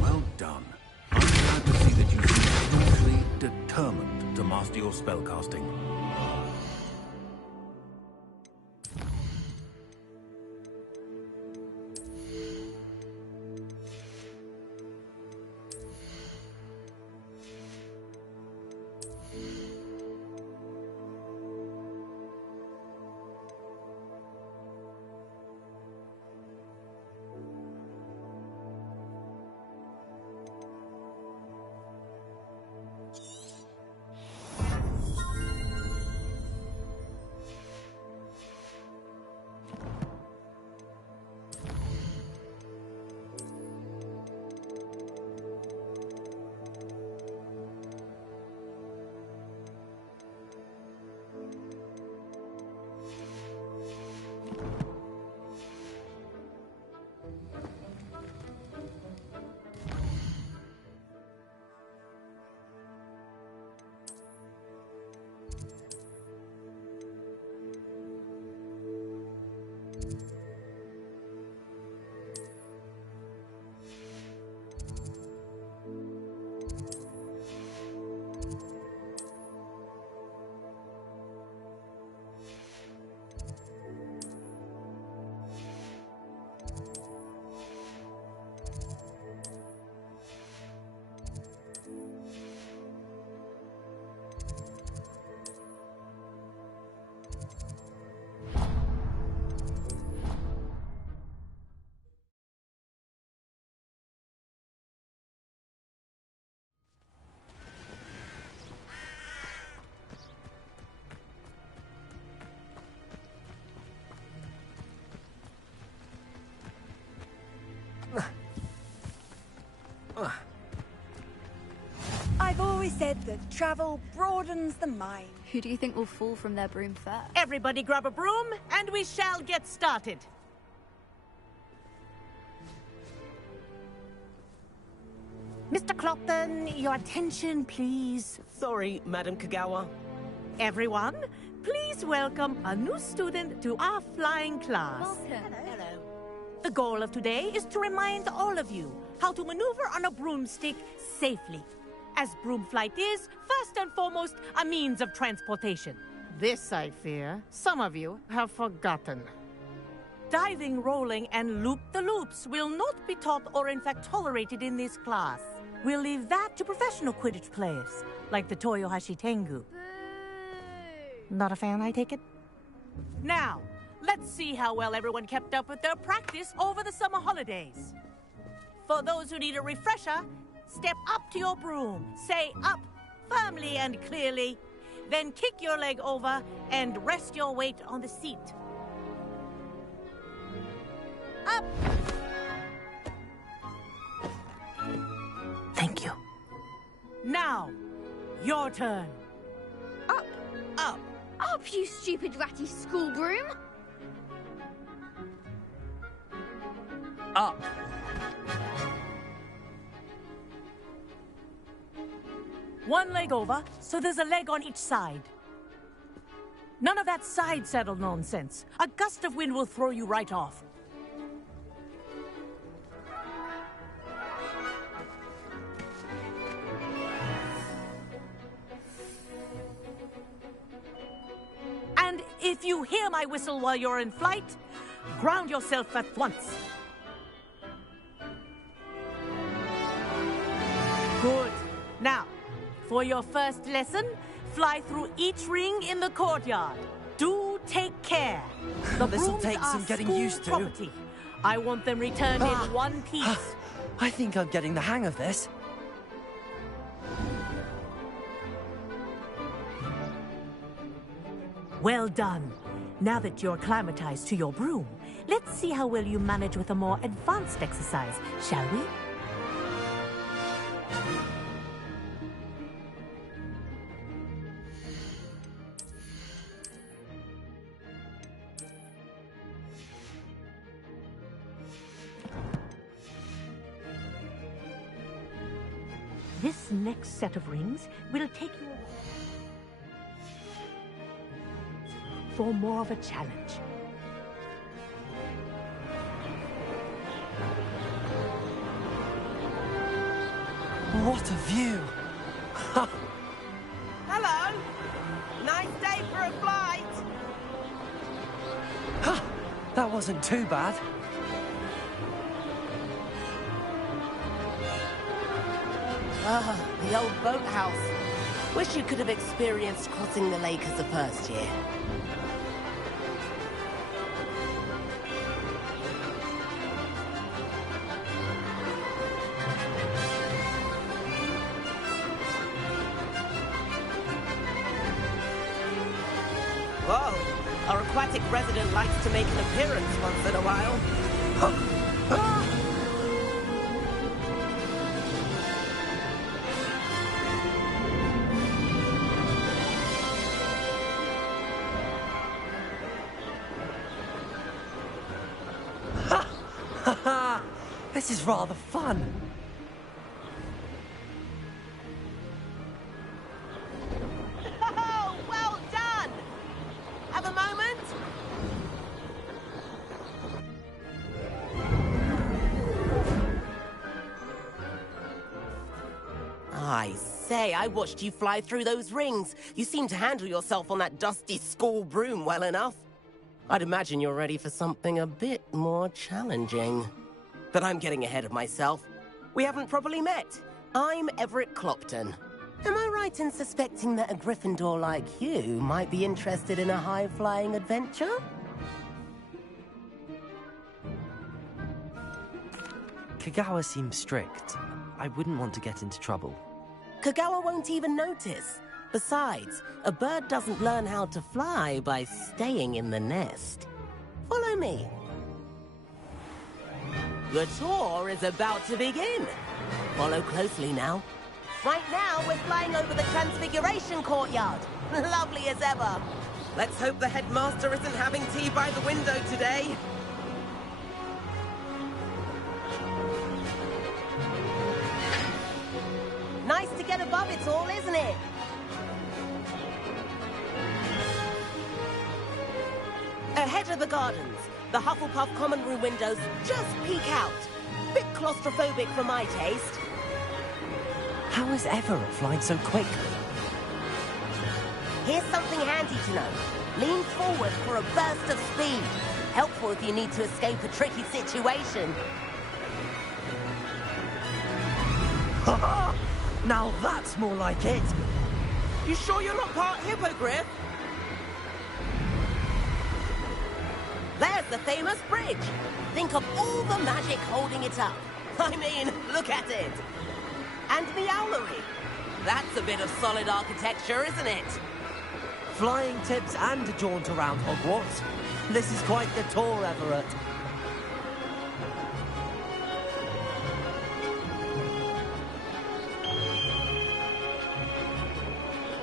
Well done. I'm glad to see that you seem staunchly determined to master your spellcasting. said that travel broadens the mind. Who do you think will fall from their broom first? Everybody grab a broom, and we shall get started. Mr. Clopton, your attention, please. Sorry, Madam Kagawa. Everyone, please welcome a new student to our flying class. Welcome. Hello. The goal of today is to remind all of you how to maneuver on a broomstick safely, as broom flight is, first and foremost, a means of transportation. This, I fear, some of you have forgotten. Diving, rolling, and loop-the-loops will not be taught or in fact tolerated in this class. We'll leave that to professional Quidditch players, like the Toyohashi Tengu. Not a fan, I take it? Now, let's see how well everyone kept up with their practice over the summer holidays. For those who need a refresher, step up to your broom, say up firmly and clearly, then kick your leg over and rest your weight on the seat. Up! Thank you. Now, your turn. Up! Up! Up, you stupid ratty school broom! Up! One leg over, so there's a leg on each side. None of that side saddle nonsense. A gust of wind will throw you right off. And if you hear my whistle while you're in flight, ground yourself at once. Good. Now, for your first lesson, fly through each ring in the courtyard. Do take care. The This'll brooms take are some getting school used to. property. I want them returned in one piece. I think I'm getting the hang of this. Well done. Now that you're acclimatized to your broom, let's see how well you manage with a more advanced exercise, shall we? This next set of rings will take you for more of a challenge. What a view! Hello! Nice day for a flight! That wasn't too bad. Ah, the old boathouse. Wish you could have experienced crossing the lake as a first year. Whoa, our aquatic resident likes to make an appearance once in a while. This is rather fun. Oh, well done! Have a moment? I say, I watched you fly through those rings. You seem to handle yourself on that dusty school broom well enough. I'd imagine you're ready for something a bit more challenging. But I'm getting ahead of myself. We haven't properly met. I'm Everett Clopton. Am I right in suspecting that a Gryffindor like you might be interested in a high-flying adventure? Kagawa seems strict. I wouldn't want to get into trouble. Kagawa won't even notice. Besides, a bird doesn't learn how to fly by staying in the nest. Follow me. The tour is about to begin. Follow closely now. Right now, we're flying over the Transfiguration Courtyard. Lovely as ever. Let's hope the headmaster isn't having tea by the window today. Nice to get above it all, isn't it? Ahead of the gardens, the Hufflepuff common room windows just peek out. Bit claustrophobic for my taste. How is Everett flying so quickly? Here's something handy to know. Lean forward for a burst of speed. Helpful if you need to escape a tricky situation. Now that's more like it. You sure you're not part hippogriff? There's the famous bridge. Think of all the magic holding it up. I mean, look at it. And the owlery. That's a bit of solid architecture, isn't it? Flying tips and a jaunt around Hogwarts. This is quite the tour, Everett.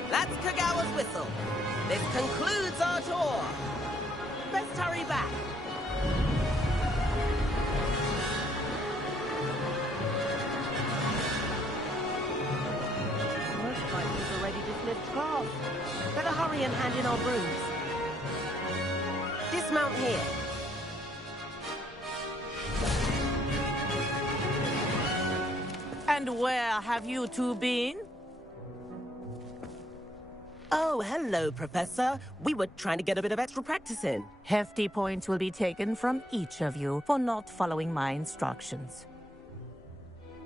That's Kagawa's whistle. This concludes our tour. Best hurry back. Looks like he's already dismissed class. Better hurry and hand in our brooms. Dismount here. And where have you two been? Oh, hello, Professor. We were trying to get a bit of extra practice in. Hefty points will be taken from each of you for not following my instructions.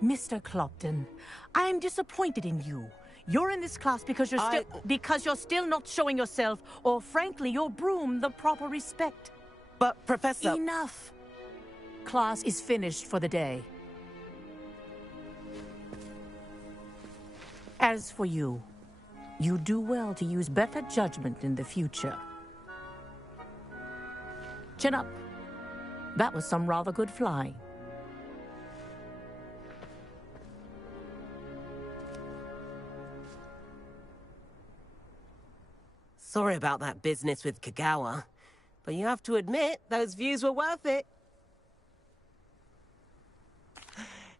Mr. Clopton, I am disappointed in you. You're in this class because you're still not showing yourself, or frankly, your broom, the proper respect. But, Professor... Enough. Class is finished for the day. As for you, you do well to use better judgment in the future. Chin up. That was some rather good flying. Sorry about that business with Kagawa, but you have to admit, those views were worth it.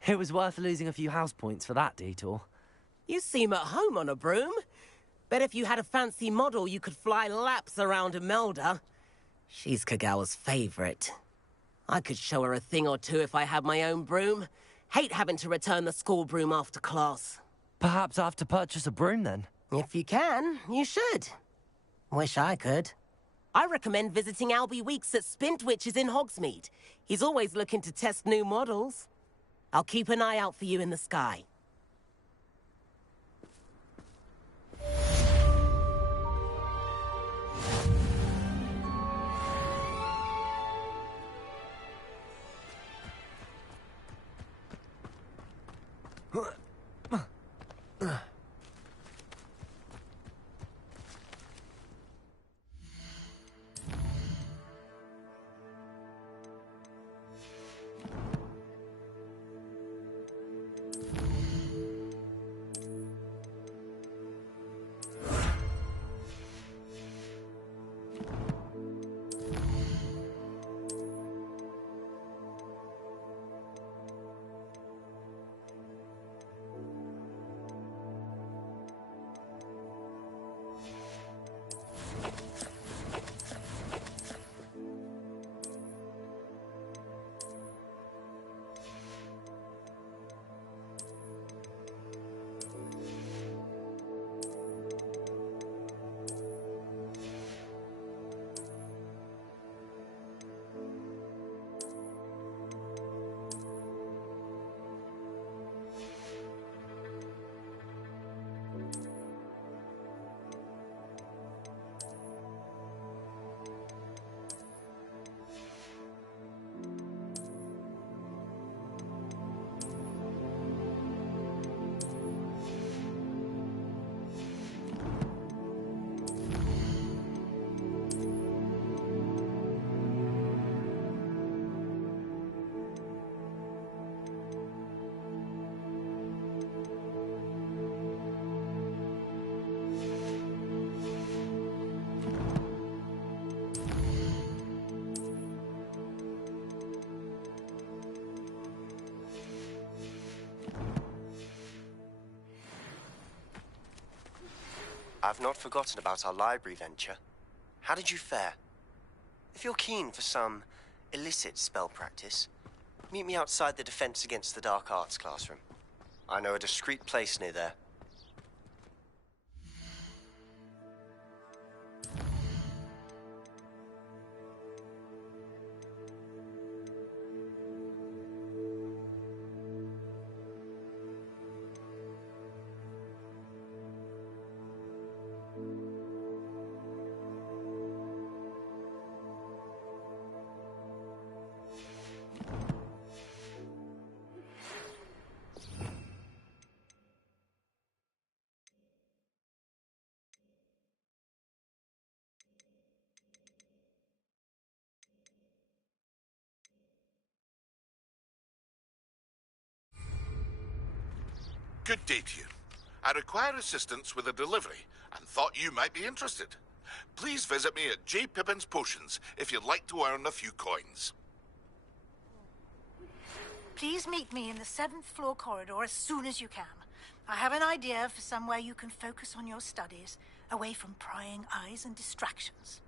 It was worth losing a few house points for that detour. You seem at home on a broom. Bet if you had a fancy model, you could fly laps around Imelda. She's Kagawa's favorite. I could show her a thing or two if I had my own broom. Hate having to return the school broom after class. Perhaps I have to purchase a broom then? If you can, you should. Wish I could. I recommend visiting Albie Weeks at Spintwitches in Hogsmeade. He's always looking to test new models. I'll keep an eye out for you in the sky. I've not forgotten about our library venture. How did you fare? If you're keen for some illicit spell practice, meet me outside the Defense Against the Dark Arts classroom. I know a discreet place near there. Good day to you. I require assistance with a delivery and thought you might be interested. Please visit me at J. Pippin's Potions if you'd like to earn a few coins. Please meet me in the 7th floor corridor as soon as you can. I have an idea for somewhere you can focus on your studies, away from prying eyes and distractions.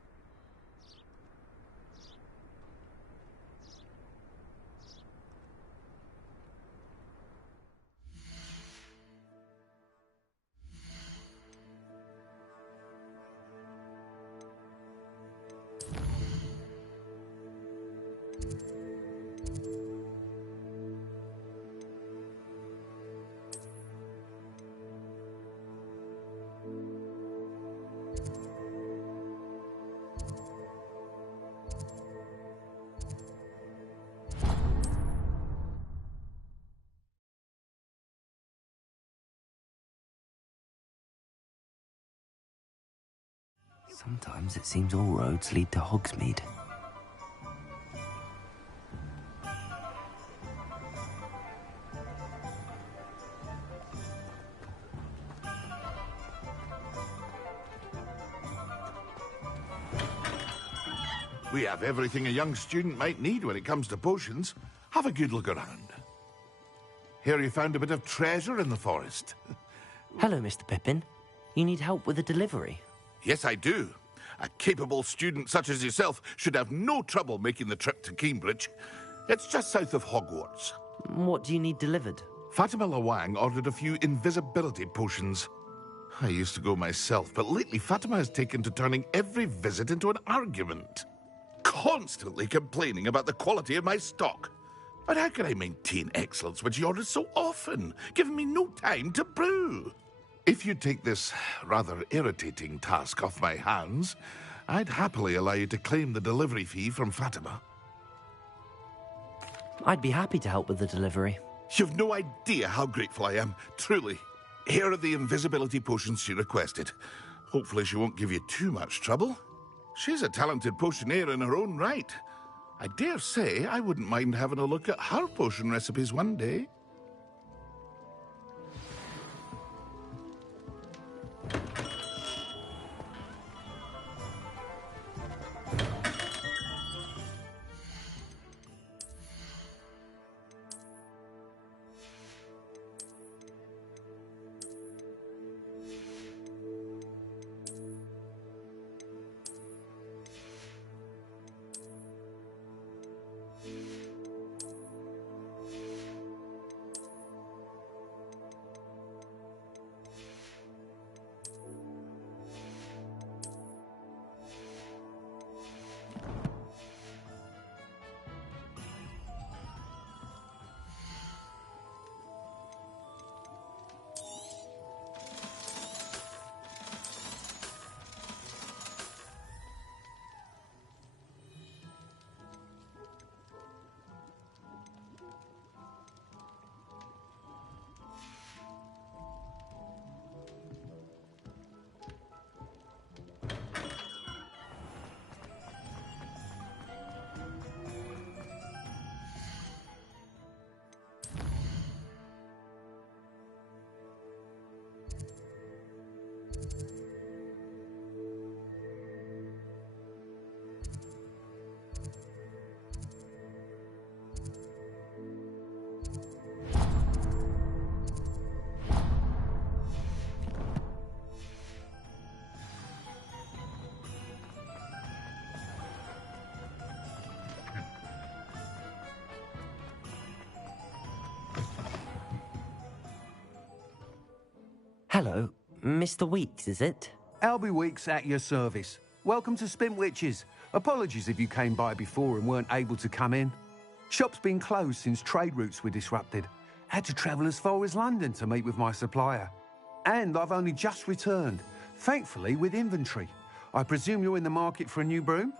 Sometimes it seems all roads lead to Hogsmeade. We have everything a young student might need when it comes to potions. Have a good look around. Here you found a bit of treasure in the forest. Hello, Mr. Pippin. You need help with a delivery? Yes, I do. A capable student such as yourself should have no trouble making the trip to Cambridge. It's just south of Hogwarts. What do you need delivered? Fatima Lawang ordered a few invisibility potions. I used to go myself, but lately Fatima has taken to turning every visit into an argument. Constantly complaining about the quality of my stock. But how can I maintain excellence when she orders so often, giving me no time to brew? If you take this rather irritating task off my hands, I'd happily allow you to claim the delivery fee from Fatima. I'd be happy to help with the delivery. You've no idea how grateful I am, truly. Here are the invisibility potions she requested. Hopefully she won't give you too much trouble. She's a talented potioneer in her own right. I dare say I wouldn't mind having a look at her potion recipes one day. Hello, Mr. Weeks, is it? Albie Weeks at your service. Welcome to Spintwitches. Apologies if you came by before and weren't able to come in. Shop's been closed since trade routes were disrupted. Had to travel as far as London to meet with my supplier. And I've only just returned, thankfully with inventory. I presume you're in the market for a new broom?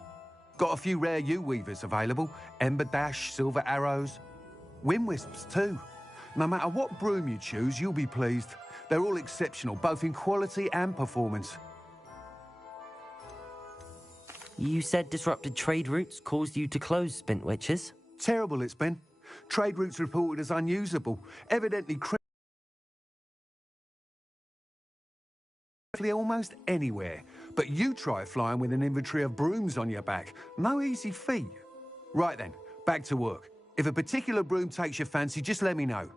Got a few rare U-weavers available. Ember Dash, Silver Arrows. Wind Wisps too. No matter what broom you choose, you'll be pleased. They're all exceptional, both in quality and performance. You said disrupted trade routes caused you to close Spintwitches? Terrible it's been. Trade routes reported as unusable. Evidently almost anywhere. But you try flying with an inventory of brooms on your back. No easy feat. Right then, back to work. If a particular broom takes your fancy, just let me know.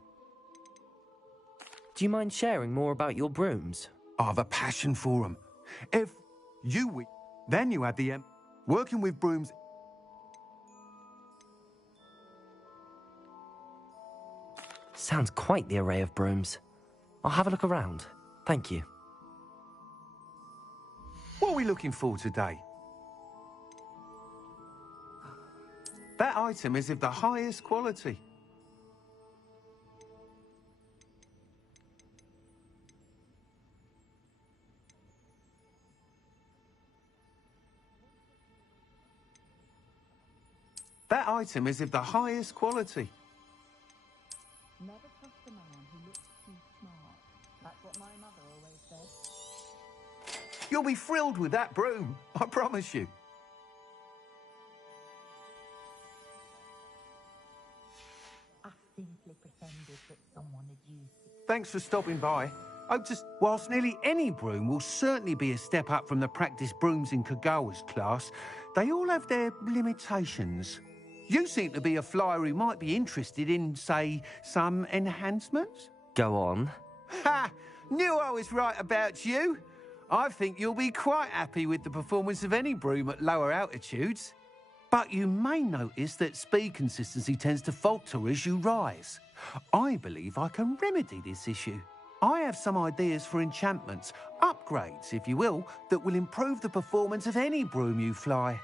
Do you mind sharing more about your brooms? I've a passion for them. Then you add the working with brooms. Sounds quite the array of brooms. I'll have a look around. Thank you. What are we looking for today? That item is of the highest quality. That item is of the highest quality. Never trust a man who looks too smart. That's what my mother always said. You'll be thrilled with that broom, I promise you. I simply pretended that someone had used it. Thanks for stopping by. Whilst nearly any broom will certainly be a step up from the practice brooms in Kagawa's class, they all have their limitations. You seem to be a flyer who might be interested in, say, some enhancements? Go on. Ha! Knew I was right about you. I think you'll be quite happy with the performance of any broom at lower altitudes. But you may notice that speed consistency tends to falter as you rise. I believe I can remedy this issue. I have some ideas for enchantments, upgrades, if you will, that will improve the performance of any broom you fly.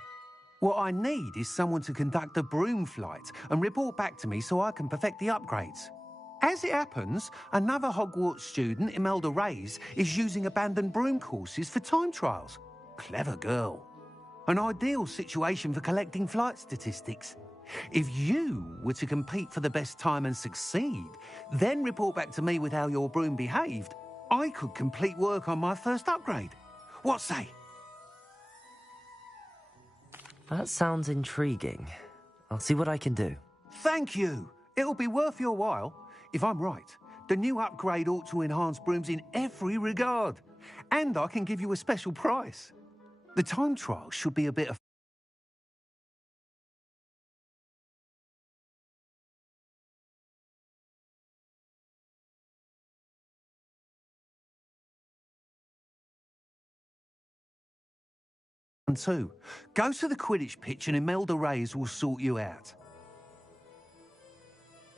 What I need is someone to conduct a broom flight and report back to me so I can perfect the upgrades. As it happens, another Hogwarts student, Imelda Reyes, is using abandoned broom courses for time trials. Clever girl. An ideal situation for collecting flight statistics. If you were to compete for the best time and succeed, then report back to me with how your broom behaved, I could complete work on my first upgrade. What say? That sounds intriguing. I'll see what I can do. Thank you. It'll be worth your while. If I'm right, the new upgrade ought to enhance brooms in every regard. And I can give you a special price. The time trial should be a bit of too. Go to the Quidditch pitch and Imelda Reyes will sort you out.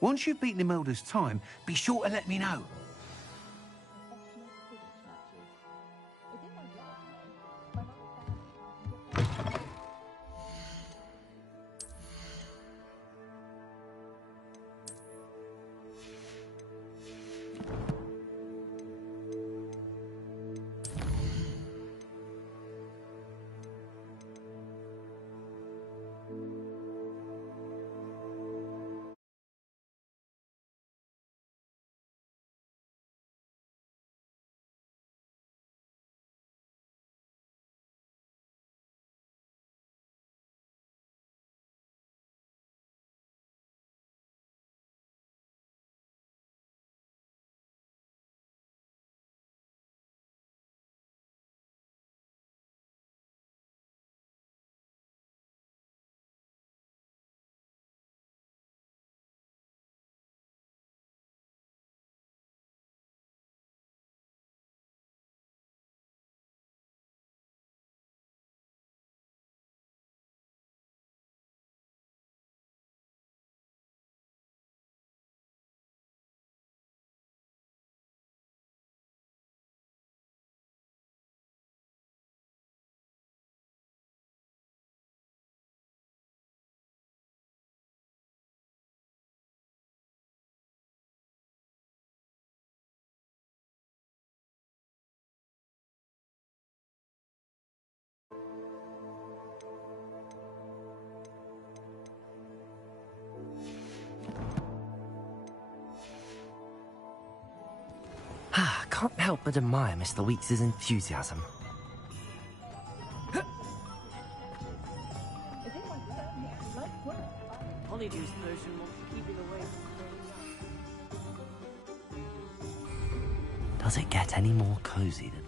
Once you've beaten Imelda's time, be sure to let me know. can't help but admire Mr. Weeks' enthusiasm. Honeydew potion wants keeping away from Does it get any more cozy than...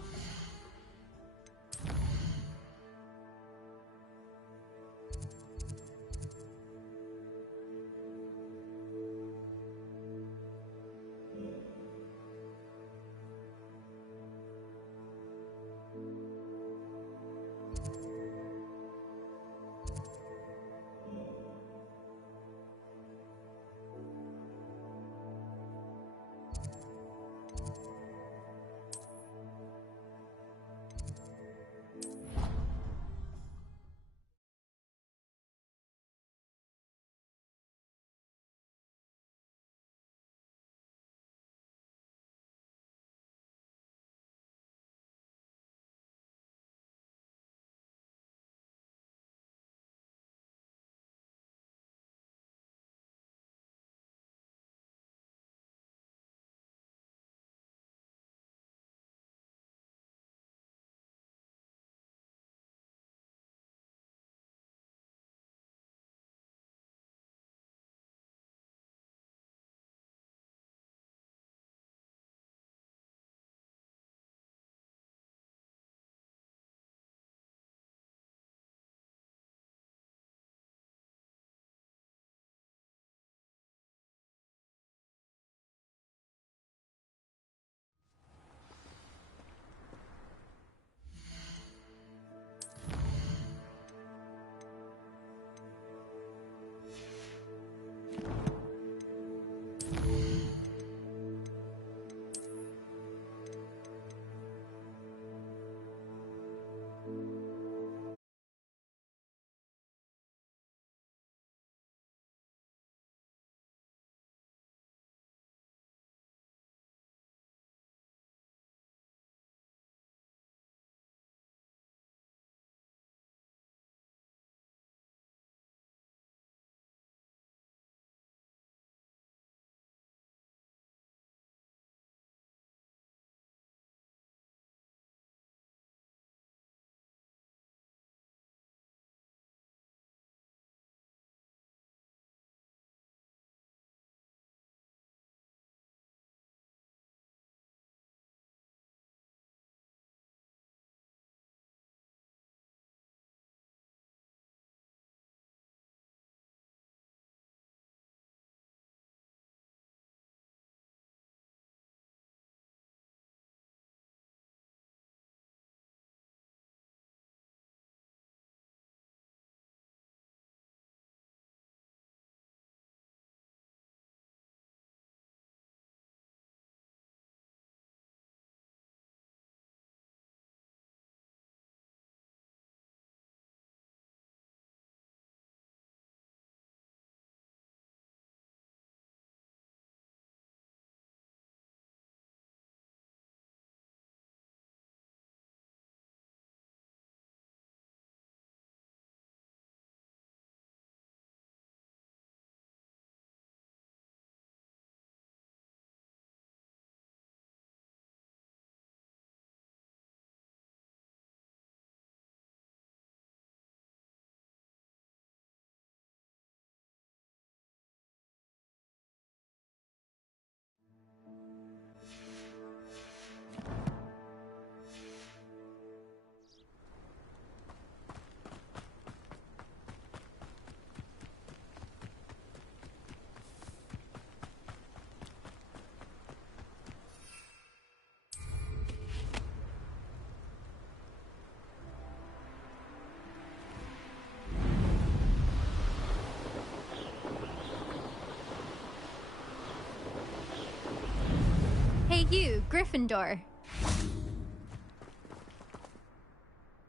Hey you, Gryffindor.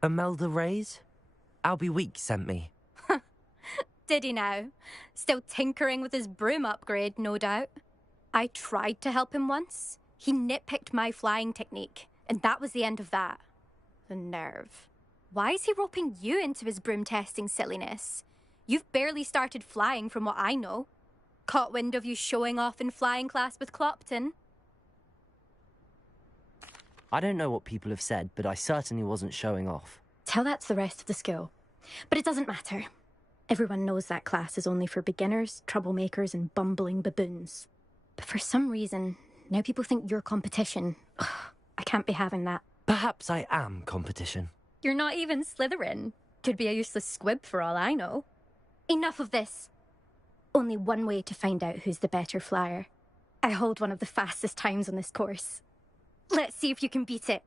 Imelda Reyes? Albie Weeks sent me. Did he now? Still tinkering with his broom upgrade, no doubt. I tried to help him once. He nitpicked my flying technique, and that was the end of that. The nerve. Why is he roping you into his broom testing silliness? You've barely started flying from what I know. Caught wind of you showing off in flying class with Clopton. I don't know what people have said, but I certainly wasn't showing off. Tell that to the rest of the school. But it doesn't matter. Everyone knows that class is only for beginners, troublemakers, and bumbling baboons. But for some reason, now people think you're competition. Ugh, I can't be having that. Perhaps I am competition. You're not even Slytherin. Could be a useless squib for all I know. Enough of this. Only one way to find out who's the better flyer. I hold one of the fastest times on this course. Let's see if you can beat it.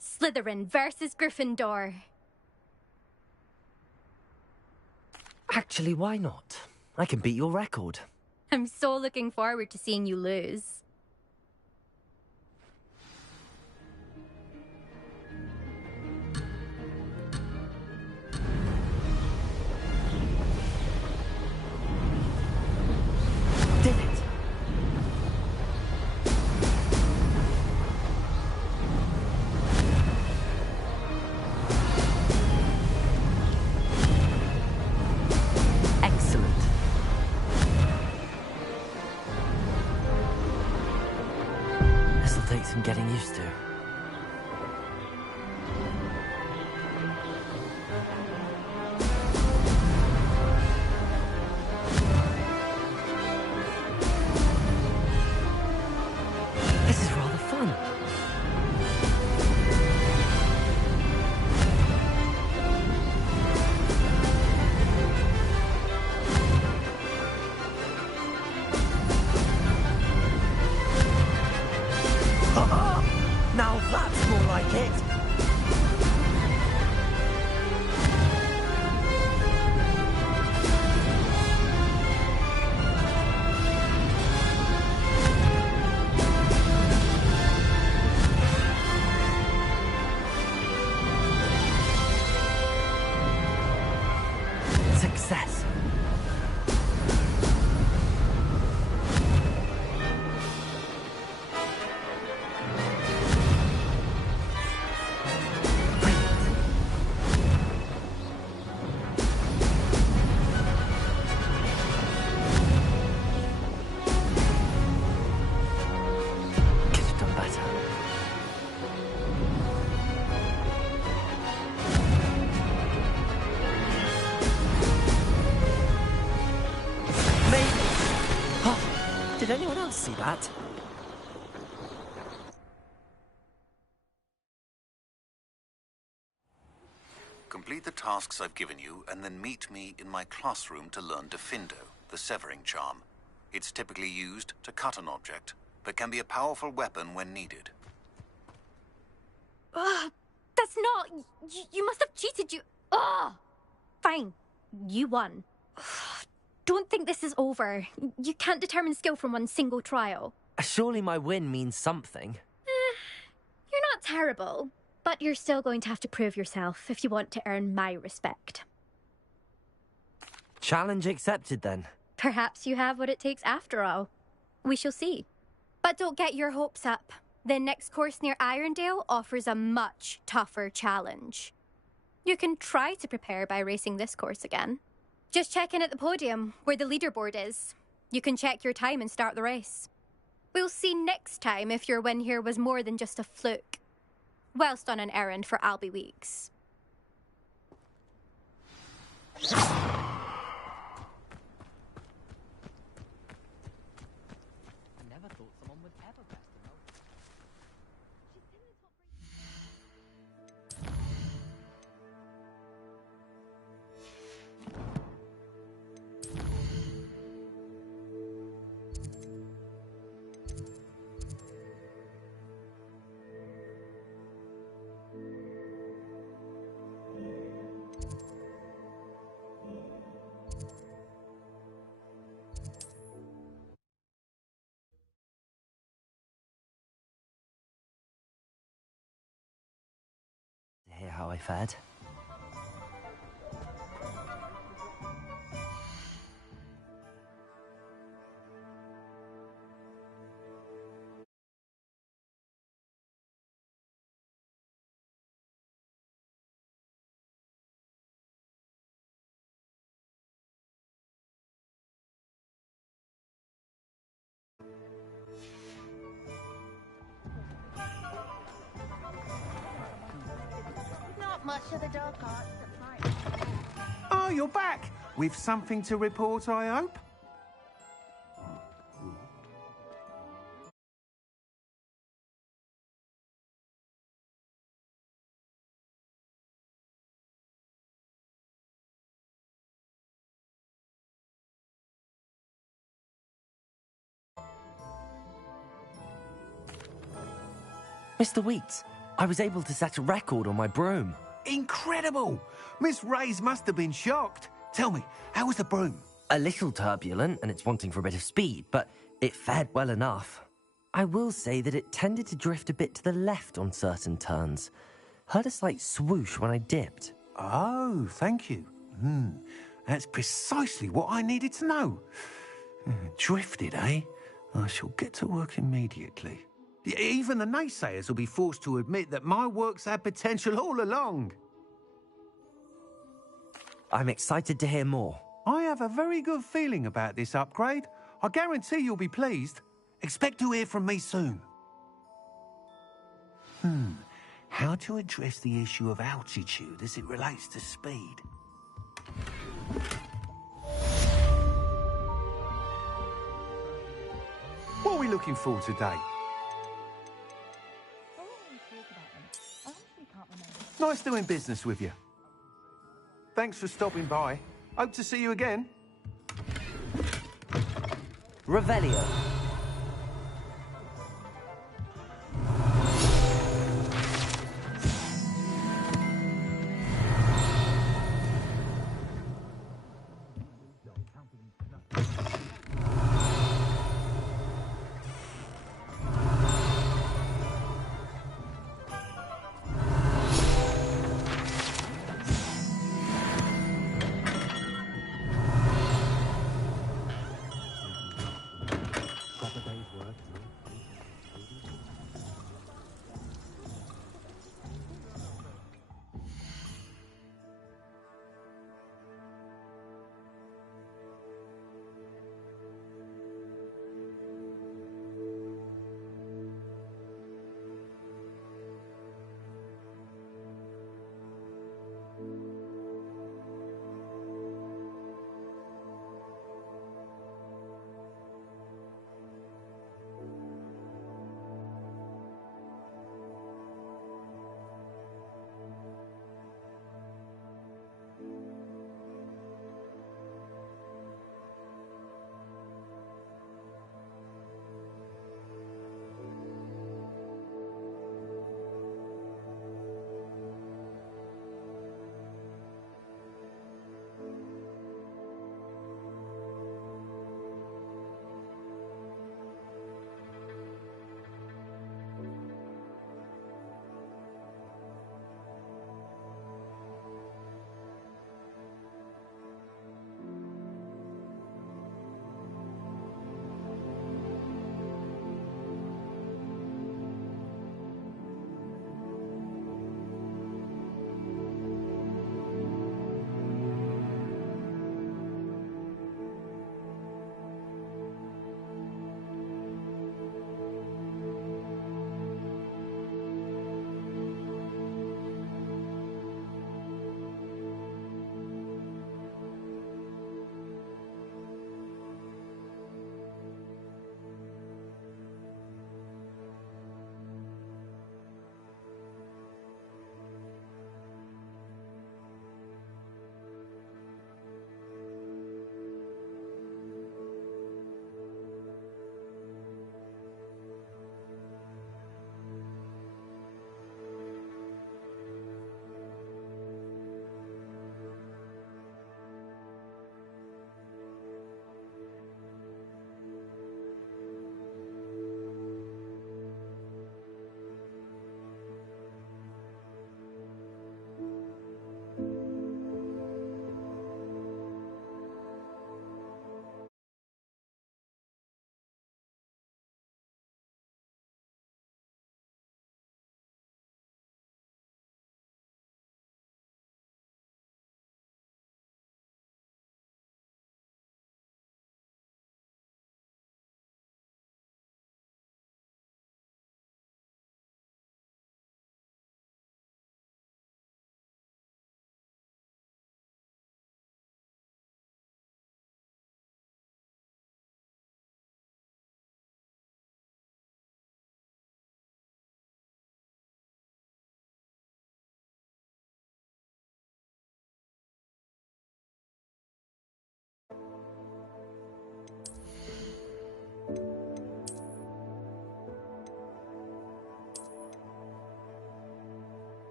Slytherin versus Gryffindor. Actually, why not? I can beat your record. I'm so looking forward to seeing you lose. Did it! Excellent. This'll take some getting used to. This is rather fun. Now that's more like it. Success. Could have done better. Maybe. Oh, did anyone else see that? Complete the tasks I've given you, and then meet me in my classroom to learn Diffindo, the severing charm. It's typically used to cut an object, but can be a powerful weapon when needed. Ugh, that's not... You must have cheated, you... Ugh! Fine. You won. Ugh, don't think this is over. You can't determine skill from one single trial. Surely my win means something. You're not terrible, but you're still going to have to prove yourself if you want to earn my respect. Challenge accepted, then. Perhaps you have what it takes after all. We shall see. But don't get your hopes up. The next course near Irondale offers a much tougher challenge. You can try to prepare by racing this course again. Just check in at the podium, where the leaderboard is. You can check your time and start the race. We'll see next time if your win here was more than just a fluke. Whilst on an errand for Albie Weeks. Never thought someone would ever best hear how I fared. much of the dark arts at night. Oh, you're back! With something to report, I hope? Mr. Weeks, I was able to set a record on my broom. Incredible! Miss Reyes must have been shocked. Tell me, how was the broom? A little turbulent, and it's wanting for a bit of speed, but it fared well enough. I will say that it tended to drift a bit to the left on certain turns. Heard a slight swoosh when I dipped. Oh, thank you. That's precisely what I needed to know. Drifted, eh? I shall get to work immediately. Even the naysayers will be forced to admit that my work's had potential all along. I'm excited to hear more. I have a very good feeling about this upgrade. I guarantee you'll be pleased. Expect to hear from me soon. How to address the issue of altitude as it relates to speed? What are we looking for today? Nice doing business with you. Thanks for stopping by. Hope to see you again. Revelio.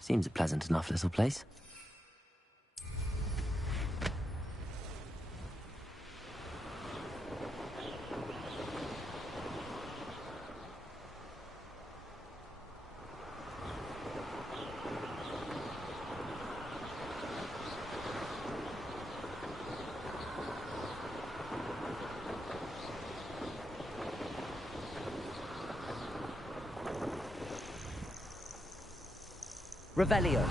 Seems a pleasant enough little place. Revelio.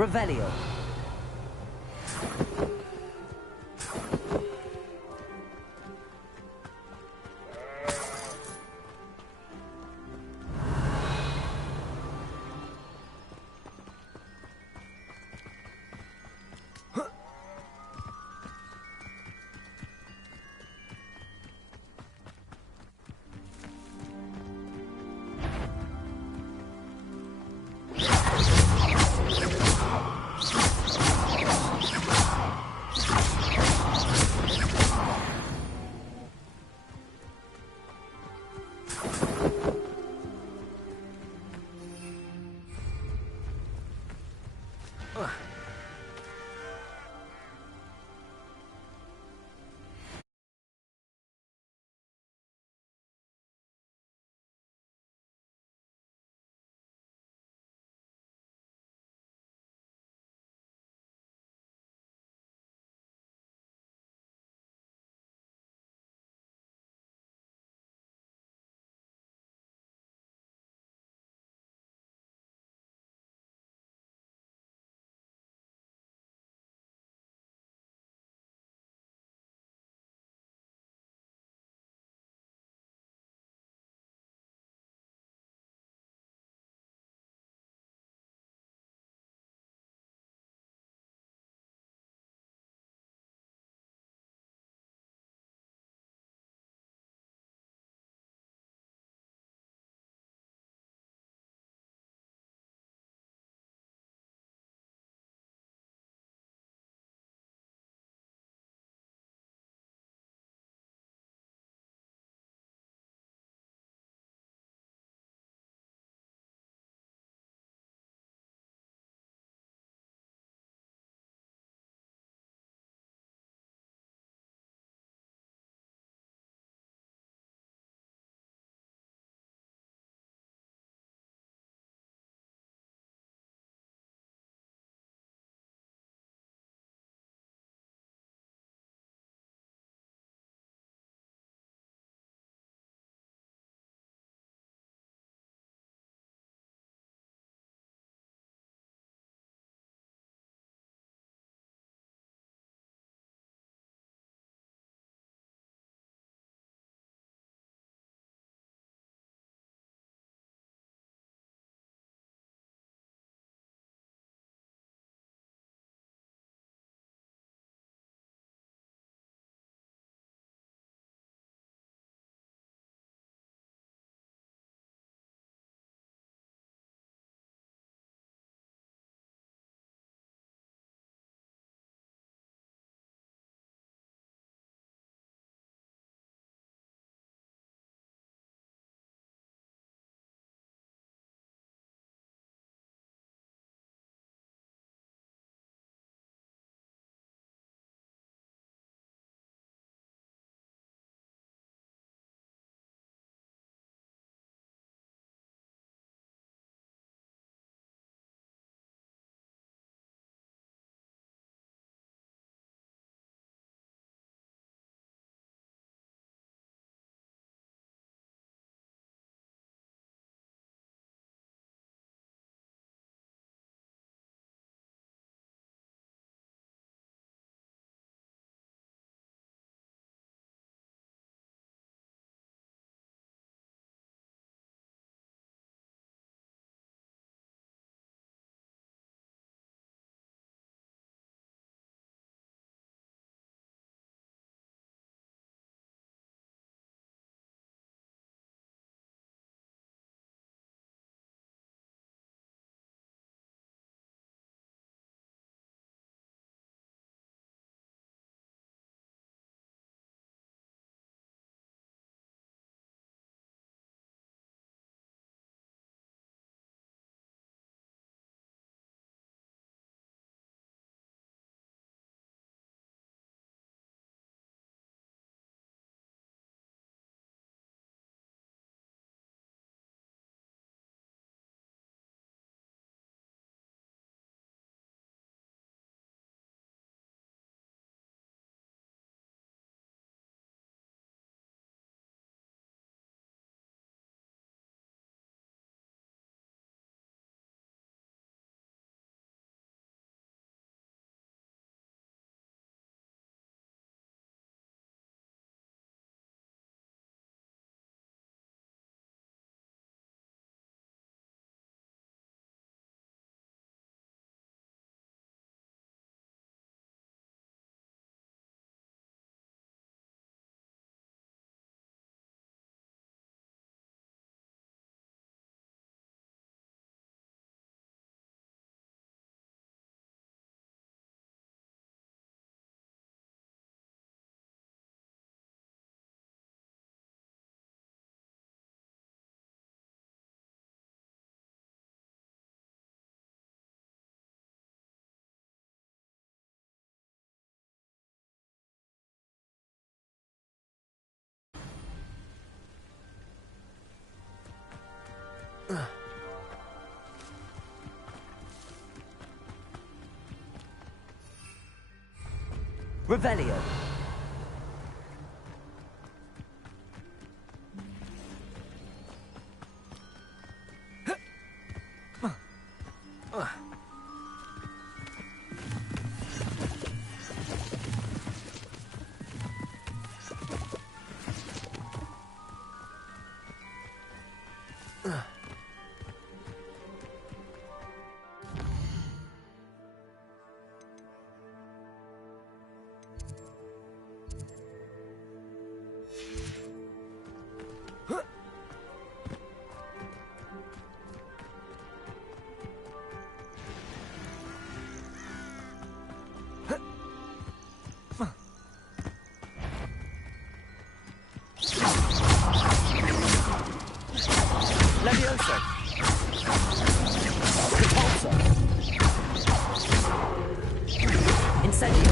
Revelio. Revelio. Levioso. Repulsor. Incendio.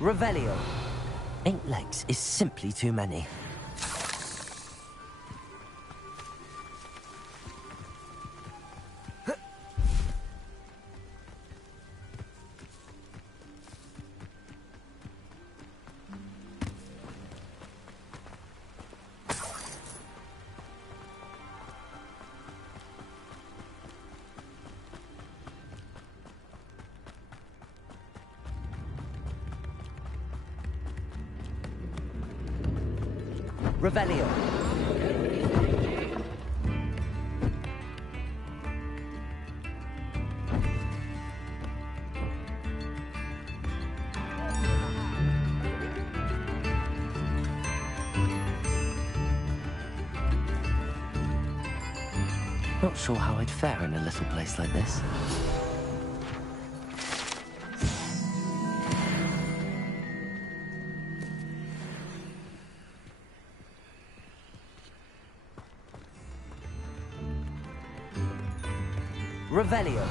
Revelio. 8 legs is simply too many. Revelio. Not sure how I'd fare in a little place like this. Revelio.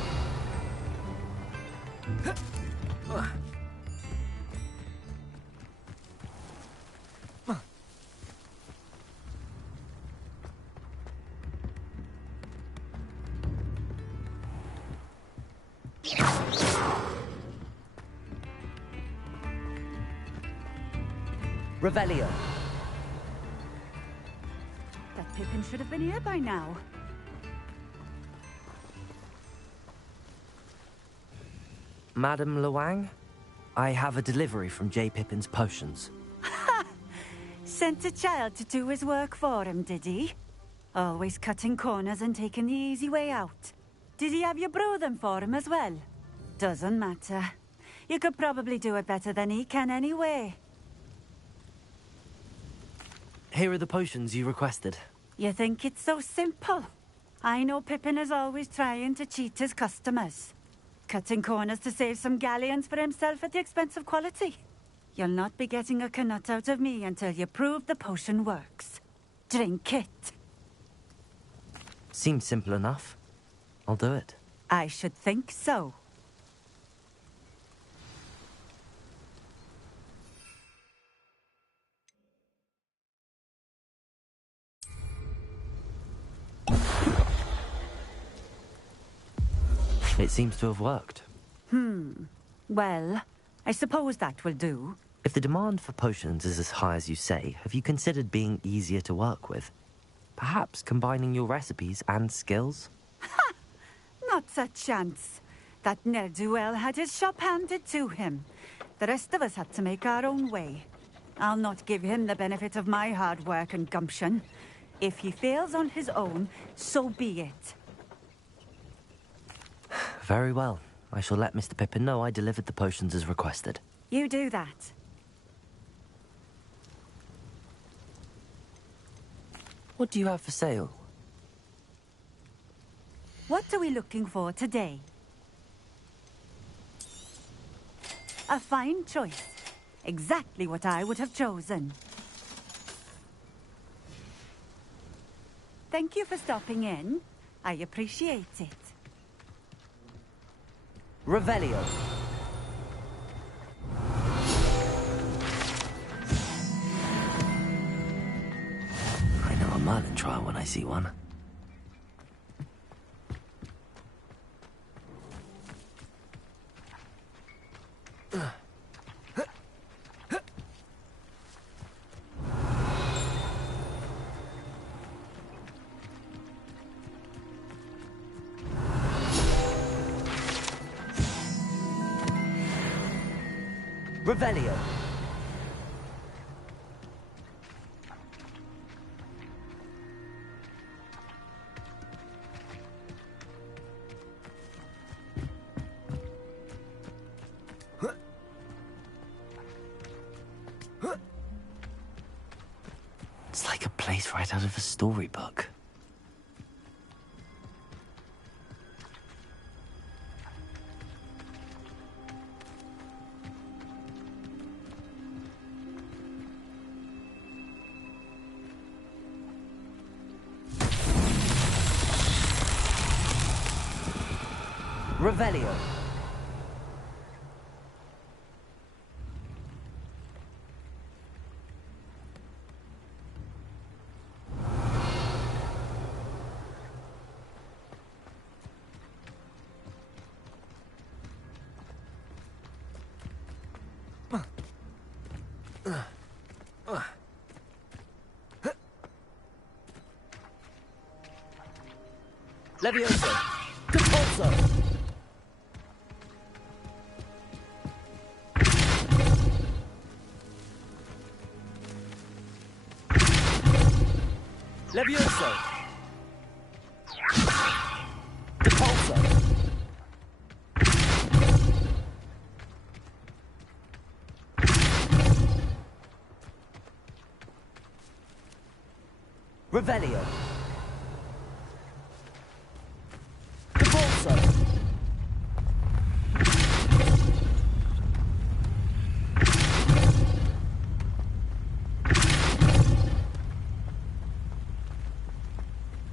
Revelio. That Pippin should have been here by now. Madame Luang, I have a delivery from J. Pippin's potions. Sent a child to do his work for him, did he? Always cutting corners and taking the easy way out. Did he have you brew them for him as well? Doesn't matter. You could probably do it better than he can anyway. Here are the potions you requested. You think it's so simple? I know Pippin is always trying to cheat his customers. Cutting corners to save some galleons for himself at the expense of quality. You'll not be getting a canut out of me until you prove the potion works. Drink it. Seems simple enough. I'll do it. I should think so. It seems to have worked. Well, I suppose that will do. If the demand for potions is as high as you say, have you considered being easier to work with? Perhaps combining your recipes and skills? Ha! Not a chance. That ne'er-do-well had his shop handed to him. The rest of us had to make our own way. I'll not give him the benefit of my hard work and gumption. If he fails on his own, so be it. Very well. I shall let Mr. Pippin know I delivered the potions as requested. You do that. What do you have for sale? What are we looking for today? A fine choice. Exactly what I would have chosen. Thank you for stopping in. I appreciate it. Revelio. I know a Merlin trial when I see one. Revelio. It's like a place right out of a storybook. Revelio. Levioso. Compulso. Levioso. Compulso. Revelio. Compulso.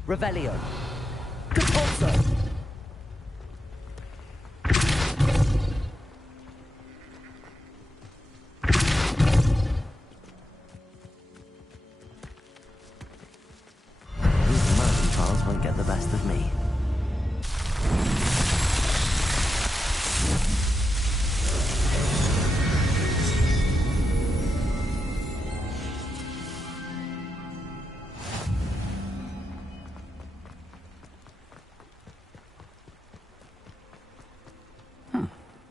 Revelio. Compulso. These mountain trials won't get the best of me.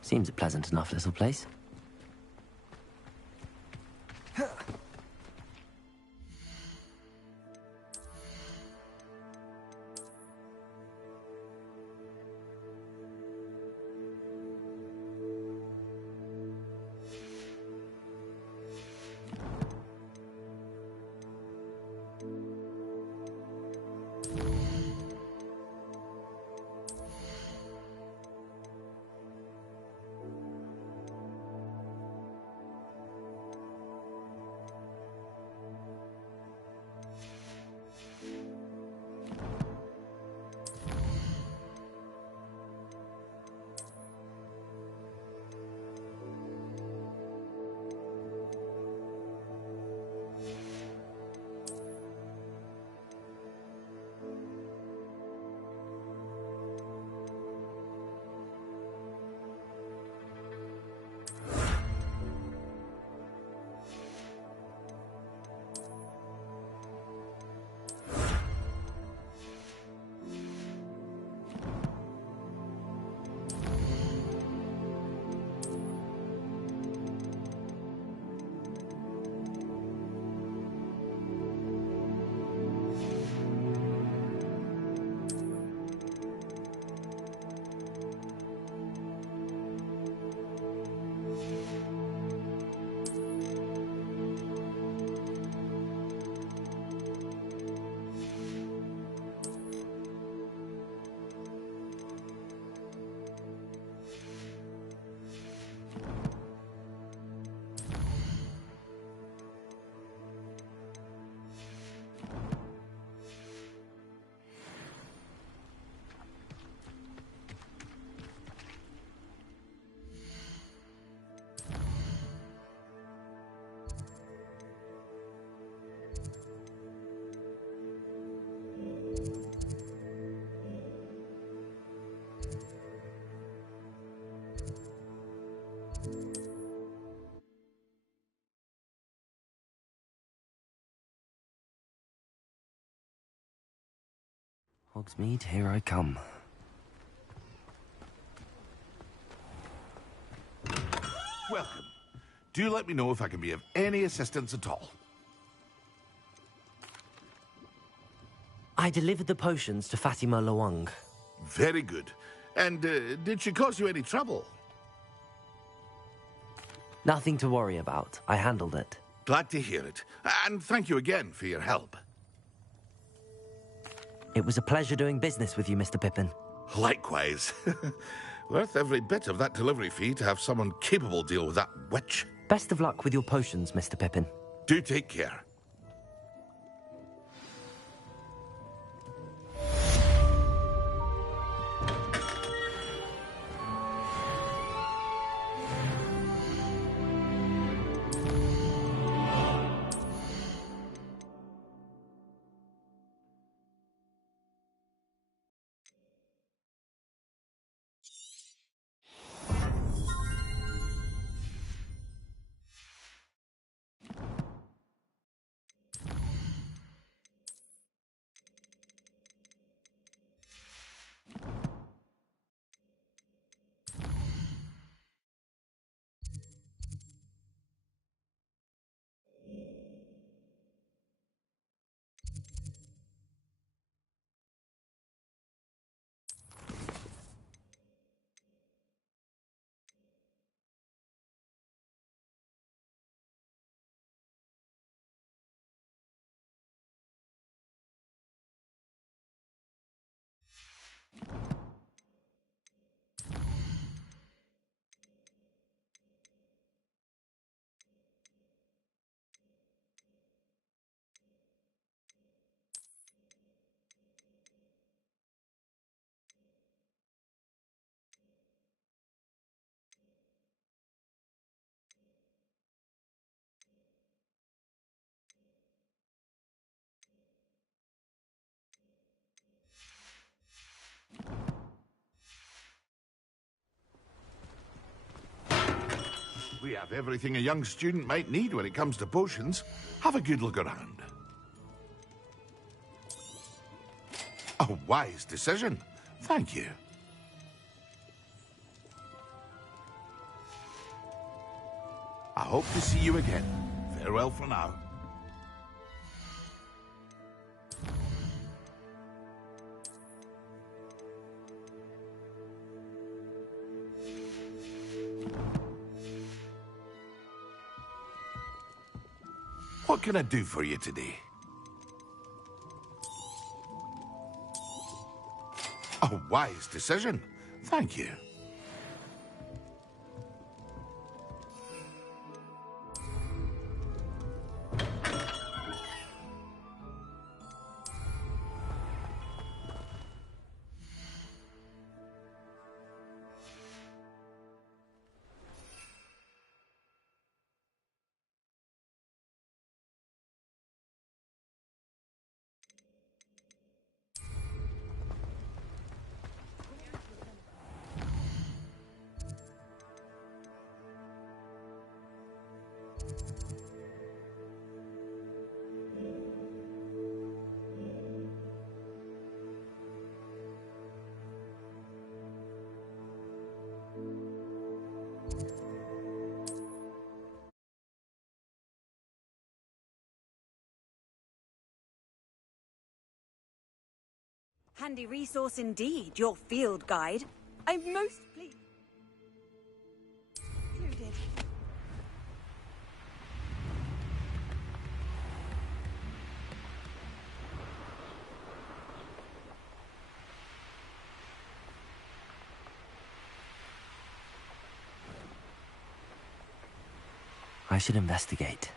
Seems a pleasant enough little place. Hogsmeade, here I come. Welcome. Do let me know if I can be of any assistance at all. I delivered the potions to Fatima Lawang. Very good. And did she cause you any trouble? Nothing to worry about. I handled it. Glad to hear it. And thank you again for your help. It was a pleasure doing business with you, Mr. Pippin. Likewise. Worth every bit of that delivery fee to have someone capable deal with that witch. Best of luck with your potions, Mr. Pippin. Do take care. We have everything a young student might need when it comes to potions. Have a good look around. A wise decision. Thank you. I hope to see you again. Farewell for now. What can I do for you today? A wise decision. Thank you. Handy resource indeed, your field guide. I'm most pleased. Included. I should investigate.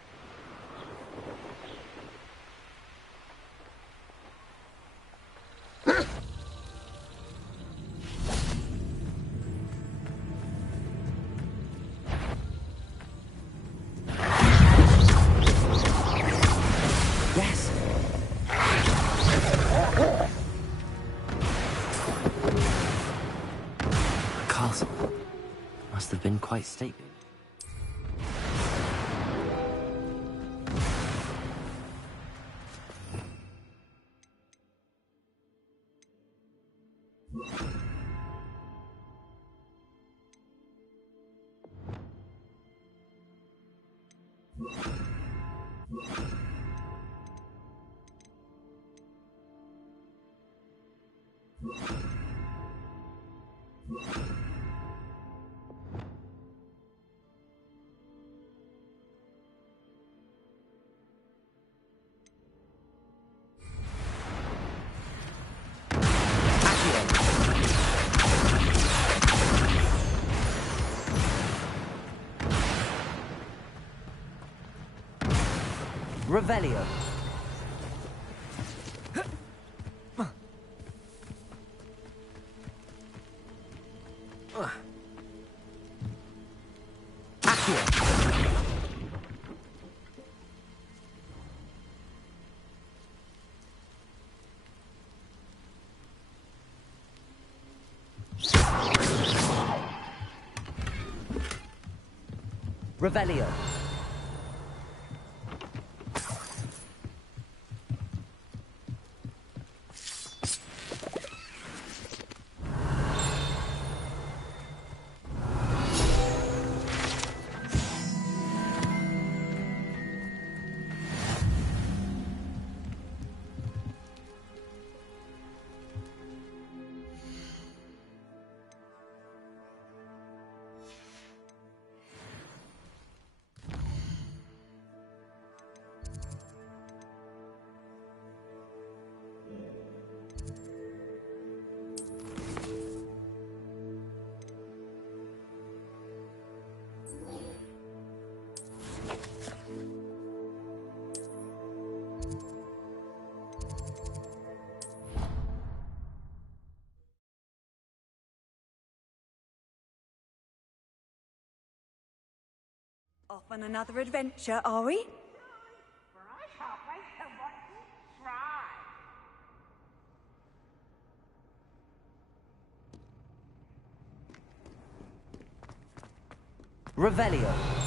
Must have been quite stately. Revelio. Revelio. Off on another adventure, are we? Revelio.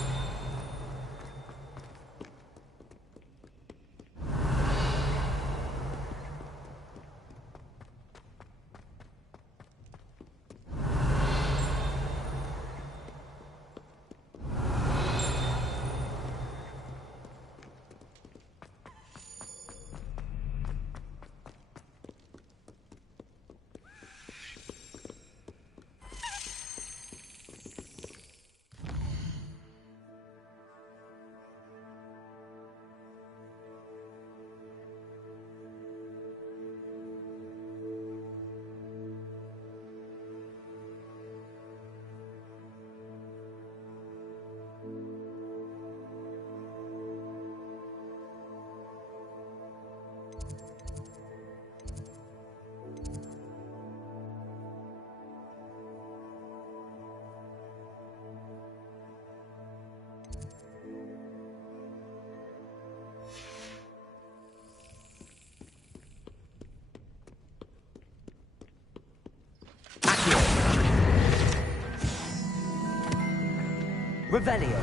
Revelio.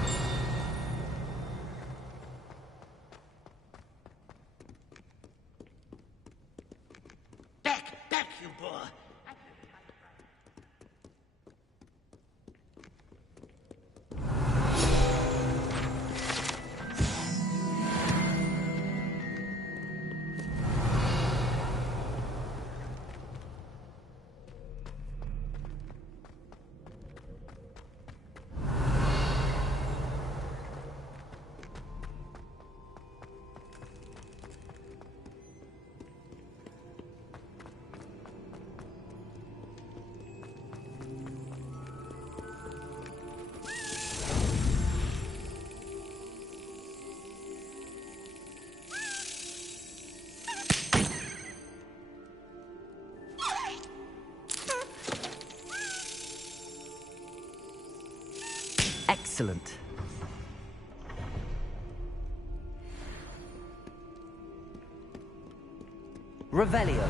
Back, you boy. Excellent. Revelio.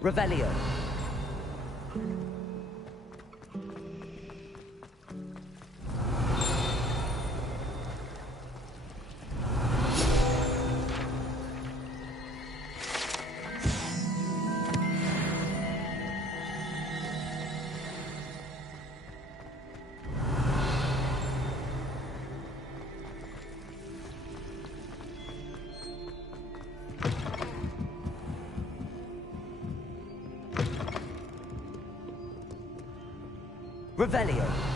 Revelio. Revelio.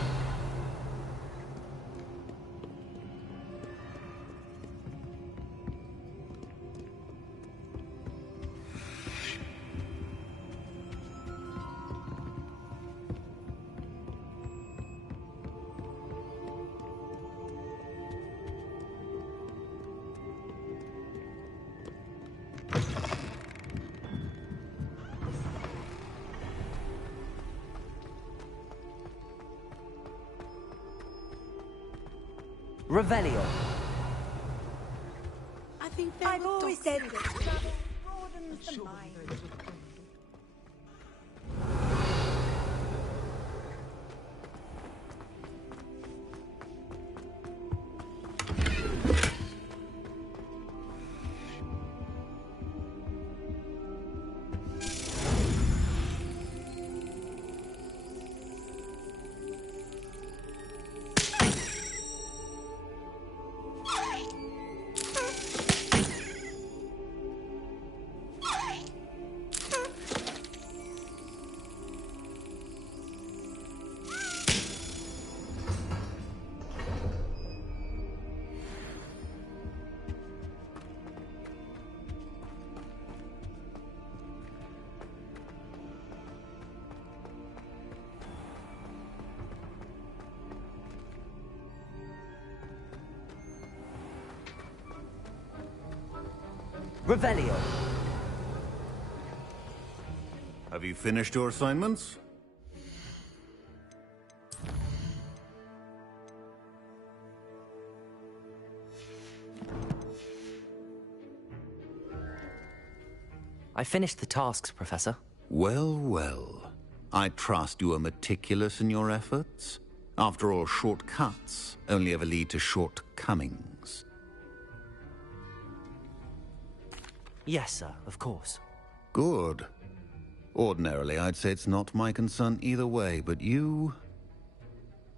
Revelio. I think I've always said that travel broadens the mind. Revelio. Have you finished your assignments? I finished the tasks, Professor. Well, well. I trust you are meticulous in your efforts. After all, shortcuts only ever lead to shortcomings. Yes, sir, of course. Good. Ordinarily, I'd say it's not my concern either way, but you...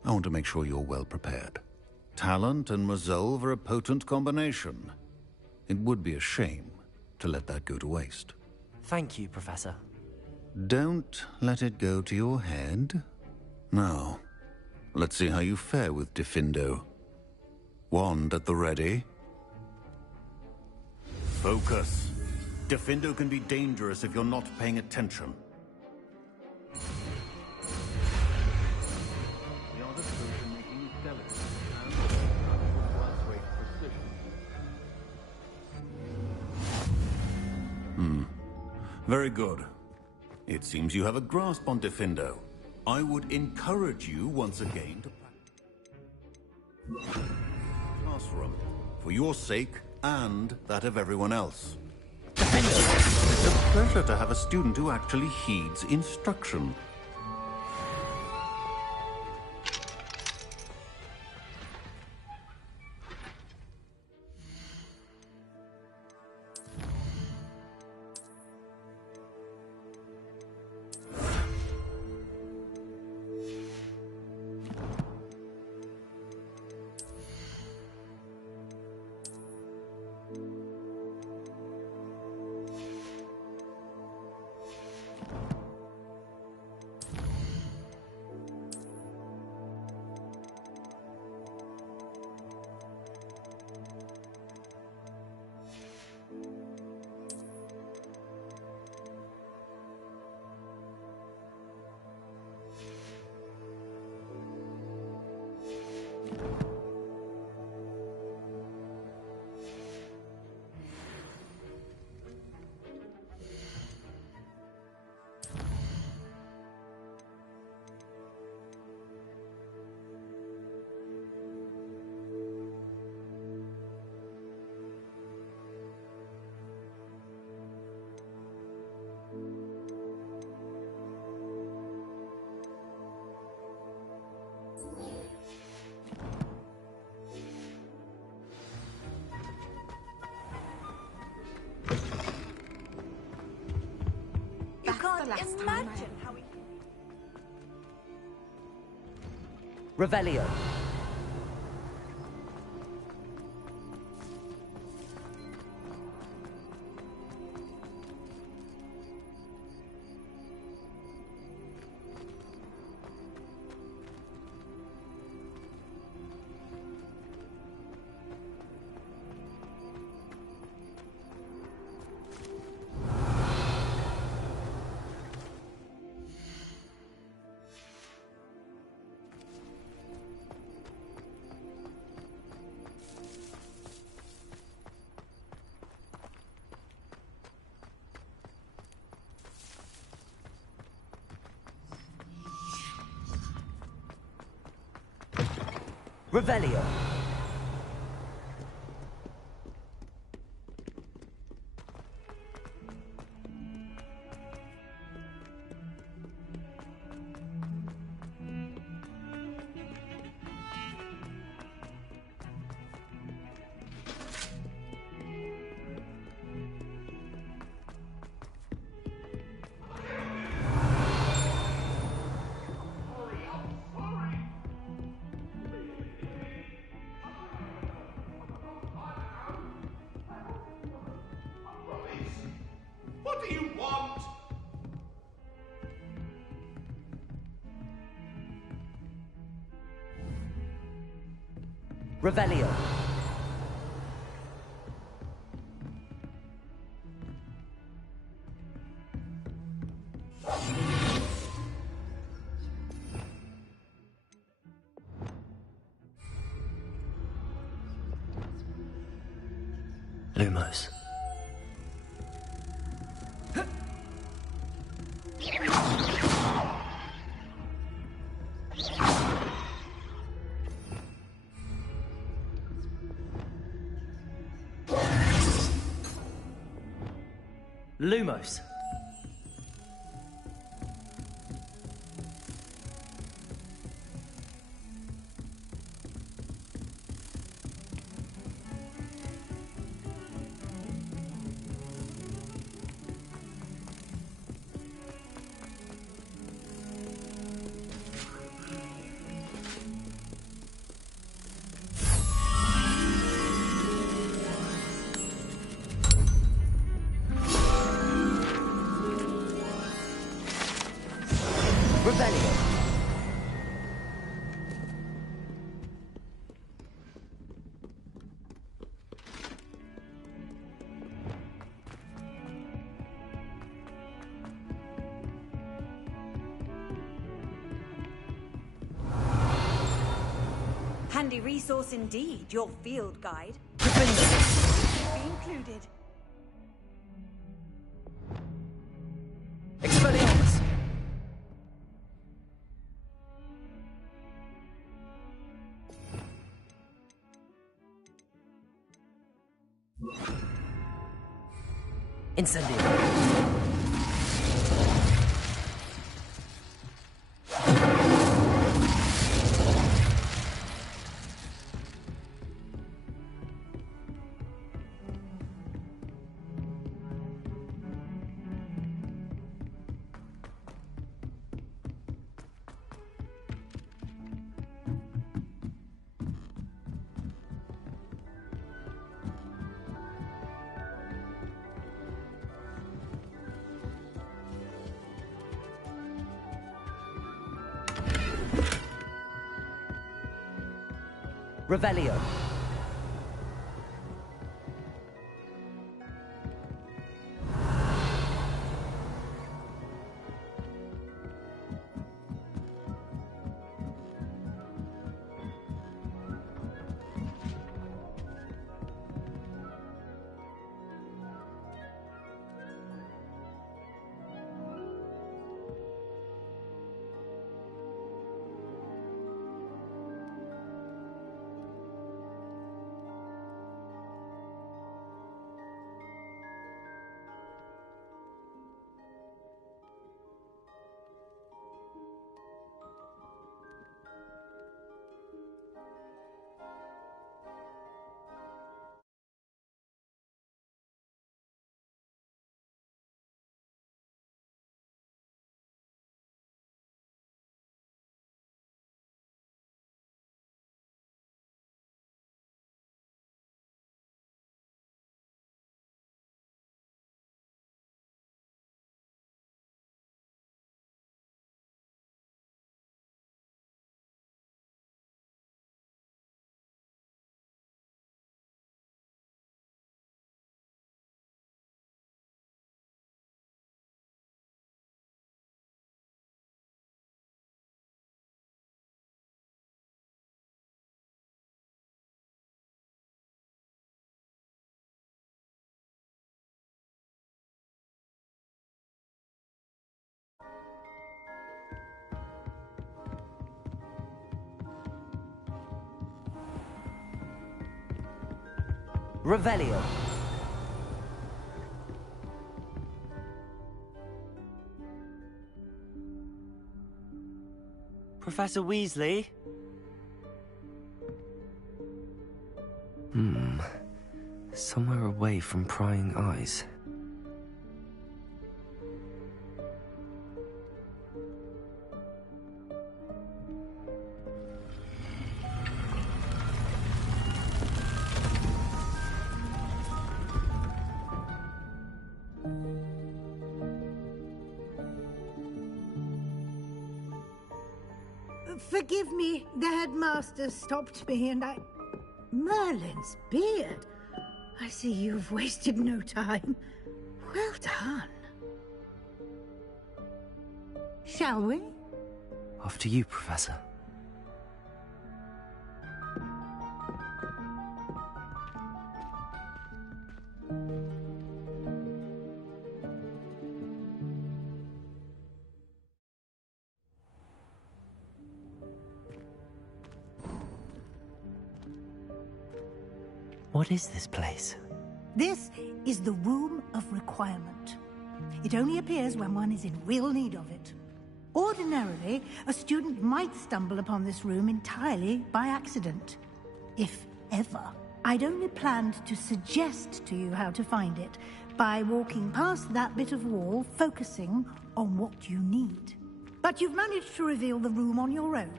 I want to make sure you're well prepared. Talent and resolve are a potent combination. It would be a shame to let that go to waste. Thank you, Professor. Don't let it go to your head. Now, let's see how you fare with Diffindo. Wand at the ready. Focus. Diffindo can be dangerous if you're not paying attention. Very good. It seems you have a grasp on Diffindo. I would encourage you once again to practice. Classroom, for your sake and that of everyone else. It's a pleasure to have a student who actually heeds instruction. You can't imagine how we... Revelio. Revelio. What do you want? Revelio. Lumos. Lumos. Revelio. Handy resource indeed, your field guide. Be included. Expelliarmus. Incendio. Revelio. Revelio. Professor Weasley? Somewhere away from prying eyes. Forgive me, the headmaster stopped me and I... Merlin's beard. I see you've wasted no time. Well done. Shall we? After you, Professor. What is this place? This is the Room of Requirement. It only appears when one is in real need of it. Ordinarily, a student might stumble upon this room entirely by accident. If ever. I'd only planned to suggest to you how to find it by walking past that bit of wall, focusing on what you need. But you've managed to reveal the room on your own.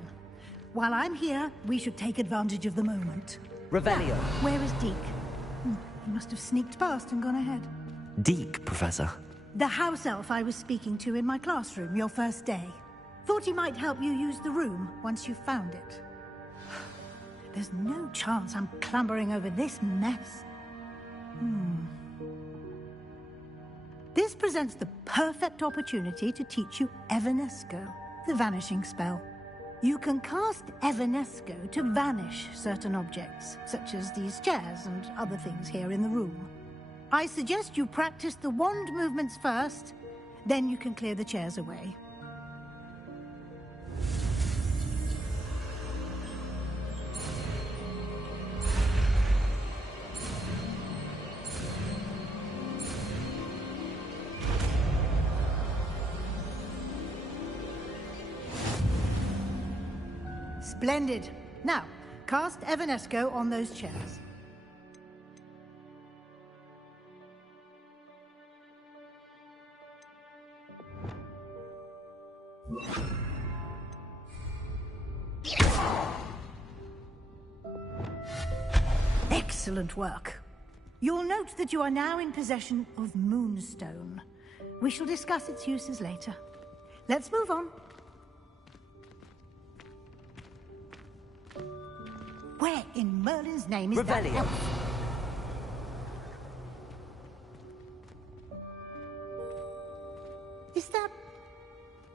While I'm here, we should take advantage of the moment. Revelio. Now, where is Deke? He must have sneaked past and gone ahead. Deke, Professor. The house elf I was speaking to in my classroom your first day. Thought he might help you use the room once you found it. There's no chance I'm clambering over this mess. This presents the perfect opportunity to teach you Evanesco, the vanishing spell. You can cast Evanesco to vanish certain objects, such as these chairs and other things here in the room. I suggest you practice the wand movements first, then you can clear the chairs away. Splendid. Now, cast Evanesco on those chairs. Excellent work. You'll note that you are now in possession of Moonstone. We shall discuss its uses later. Let's move on. Where in Merlin's name is that elf? Is that...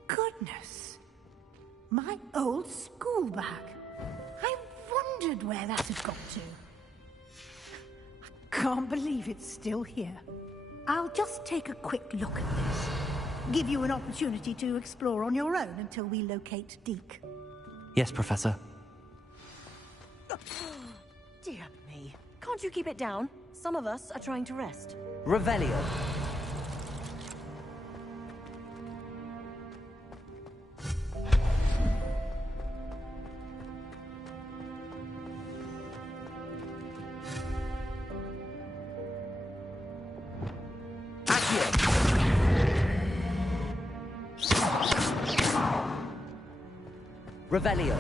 Goodness. My old school bag. I wondered where that had got to. I can't believe it's still here. I'll just take a quick look at this. Give you an opportunity to explore on your own until we locate Deke. Yes, Professor. Dear me. Can't you keep it down? Some of us are trying to rest. Revelio. Revelio.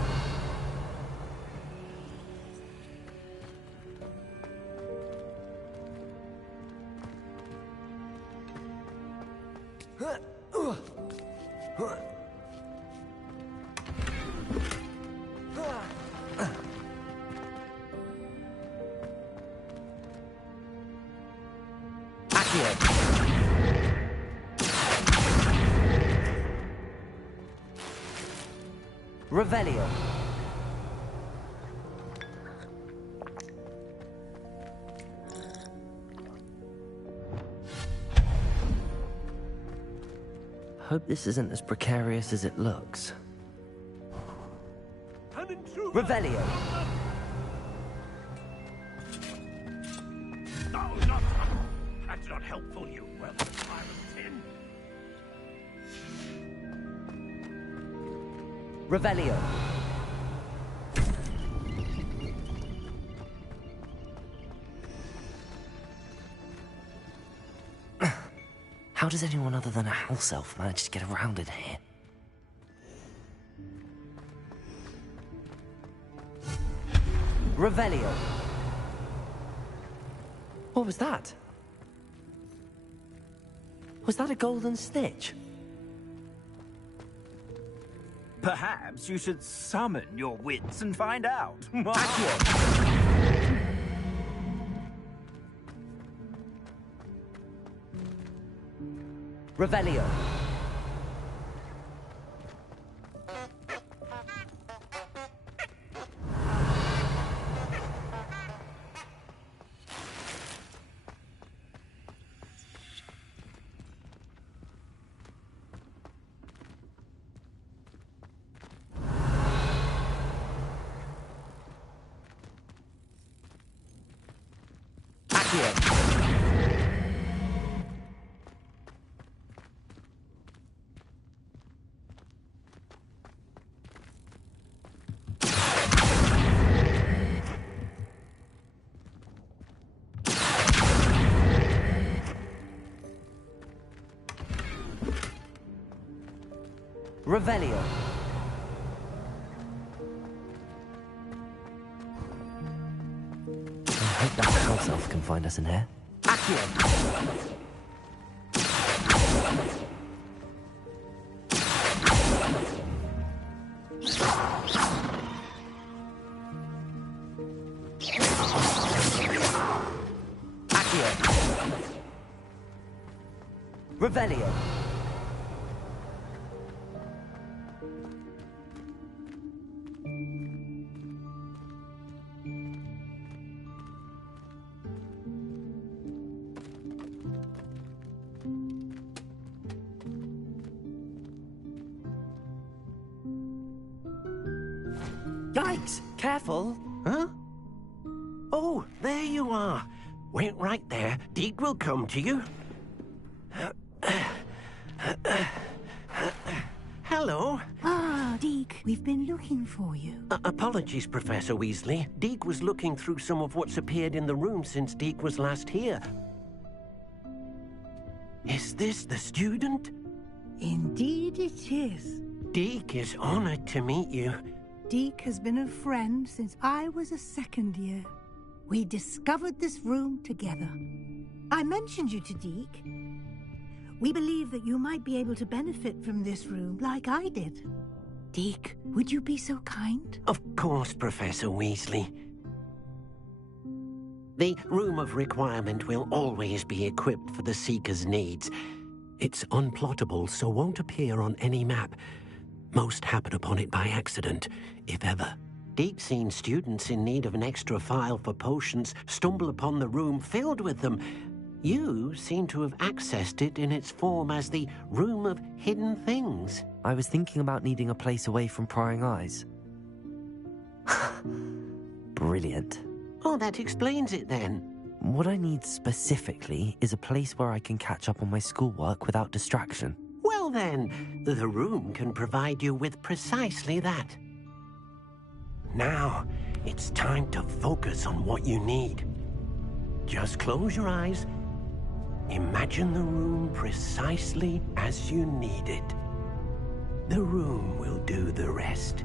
Revelio. Hope this isn't as precarious as it looks. Revelio. not... That's not helpful, you welcome pile of tin. Revelio. How does anyone other than a house elf manage to get around in here? Revelio. What was that? Was that a golden snitch? Perhaps you should summon your wits and find out. Revelio. Revelio. I hope that house elf can find us in here. Accio. Revelio. Yikes! Careful! Huh? Oh, there you are. Wait right there. Deke will come to you. Hello. Ah, Deke, we've been looking for you. Apologies, Professor Weasley. Deke was looking through some of what's appeared in the room since Deke was last here. Is this the student? Indeed it is. Deke is honored to meet you. Deke has been a friend since I was a second year. We discovered this room together. I mentioned you to Deke. We believe that you might be able to benefit from this room like I did. Deke, would you be so kind? Of course, Professor Weasley. The Room of Requirement will always be equipped for the Seeker's needs. It's unplottable, so won't appear on any map. Most happen upon it by accident, if ever. Deke's seen students in need of an extra file for potions stumble upon the room filled with them. You seem to have accessed it in its form as the Room of Hidden Things. I was thinking about needing a place away from prying eyes. Brilliant. Oh, that explains it then. What I need specifically is a place where I can catch up on my schoolwork without distraction. Well then, the room can provide you with precisely that. Now, it's time to focus on what you need. Just close your eyes. Imagine the room precisely as you need it. The room will do the rest.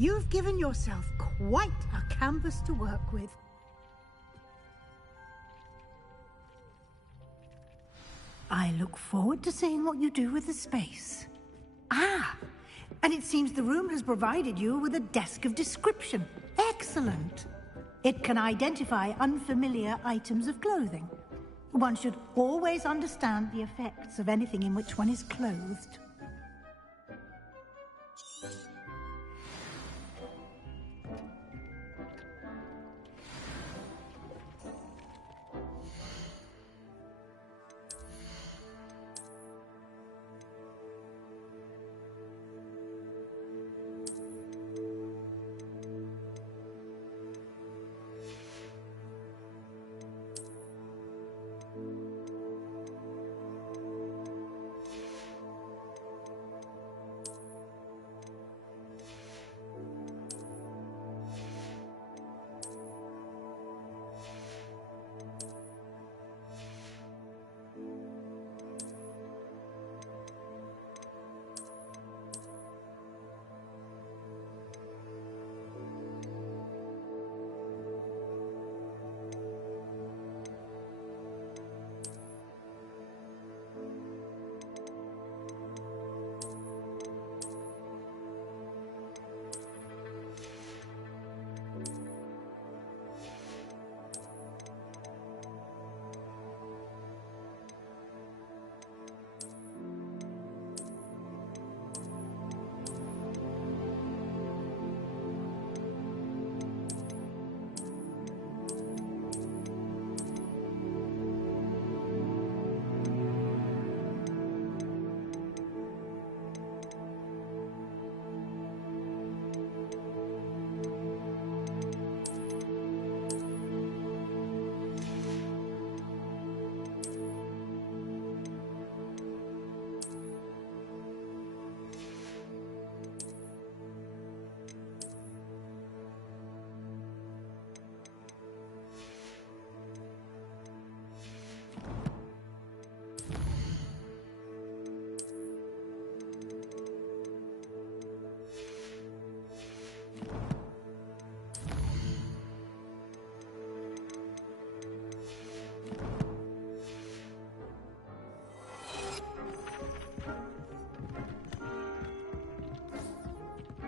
You've given yourself quite a canvas to work with. I look forward to seeing what you do with the space. Ah, and it seems the room has provided you with a desk of description. Excellent. It can identify unfamiliar items of clothing. One should always understand the effects of anything in which one is clothed.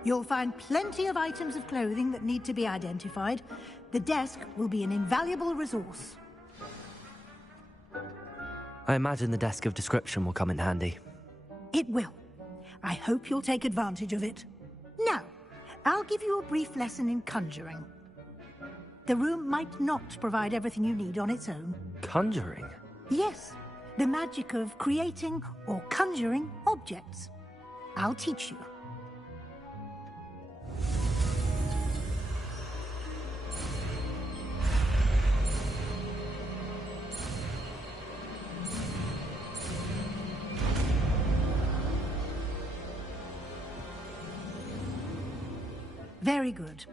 You'll find plenty of items of clothing that need to be identified. The desk will be an invaluable resource. I imagine the desk of description will come in handy. It will. I hope you'll take advantage of it. Now, I'll give you a brief lesson in conjuring. The room might not provide everything you need on its own. Conjuring? Yes, the magic of creating or conjuring objects. I'll teach you. Very good.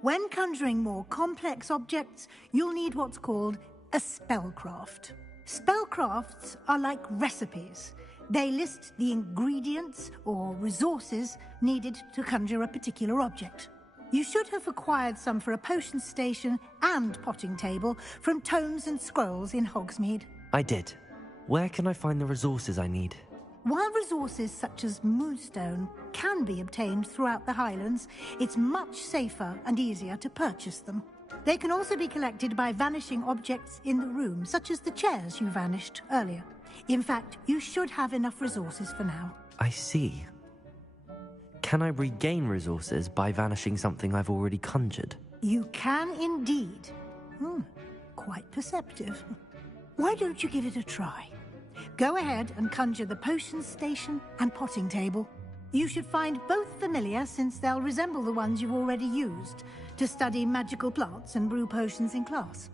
When conjuring more complex objects, you'll need what's called a spellcraft. Spellcrafts are like recipes. They list the ingredients or resources needed to conjure a particular object. You should have acquired some for a potion station and potting table from tomes and scrolls in Hogsmeade. I did. Where can I find the resources I need? While resources such as moonstone can be obtained throughout the Highlands, it's much safer and easier to purchase them. They can also be collected by vanishing objects in the room, such as the chairs you vanished earlier. In fact, you should have enough resources for now. I see. Can I regain resources by vanishing something I've already conjured? You can indeed. Quite perceptive. Why don't you give it a try? Go ahead and conjure the potion station and potting table. You should find both familiar, since they'll resemble the ones you've already used to study magical plants and brew potions in class.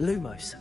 Lumos.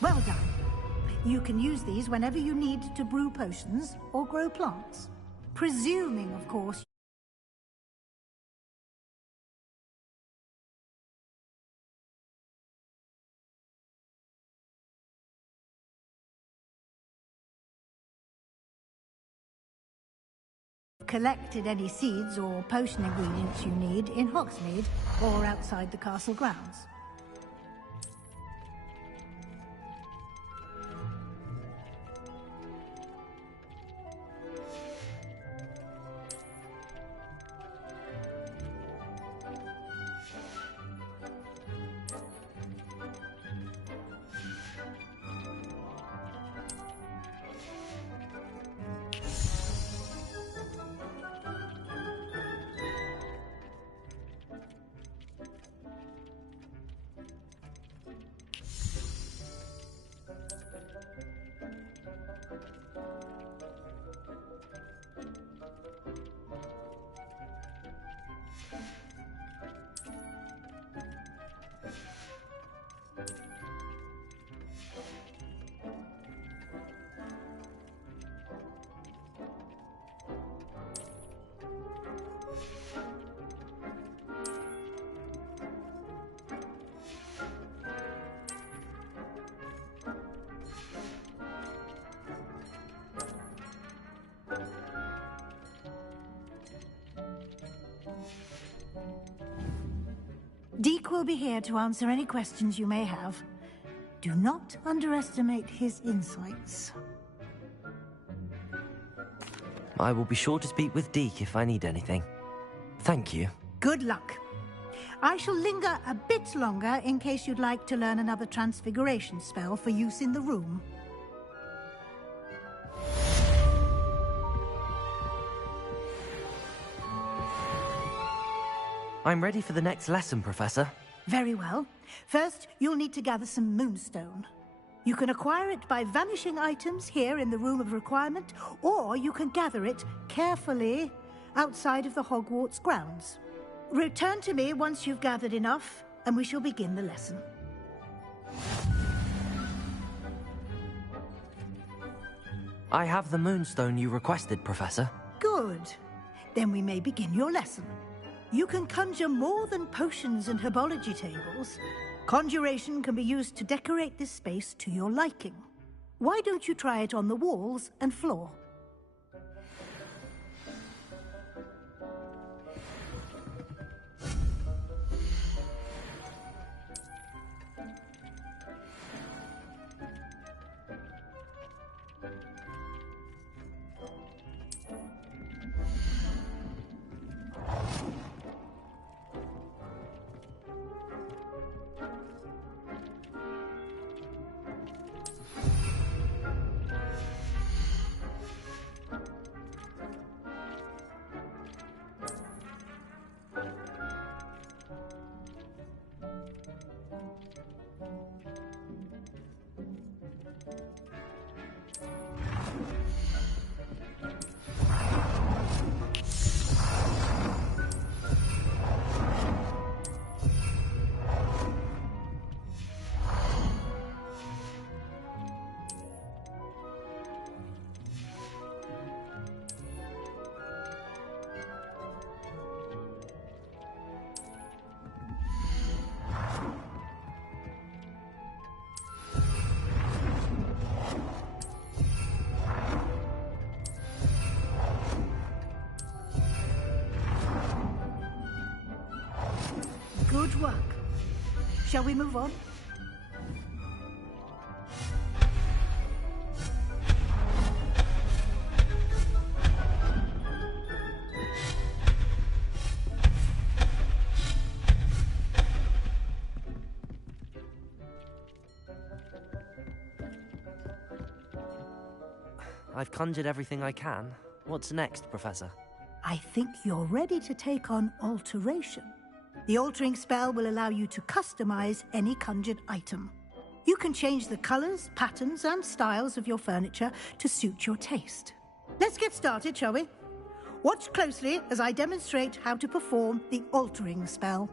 Well done. You can use these whenever you need to brew potions or grow plants. Presuming, of course, collected any seeds or potion ingredients you need in Hogsmeade or outside the castle grounds. Deke will be here to answer any questions you may have. Do not underestimate his insights. I will be sure to speak with Deke if I need anything. Thank you. Good luck. I shall linger a bit longer in case you'd like to learn another transfiguration spell for use in the room. I'm ready for the next lesson, Professor. Very well. First, you'll need to gather some moonstone. You can acquire it by vanishing items here in the Room of Requirement, or you can gather it carefully outside of the Hogwarts grounds. Return to me once you've gathered enough, and we shall begin the lesson. I have the moonstone you requested, Professor. Good. Then we may begin your lesson. You can conjure more than potions and herbology tables. Conjuration can be used to decorate this space to your liking. Why don't you try it on the walls and floor? Good work. Shall we move on? I've conjured everything I can. What's next, Professor? I think you're ready to take on alteration. The altering spell will allow you to customize any conjured item. You can change the colors, patterns, and styles of your furniture to suit your taste. Let's get started, shall we? Watch closely as I demonstrate how to perform the altering spell.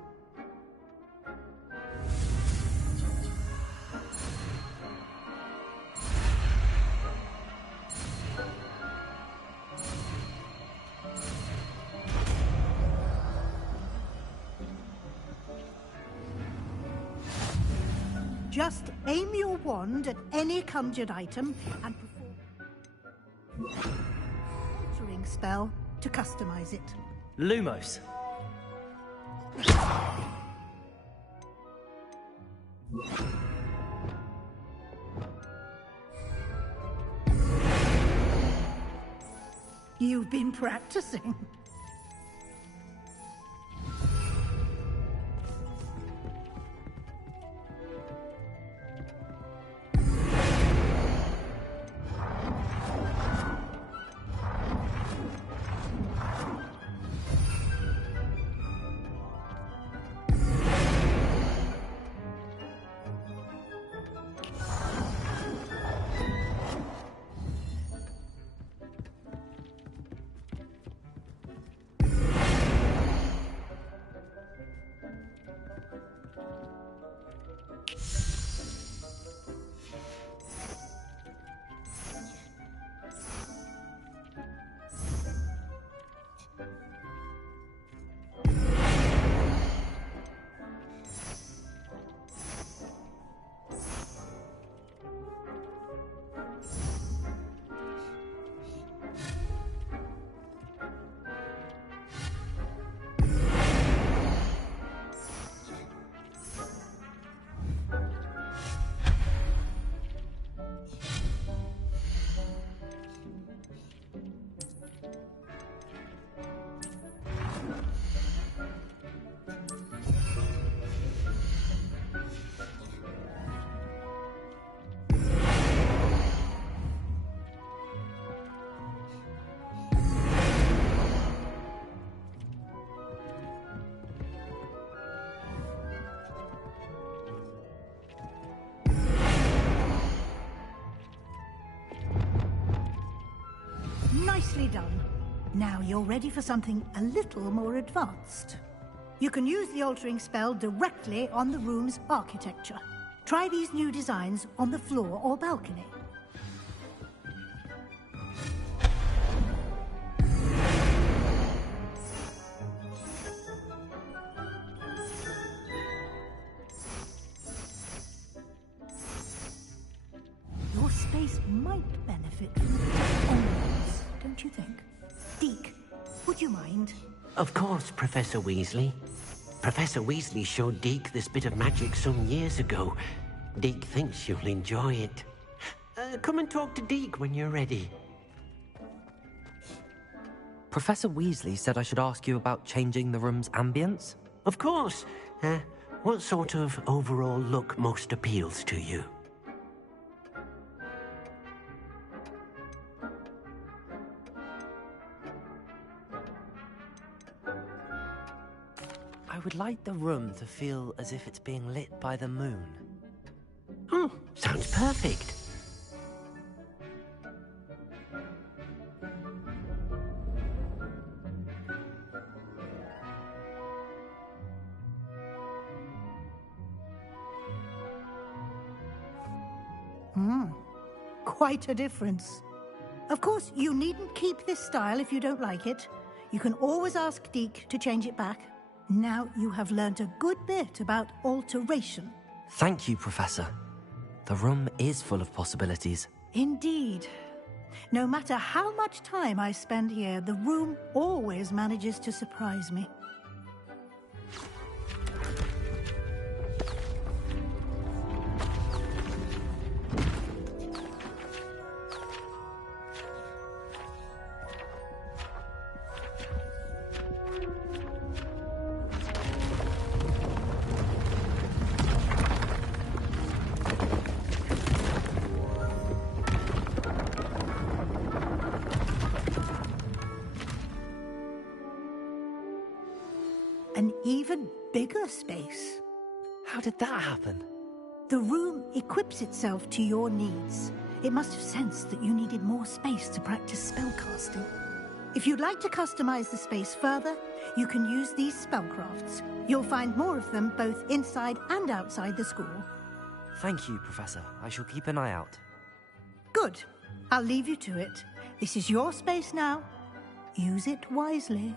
Just aim your wand at any conjured item and perform altering spell to customize it. Lumos. You've been practicing. Nicely done. Now you're ready for something a little more advanced. You can use the altering spell directly on the room's architecture. Try these new designs on the floor or balcony. Your space might benefit from onwards, don't you think? Deke, would you mind? Of course, Professor Weasley. Professor Weasley showed Deke this bit of magic some years ago. Deke thinks you'll enjoy it. Come and talk to Deke when you're ready. Professor Weasley said I should ask you about changing the room's ambience? Of course. What sort of overall look most appeals to you? I would like the room to feel as if it's being lit by the moon. Oh, sounds perfect. Quite a difference. Of course, you needn't keep this style if you don't like it. You can always ask Deke to change it back. Now you have learnt a good bit about alteration. Thank you, Professor. The room is full of possibilities. Indeed. No matter how much time I spend here, the room always manages to surprise me. An even bigger space. How did that happen? The room equips itself to your needs. It must have sensed that you needed more space to practice spellcasting. If you'd like to customize the space further, you can use these spellcrafts. You'll find more of them both inside and outside the school. Thank you, Professor. I shall keep an eye out. Good. I'll leave you to it. This is your space now. Use it wisely.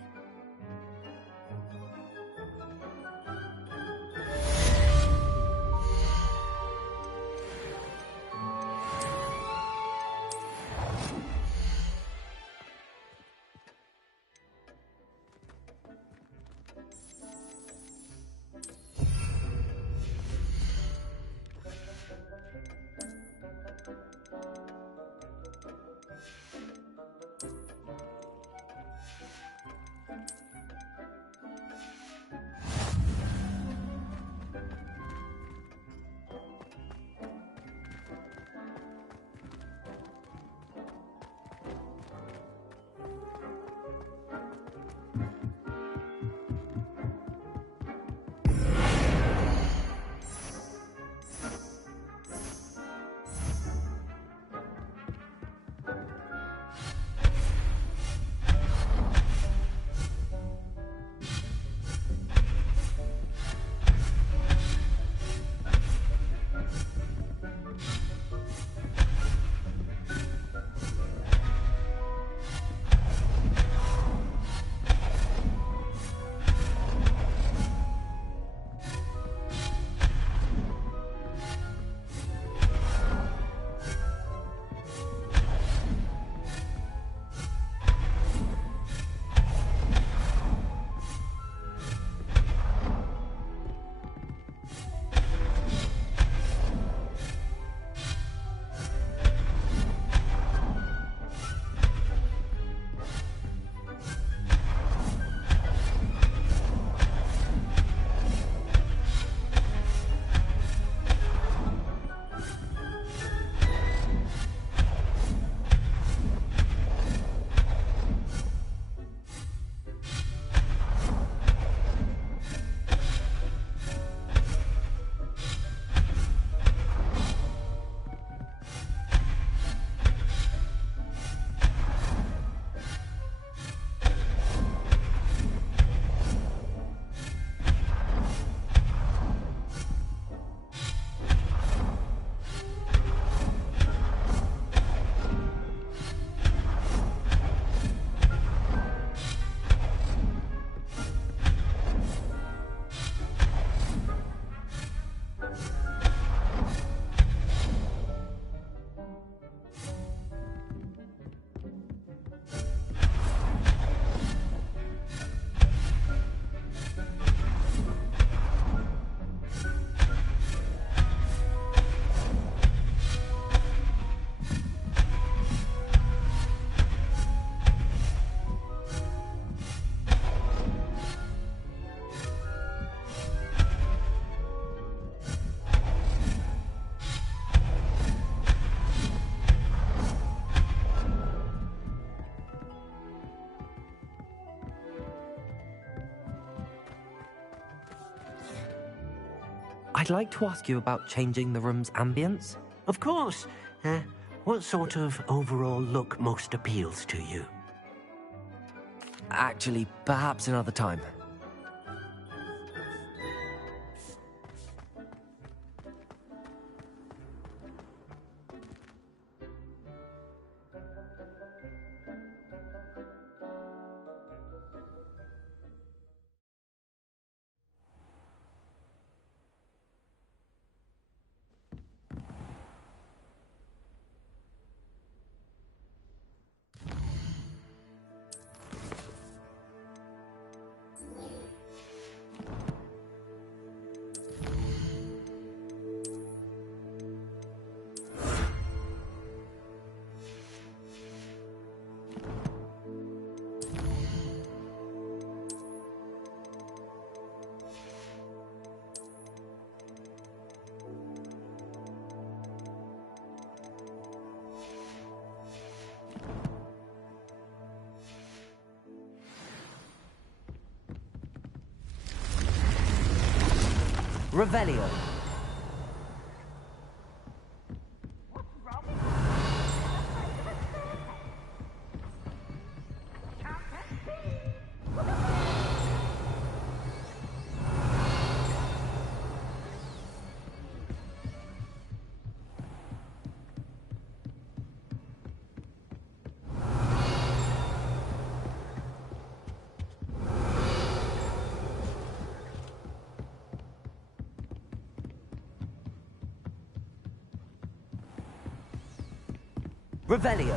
I'd like to ask you about changing the room's ambience. Of course. What sort of overall look most appeals to you? Actually, perhaps another time. Revelio. Revelio.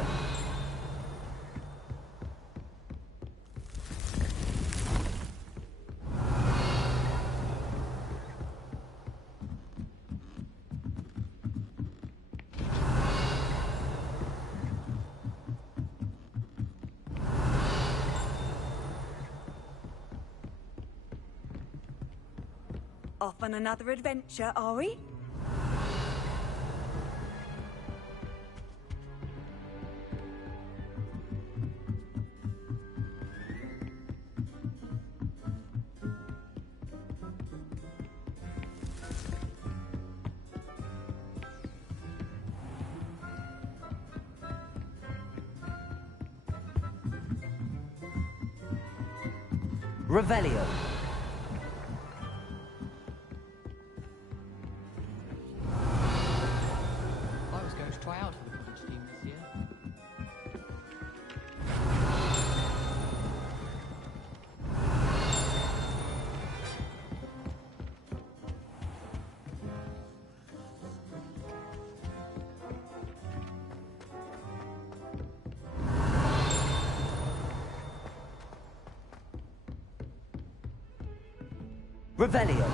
Off on another adventure, are we? Revelio. I was going to try out for the college team this year. Revelio.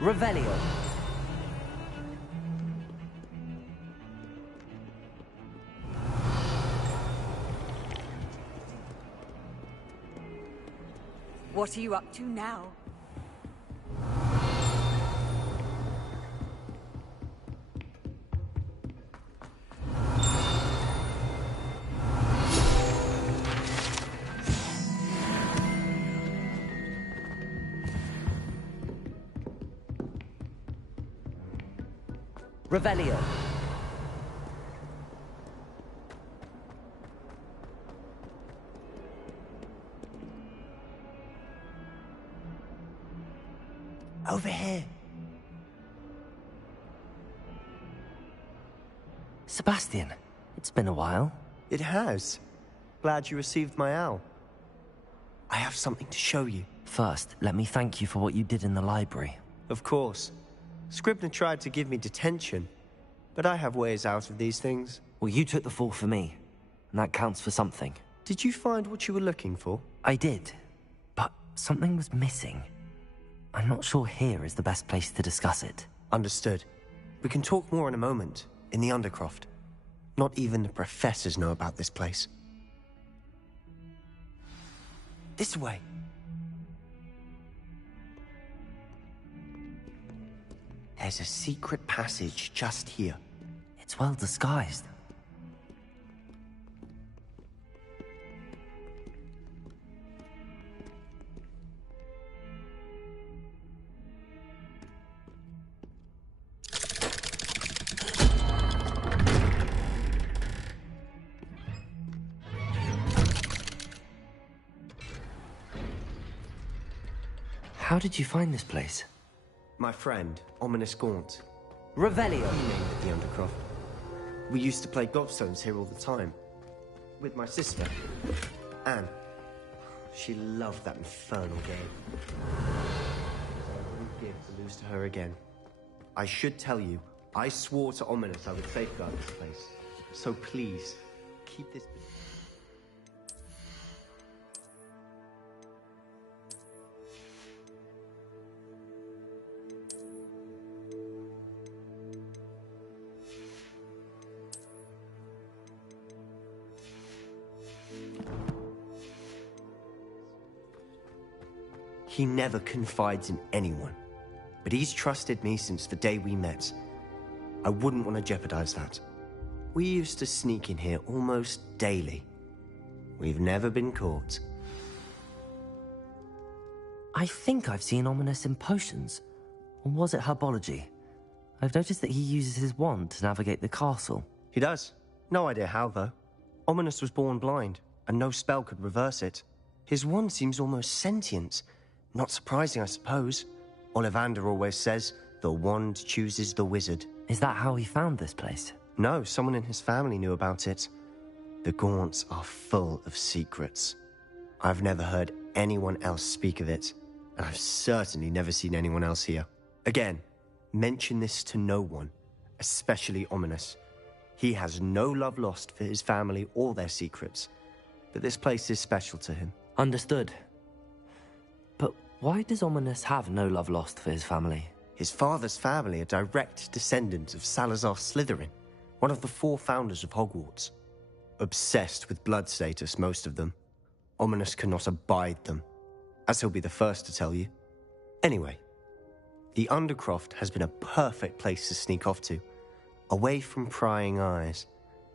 Revelio. What are you up to now? Revelio. Over here. Sebastian, it's been a while. It has. Glad you received my owl. I have something to show you. First, let me thank you for what you did in the library. Of course. Scribner tried to give me detention, but I have ways out of these things. Well, you took the fall for me, and that counts for something. Did you find what you were looking for? I did, but something was missing. I'm not sure here is the best place to discuss it. Understood. We can talk more in a moment, in the Undercroft. Not even the professors know about this place. This way. There's a secret passage just here. It's well disguised. How did you find this place? My friend, Ominous Gaunt. Revelio. He named it the Undercroft. We used to play gobstones here all the time. With my sister, Anne. She loved that infernal game. I wouldn't give to lose to her again. I should tell you, I swore to Ominous I would safeguard this place. So please, keep this... He never confides in anyone, but he's trusted me since the day we met. I wouldn't want to jeopardize that. We used to sneak in here almost daily. We've never been caught. I think I've seen Ominous in potions. Or was it herbology? I've noticed that he uses his wand to navigate the castle. He does. No idea how, though. Ominous was born blind, and no spell could reverse it. His wand seems almost sentient. Not surprising, I suppose. Ollivander always says, the wand chooses the wizard. Is that how he found this place? No, someone in his family knew about it. The Gaunts are full of secrets. I've never heard anyone else speak of it, and I've certainly never seen anyone else here. Again, mention this to no one, especially Ominous. He has no love lost for his family or their secrets, but this place is special to him. Understood. But why does Ominous have no love lost for his family? His father's family are direct descendants of Salazar Slytherin, one of the 4 founders of Hogwarts. Obsessed with blood status, most of them. Ominous cannot abide them, as he'll be the first to tell you. Anyway, the Undercroft has been a perfect place to sneak off to, away from prying eyes,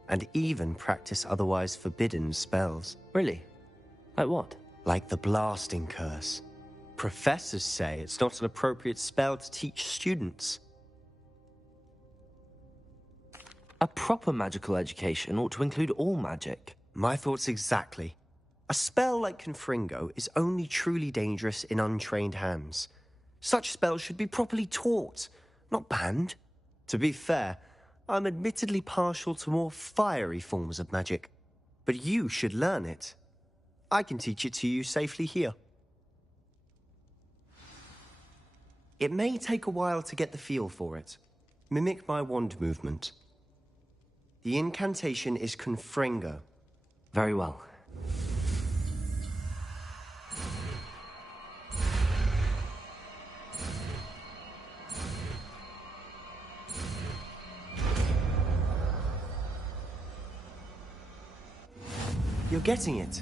and even practice otherwise forbidden spells. Really? Like what? Like the blasting curse. Professors say it's not an appropriate spell to teach students. A proper magical education ought to include all magic. My thoughts exactly. A spell like Confringo is only truly dangerous in untrained hands. Such spells should be properly taught, not banned. To be fair, I'm admittedly partial to more fiery forms of magic. But you should learn it. I can teach it to you safely here. It may take a while to get the feel for it. Mimic my wand movement. The incantation is Confringo. Very well. You're getting it.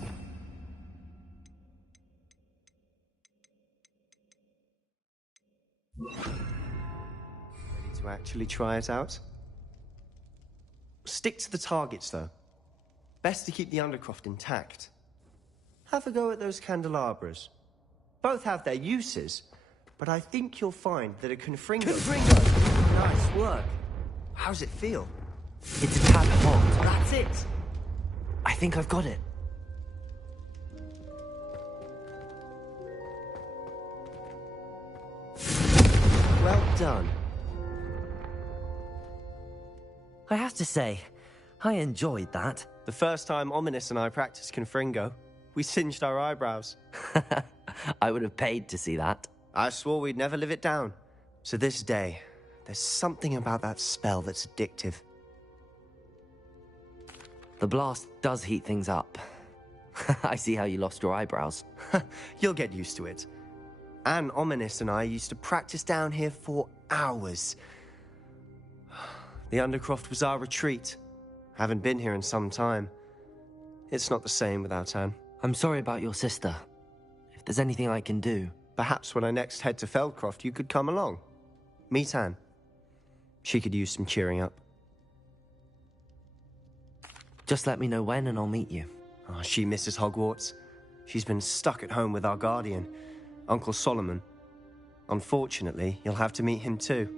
Ready to actually try it out? Stick to the targets, though. Best to keep the Undercroft intact. Have a go at those candelabras. Both have their uses, but I think you'll find that a Confringo... Confringo! Nice work. How's it feel? It's a tad hot. That's it! I think I've got it. Well done. I have to say, I enjoyed that. The first time Ominous and I practiced Confringo, we singed our eyebrows. I would have paid to see that. I swore we'd never live it down. So this day, there's something about that spell that's addictive. The blast does heat things up. I see how you lost your eyebrows. You'll get used to it. Anne, Ominous, and I used to practice down here for hours. The Undercroft was our retreat. Haven't been here in some time. It's not the same without Anne. I'm sorry about your sister. If there's anything I can do... Perhaps when I next head to Feldcroft, you could come along. Meet Anne. She could use some cheering up. Just let me know when and I'll meet you. Oh, she misses Hogwarts. She's been stuck at home with our guardian, Uncle Solomon. Unfortunately, you'll have to meet him too.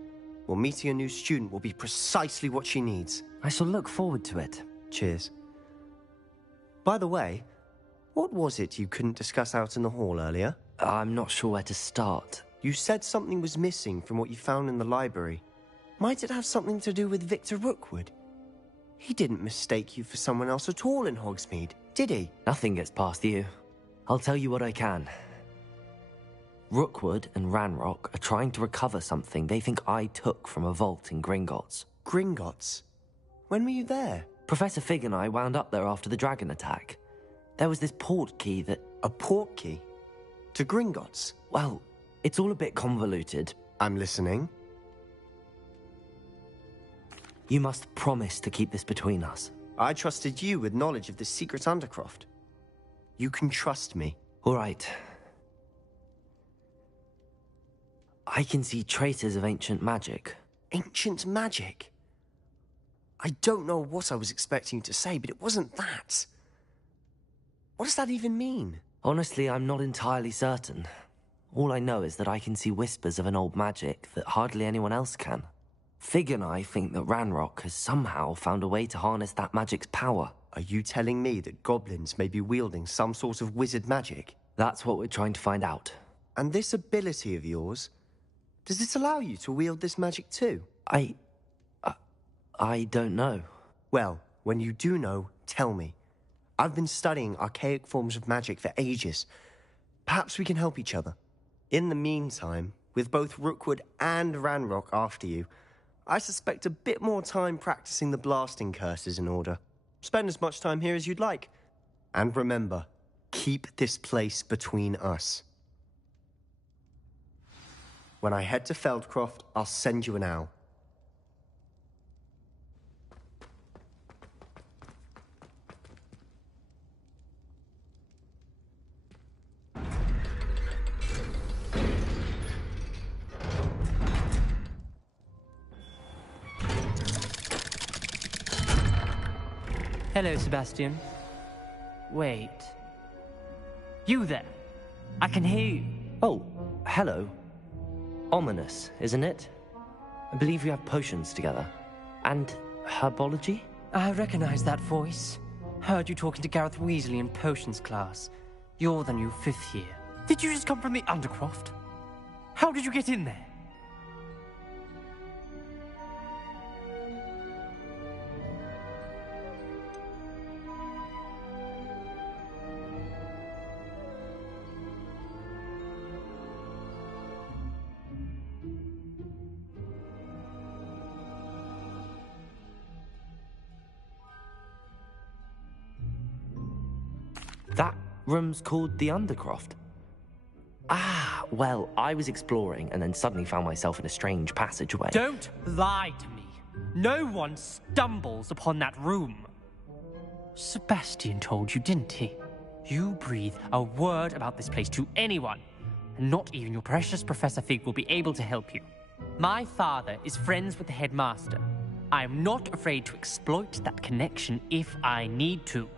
Well, meeting a new student will be precisely what she needs. I shall look forward to it. Cheers. By the way, what was it you couldn't discuss out in the hall earlier? I'm not sure where to start. You said something was missing from what you found in the library. Might it have something to do with Victor Rookwood? He didn't mistake you for someone else at all in Hogsmeade, did he? Nothing gets past you. I'll tell you what I can. Rookwood and Ranrock are trying to recover something they think I took from a vault in Gringotts. Gringotts? When were you there? Professor Fig and I wound up there after the dragon attack. There was this port key that... A port key? To Gringotts? Well, it's all a bit convoluted. I'm listening. You must promise to keep this between us. I trusted you with knowledge of the secret Undercroft. You can trust me. All right. I can see traces of ancient magic. Ancient magic? I don't know what I was expecting you to say, but it wasn't that. What does that even mean? Honestly, I'm not entirely certain. All I know is that I can see whispers of an old magic that hardly anyone else can. Fig and I think that Ranrock has somehow found a way to harness that magic's power. Are you telling me that goblins may be wielding some sort of wizard magic? That's what we're trying to find out. And this ability of yours, does it allow you to wield this magic too? I don't know. Well, when you do know, tell me. I've been studying archaic forms of magic for ages. Perhaps we can help each other. In the meantime, with both Rookwood and Ranrock after you, I suspect a bit more time practicing the blasting curse is in order. Spend as much time here as you'd like. And remember, keep this place between us. When I head to Feldcroft, I'll send you an owl. Hello, Sebastian. Wait. You there? I can hear you. Oh, hello. Ominous, isn't it? I believe we have potions together. And herbology? I recognize that voice. Heard you talking to Gareth Weasley in potions class. You're the new 5th year. Did you just come from the Undercroft? How did you get in there? That room's called the Undercroft. Ah, well, I was exploring and then suddenly found myself in a strange passageway. Don't lie to me. No one stumbles upon that room. Sebastian told you, didn't he? You breathe a word about this place to anyone, and not even your precious Professor Fig will be able to help you. My father is friends with the headmaster. I am not afraid to exploit that connection if I need to.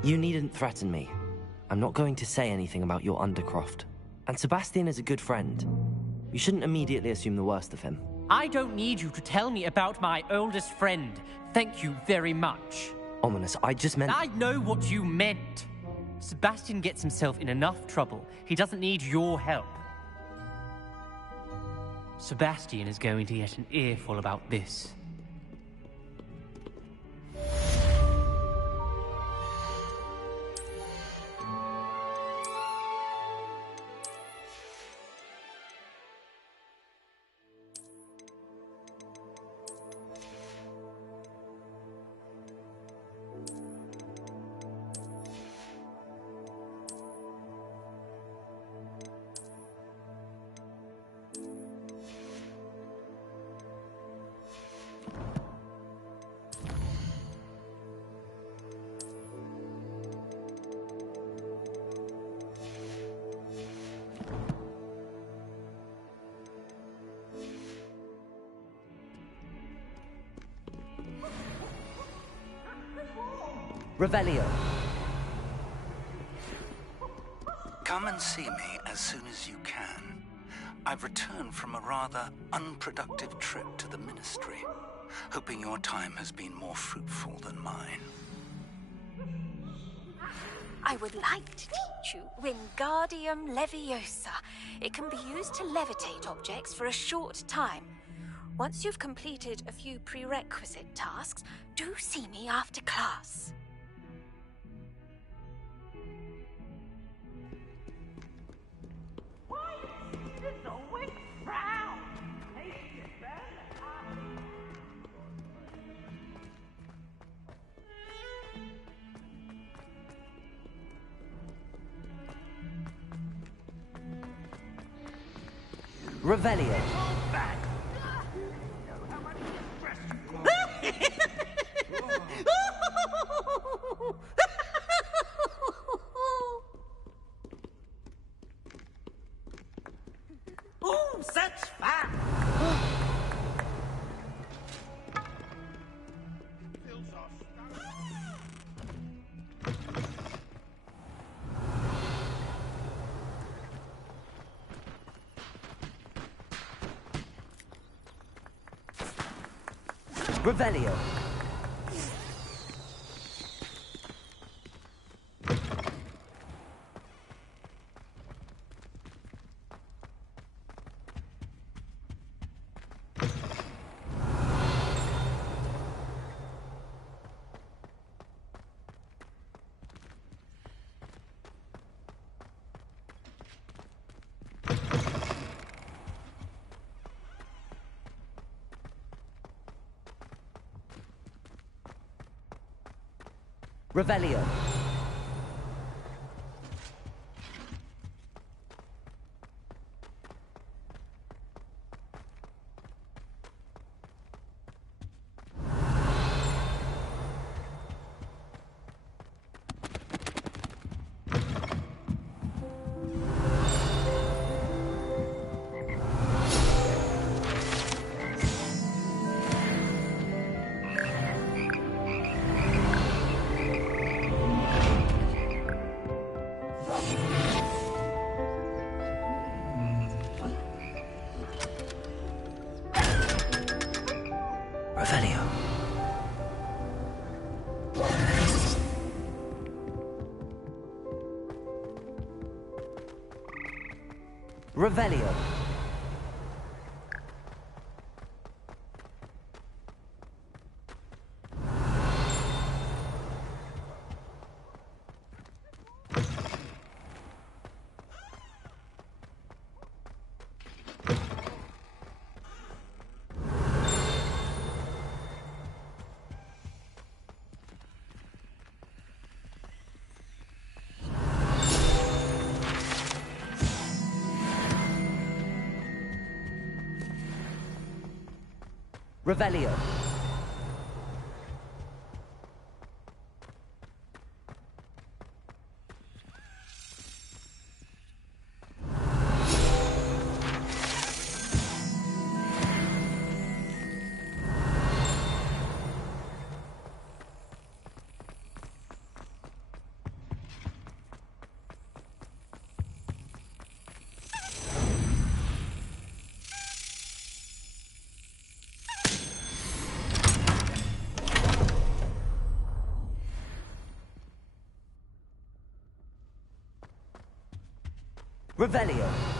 You needn't threaten me. I'm not going to say anything about your Undercroft. And Sebastian is a good friend. You shouldn't immediately assume the worst of him. I don't need you to tell me about my oldest friend. Thank you very much. Ominous, I just meant... I know what you meant. Sebastian gets himself in enough trouble. He doesn't need your help. Sebastian is going to get an earful about this. Revelio. Come and see me as soon as you can. I've returned from a rather unproductive trip to the Ministry, hoping your time has been more fruitful than mine. I would like to teach you Wingardium Leviosa. It can be used to levitate objects for a short time. Once you've completed a few prerequisite tasks, do see me after class. Revelio. Oh, such fun! Revelio. Revelio. Revelio. Revelio. Revelio. Revelio.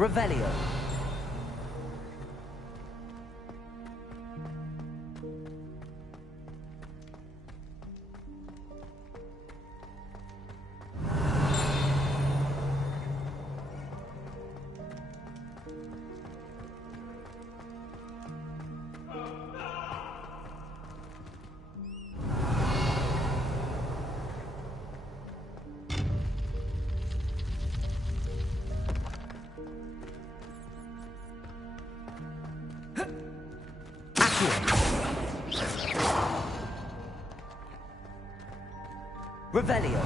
Revelio. Revelio.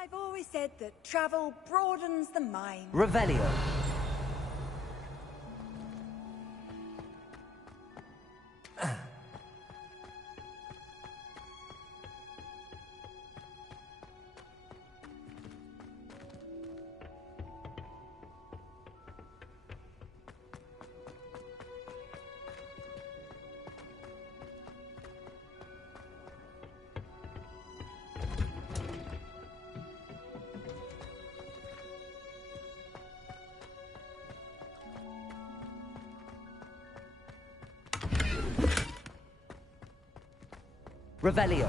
I've always said that travel broadens the mind. Revelio. Revelio.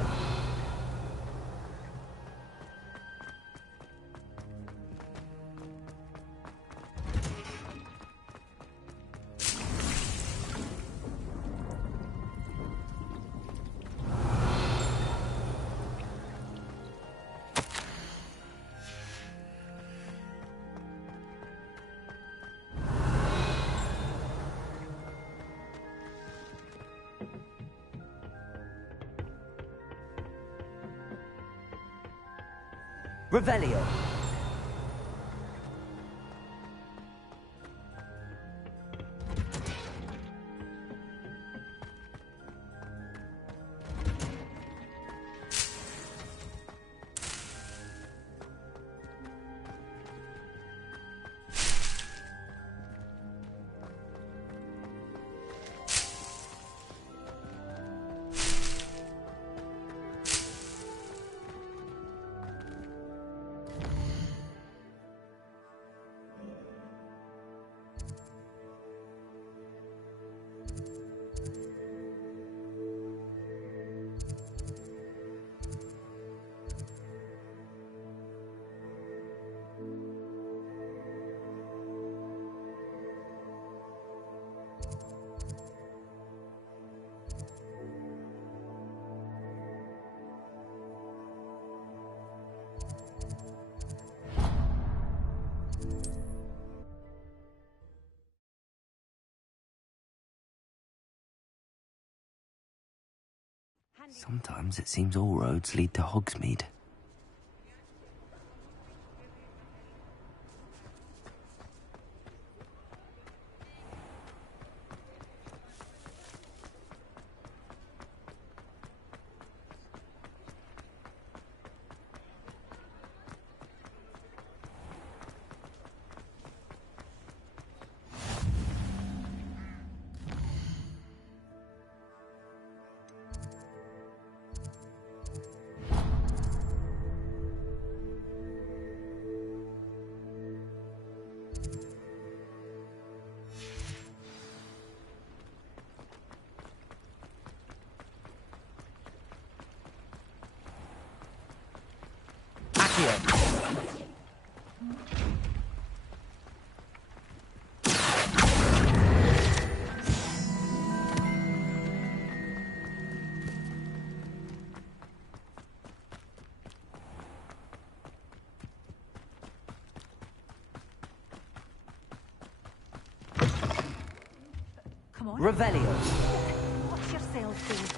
Revelio. Sometimes it seems all roads lead to Hogsmeade. Come on. Revelio. Watch yourself, please.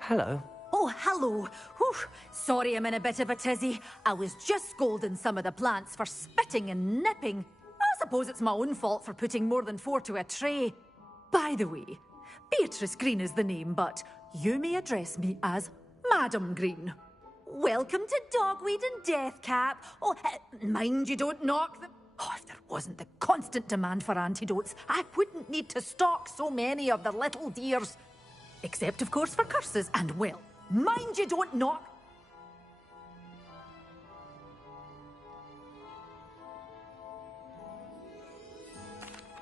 Hello. Oh, hello. Whew. Sorry I'm in a bit of a tizzy. I was just scolding some of the plants for spitting and nipping. I suppose it's my own fault for putting more than 4 to a tray. By the way, Beatrice Green is the name, but you may address me as Madam Green. Welcome to Dogweed and Deathcap. Oh, mind you don't knock them. Oh, if there wasn't the constant demand for antidotes, I wouldn't need to stock so many of the little dears. Except, of course, for curses, and, well, mind you don't knock.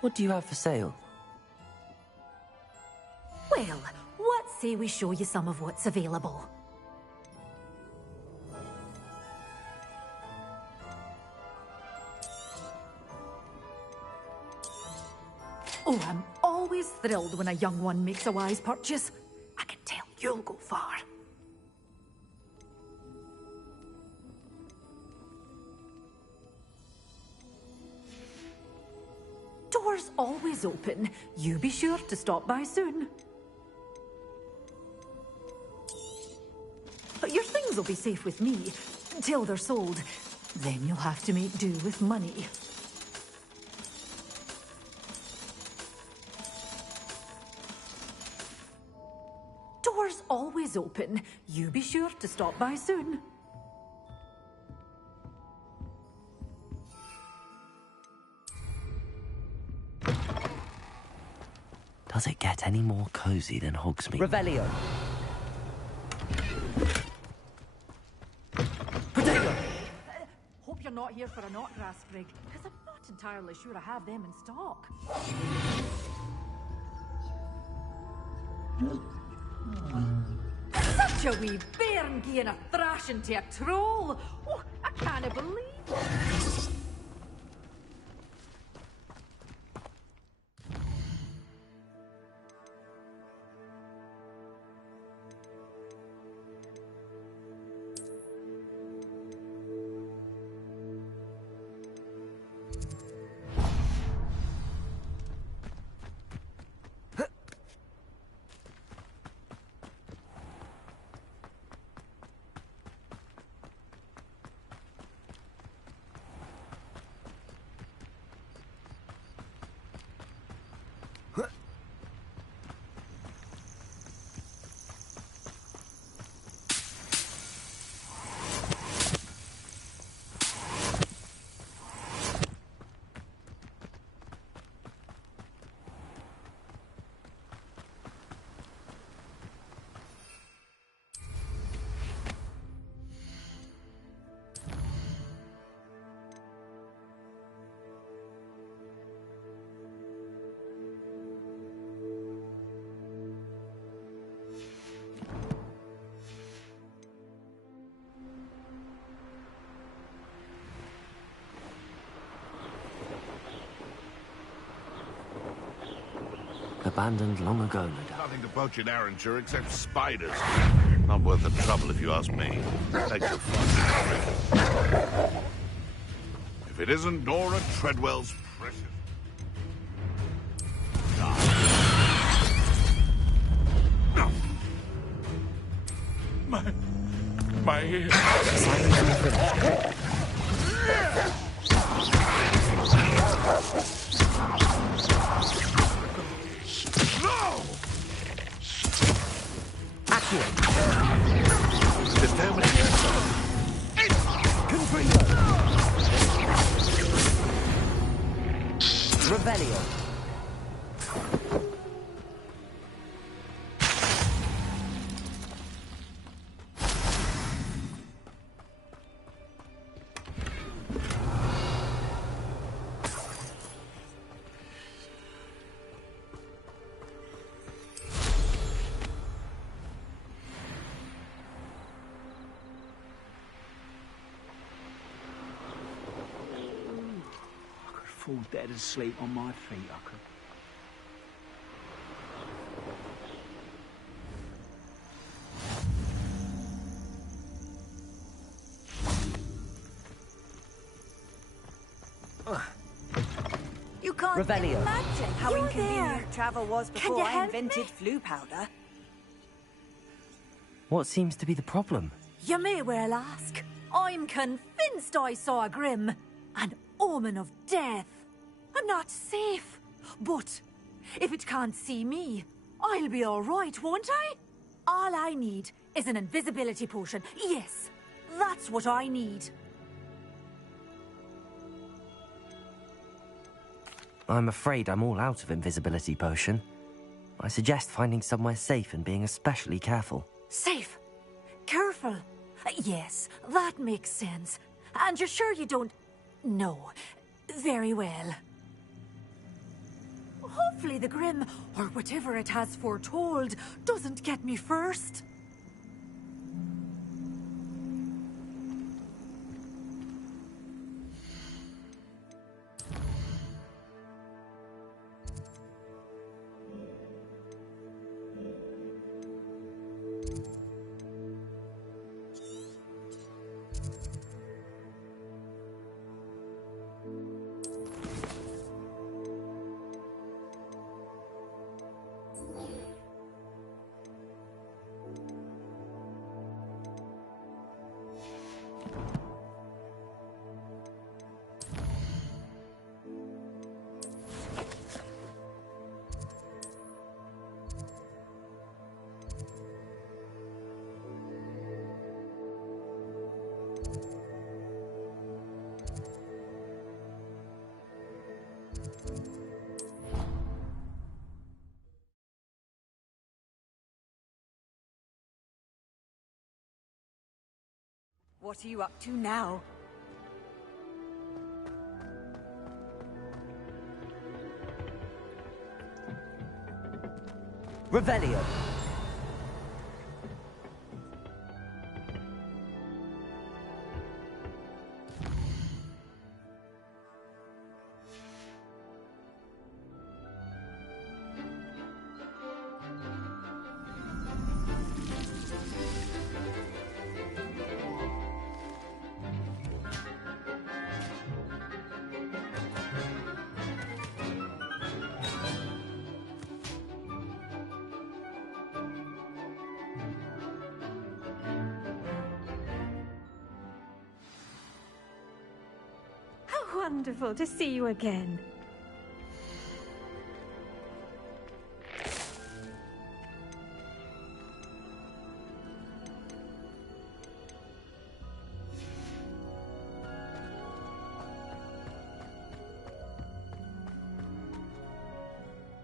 What do you have for sale? Well, what say we show you some of what's available? Oh, I'm always thrilled when a young one makes a wise purchase. I can tell you'll go far. Doors always open. You be sure to stop by soon. But your things will be safe with me until they're sold. Then you'll have to make do with money. Doors always open. You be sure to stop by soon. Does it get any more cozy than Hogsmeade? Revelio. Hope you're not here for a knotgrass sprig, because I'm not entirely sure I have them in stock. Such a wee bairn gieing a thrashing to a troll! Oh, I can't believe. Abandoned long ago, no doubt. Nothing to poach in Arranture except spiders. Not worth the trouble if you ask me. Takes a fun. If it isn't Nora Treadwell's precious... My ear. No! Accurate. Determination. Confringo. Revelio. Fall dead asleep on my feet, I could. You can't Revelio. imagine how You're inconvenient there. travel was Can before you I help invented me? flu powder. What seems to be the problem? You may well ask. I'm convinced I saw a Grim, an omen of death. I'm not safe, but if it can't see me, I'll be all right, won't I? All I need is an invisibility potion. Yes, that's what I need. I'm afraid I'm all out of invisibility potion. I suggest finding somewhere safe and being especially careful. Safe. Careful. Yes, that makes sense. And you're sure you don't... No. Very well. Hopefully the Grim, or whatever it has foretold, doesn't get me first. What are you up to now? Revelio. Wonderful to see you again.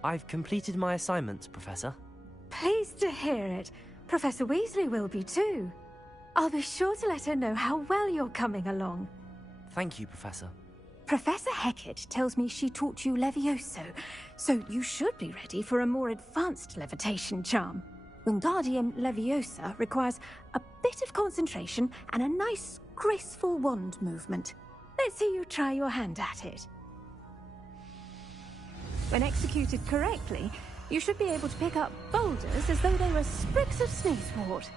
I've completed my assignments, Professor. Pleased to hear it. Professor Weasley will be too. I'll be sure to let her know how well you're coming along. Thank you, Professor. Professor Hecat tells me she taught you Levioso, so you should be ready for a more advanced levitation charm. Wingardium Leviosa requires a bit of concentration and a nice, graceful wand movement. Let's see you try your hand at it. When executed correctly, You should be able to pick up boulders as though they were sprigs of snakeswort.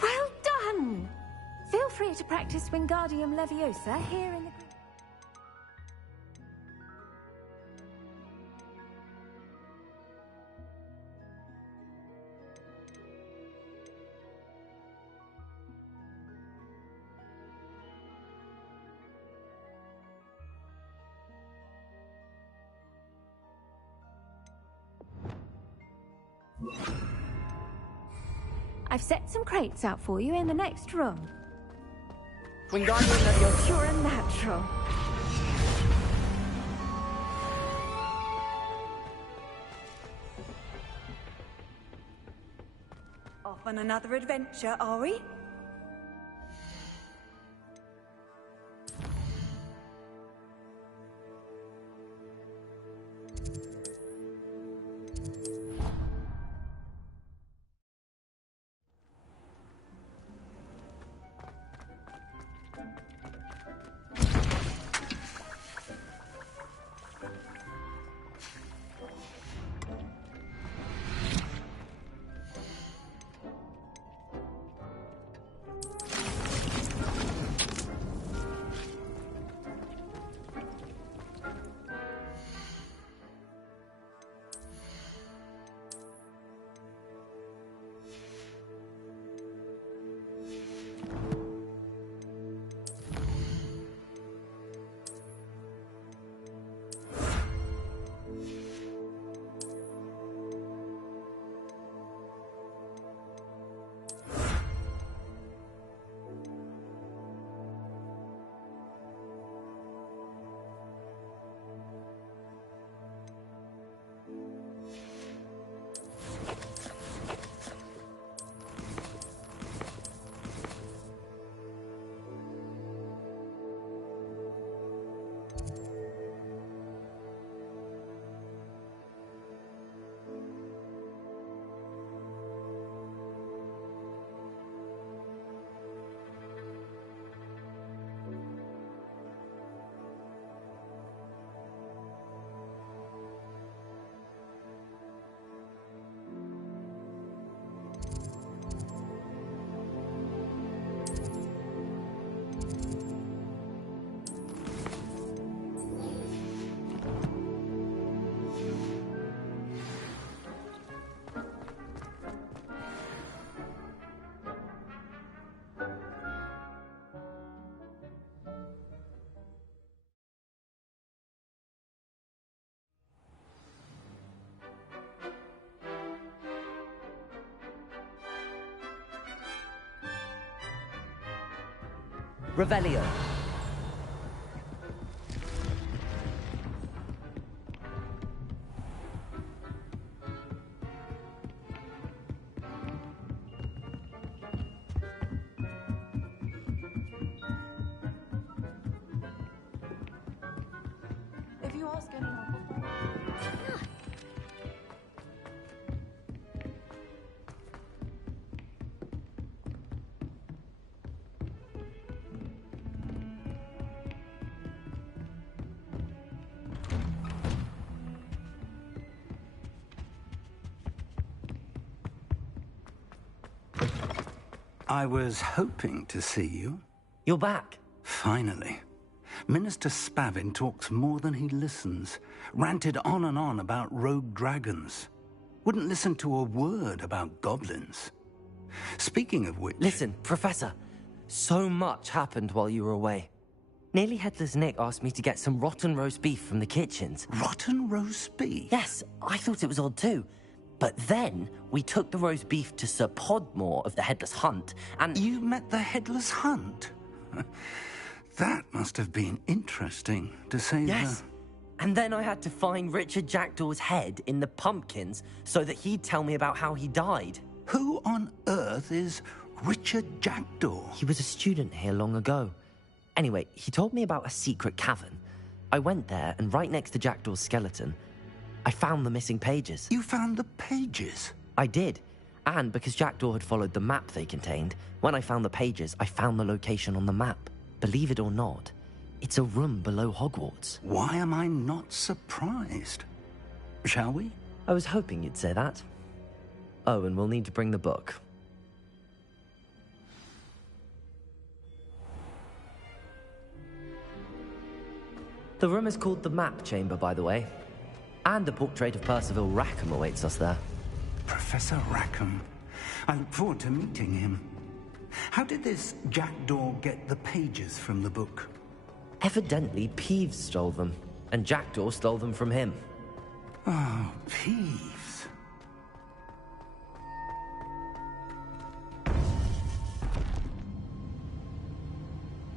Well done! Feel free to practice Wingardium Leviosa here in the... I've set some crates out for you in the next room. Wingardium Leviosa, pure and natural. Off on another adventure, are we? Revelio. If you ask anyone... I was hoping to see you. You're back. Finally. Minister Spavin talks more than he listens. Ranted on and on about rogue dragons. Wouldn't listen to a word about goblins. Speaking of which... Listen, Professor. So much happened while you were away. Nearly Headless Nick asked me to get some rotten roast beef from the kitchens. Rotten roast beef? Yes, I thought it was odd too. But then, we took the roast beef to Sir Podmore of the Headless Hunt, and... You met the Headless Hunt? That must have been interesting, to say Yes. And then I had to find Richard Jackdaw's head in the pumpkins so that he'd tell me about how he died. Who on earth is Richard Jackdaw? He was a student here long ago. Anyway, he told me about a secret cavern. I went there, and right next to Jackdaw's skeleton, I found the missing pages. You found the pages? I did. And because Jackdaw had followed the map they contained, when I found the pages, I found the location on the map. Believe it or not, it's a room below Hogwarts. Why am I not surprised? Shall we? I was hoping you'd say that. Oh, and we'll need to bring the book. The room is called the Map Chamber, by the way. And a portrait of Percival Rackham awaits us there. Professor Rackham. I look forward to meeting him. How did this Jackdaw get the pages from the book? Evidently, Peeves stole them, and Jackdaw stole them from him. Oh, Peeves.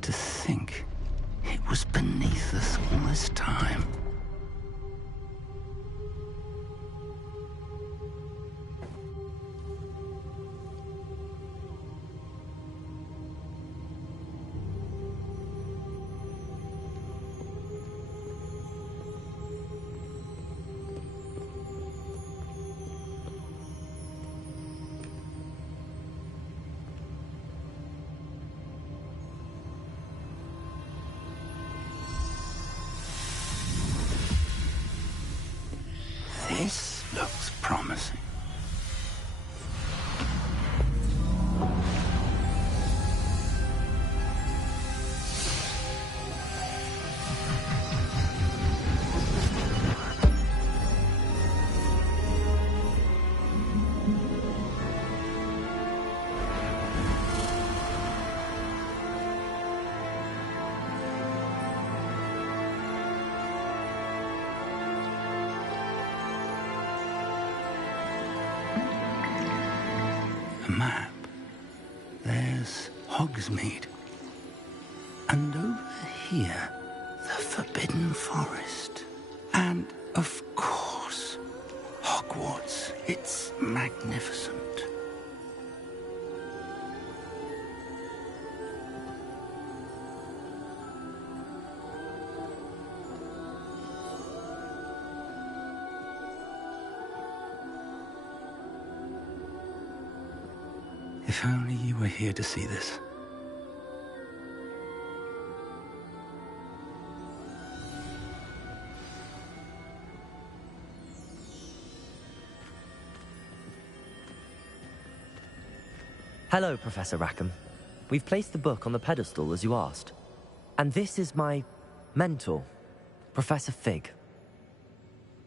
To think it was beneath us all this time. This looks promising. A map. There's Hogsmeade. And over here, the Forbidden Forest. And, of course, Hogwarts. It's magnificent. If only you were here to see this. Hello, Professor Rackham. We've placed the book on the pedestal as you asked. And this is my mentor, Professor Fig.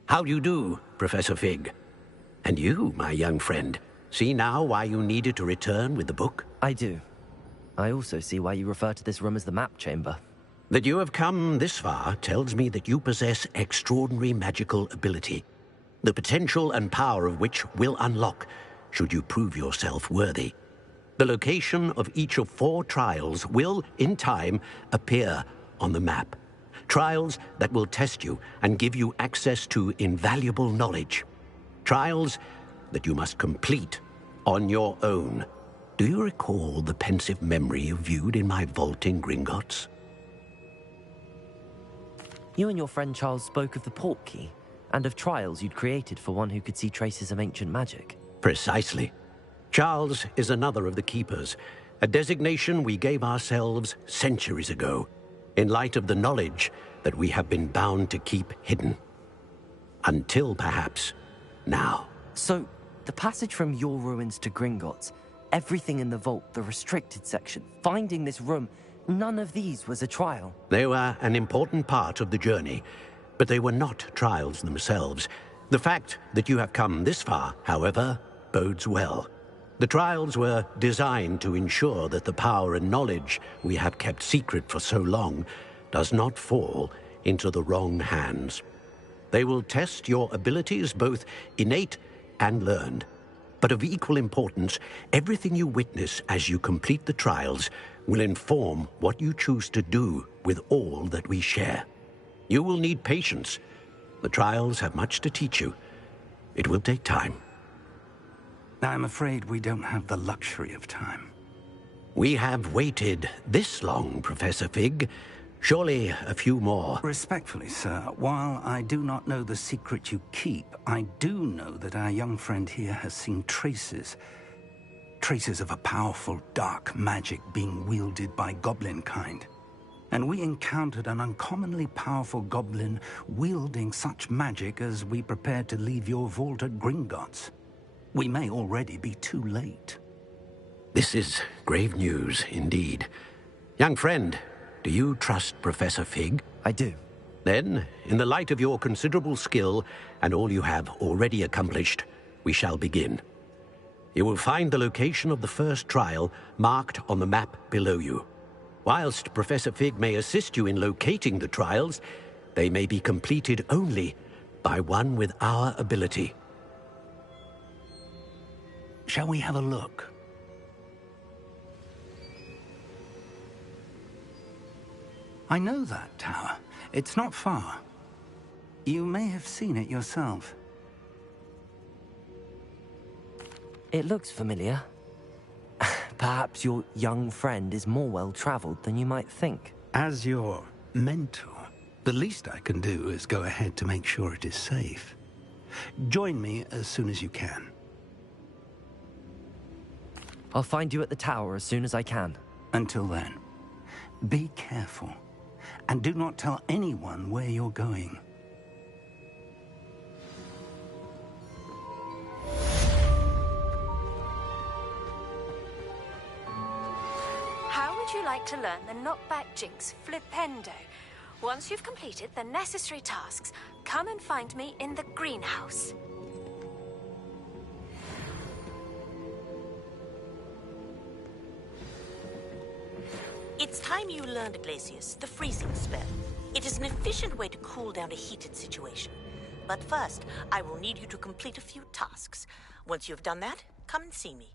How do you do, Professor Fig? And you, my young friend, see now why you needed to return with the book? I do. I also see why you refer to this room as the Map Chamber. That you have come this far tells me that you possess extraordinary magical ability, the potential and power of which will unlock should you prove yourself worthy. The location of each of 4 trials will, in time, appear on the map. Trials that will test you and give you access to invaluable knowledge. Trials that you must complete on your own. Do you recall the pensive memory you viewed in my vault in Gringotts? You and your friend Charles spoke of the Portkey, and of trials you'd created for one who could see traces of ancient magic. Precisely. Charles is another of the Keepers, a designation we gave ourselves centuries ago, in light of the knowledge that we have been bound to keep hidden. Until, perhaps, now. So, the passage from your ruins to Gringotts, everything in the vault, the restricted section, finding this room, none of these was a trial. They were an important part of the journey, but they were not trials themselves. The fact that you have come this far, however, bodes well. The trials were designed to ensure that the power and knowledge we have kept secret for so long does not fall into the wrong hands. They will test your abilities, both innate and learned. But of equal importance, everything you witness as you complete the trials will inform what you choose to do with all that we share. You will need patience. The trials have much to teach you. It will take time. I'm afraid we don't have the luxury of time. We have waited this long, Professor Fig, Surely a few more. Respectfully, sir, while I do not know the secret you keep, I do know that our young friend here has seen traces of a powerful dark magic being wielded by goblin kind. And we encountered an uncommonly powerful goblin wielding such magic as we prepared to leave your vault at Gringotts. We may already be too late. This is grave news indeed. Young friend, do you trust Professor Fig? I do. Then, in the light of your considerable skill and all you have already accomplished, we shall begin. You will find the location of the first trial marked on the map below you. Whilst Professor Fig may assist you in locating the trials, they may be completed only by one with our ability. Shall we have a look? I know that tower. It's not far. You may have seen it yourself. It looks familiar. Perhaps your young friend is more well-traveled than you might think. As your mentor, the least I can do is go ahead to make sure it is safe. Join me as soon as you can. I'll find you at the tower as soon as I can. Until then, be careful, and do not tell anyone where you're going. How would you like to learn the knockback jinx Flipendo? Once you've completed the necessary tasks, come and find me in the greenhouse. It's time you learned, Glacius, the freezing spell. It is an efficient way to cool down a heated situation. But first, I will need you to complete a few tasks. Once you have done that, come and see me.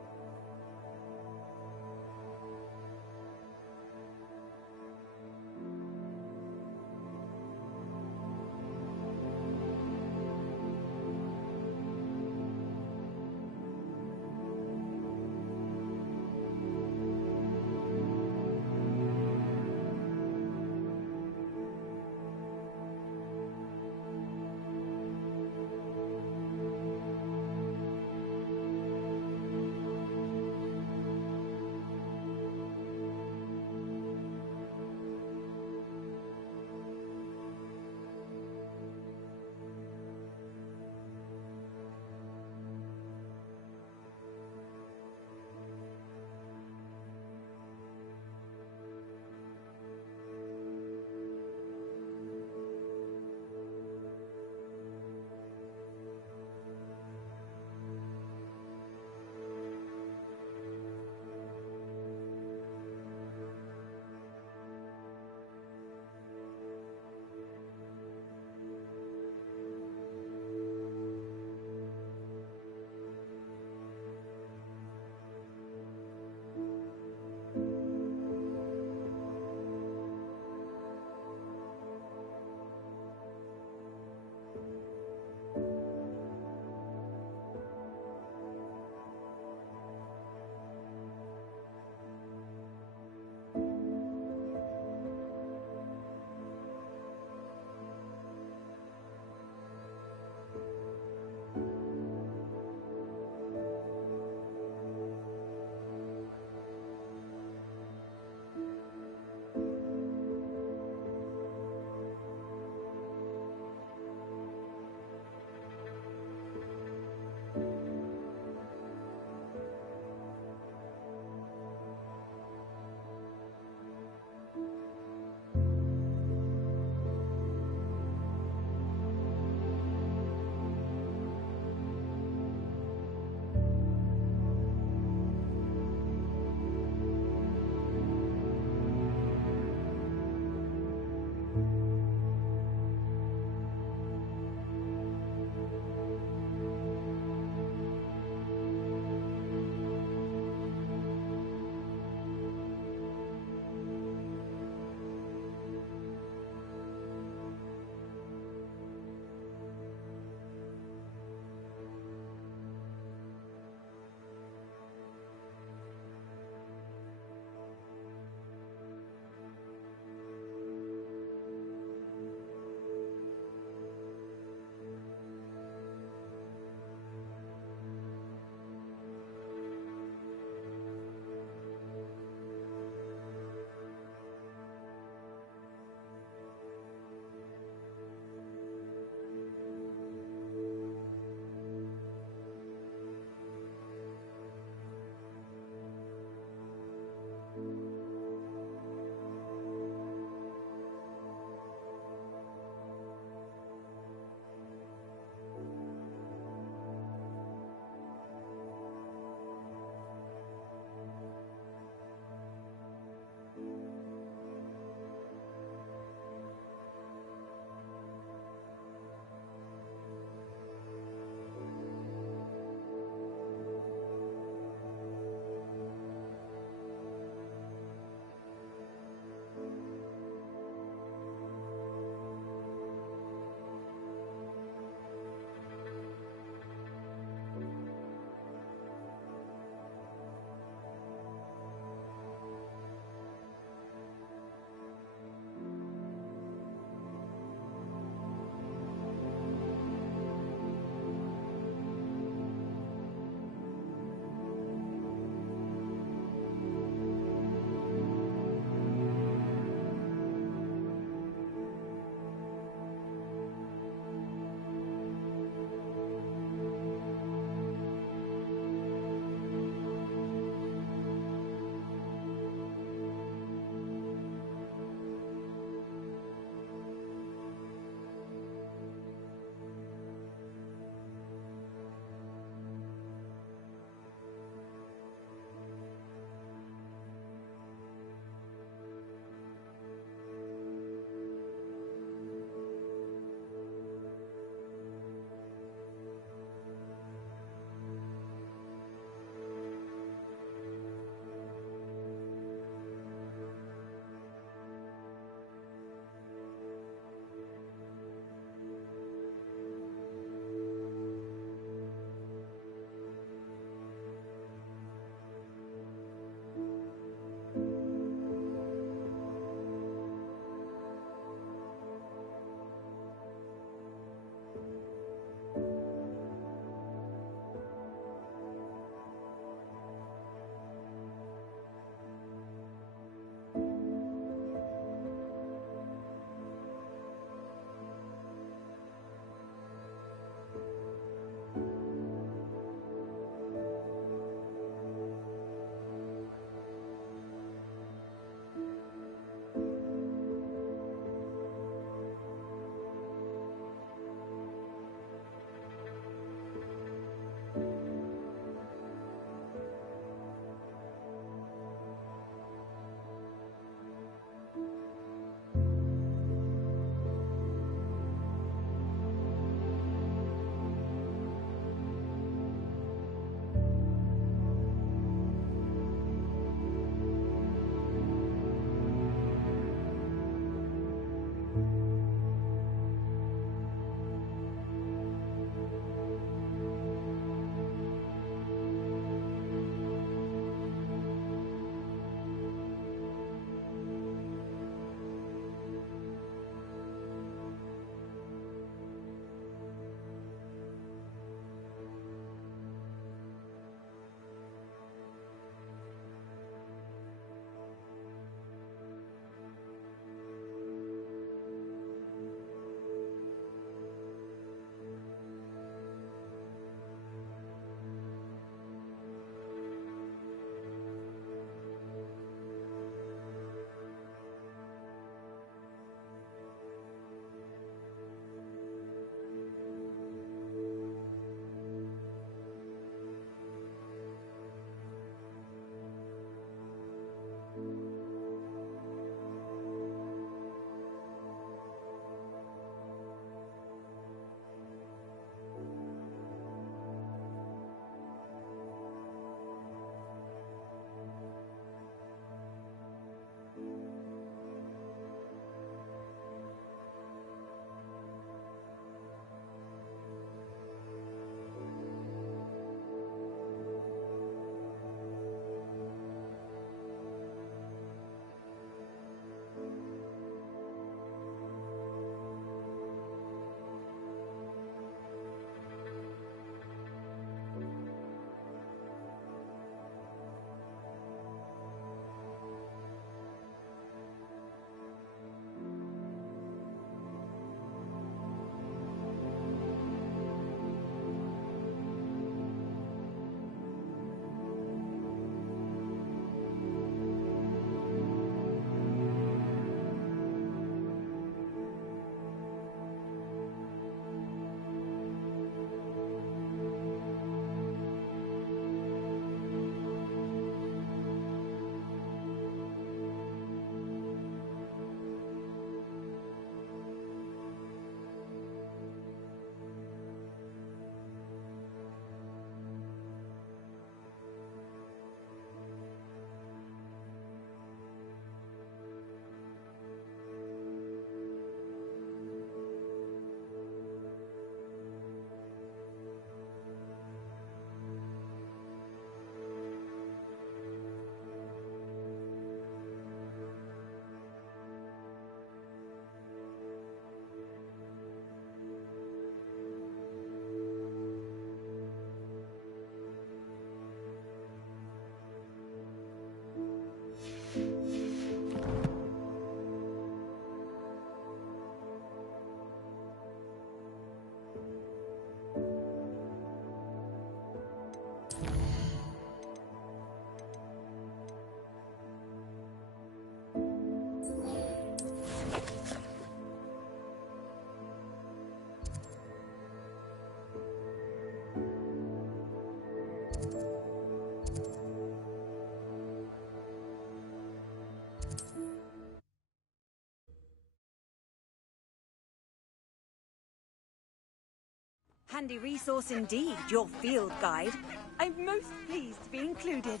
Handy resource indeed, your field guide. I'm most pleased to be included.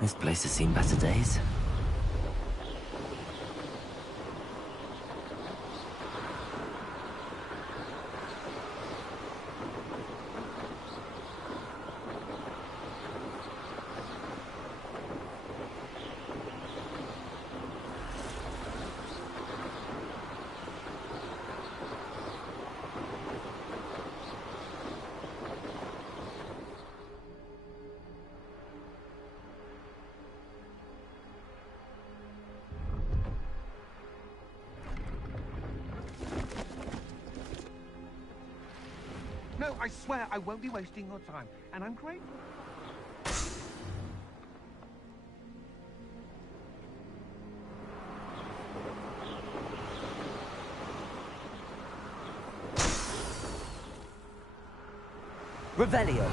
This place has seen better days. No, I swear I won't be wasting your time, and I'm grateful. Revelio.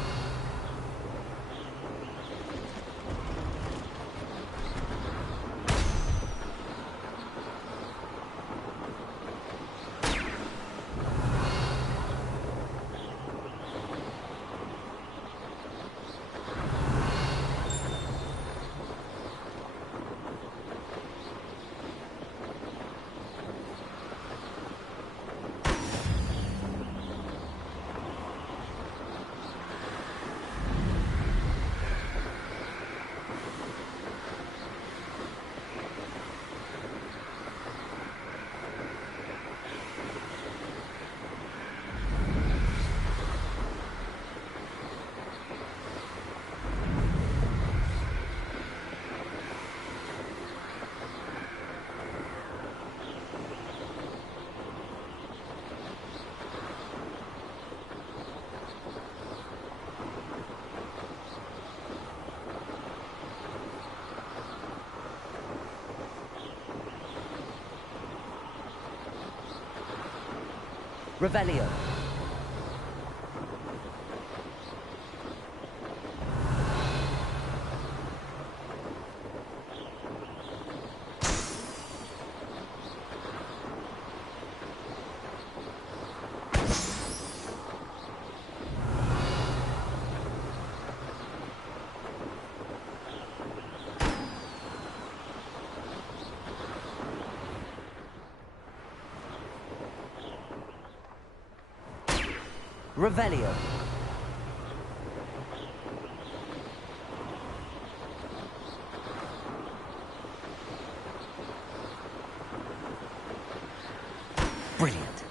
Revelio. Revelio. Brilliant.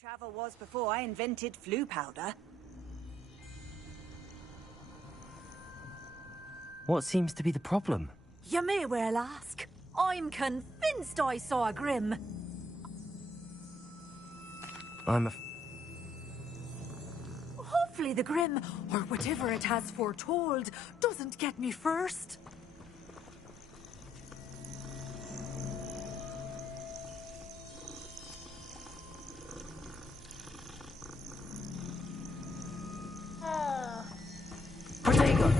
Travel was before I invented flu powder. What seems to be the problem? You may well ask. I'm convinced I saw a Grim. Hopefully the Grim, or whatever it has foretold, doesn't get me first. Protego!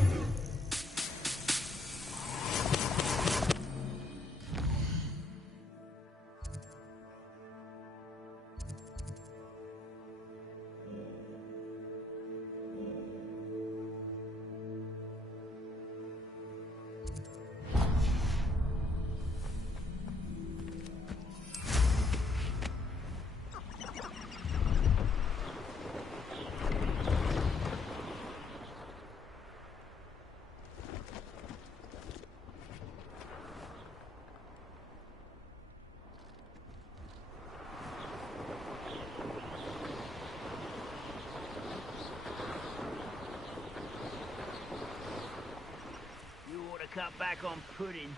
cut back on pudding.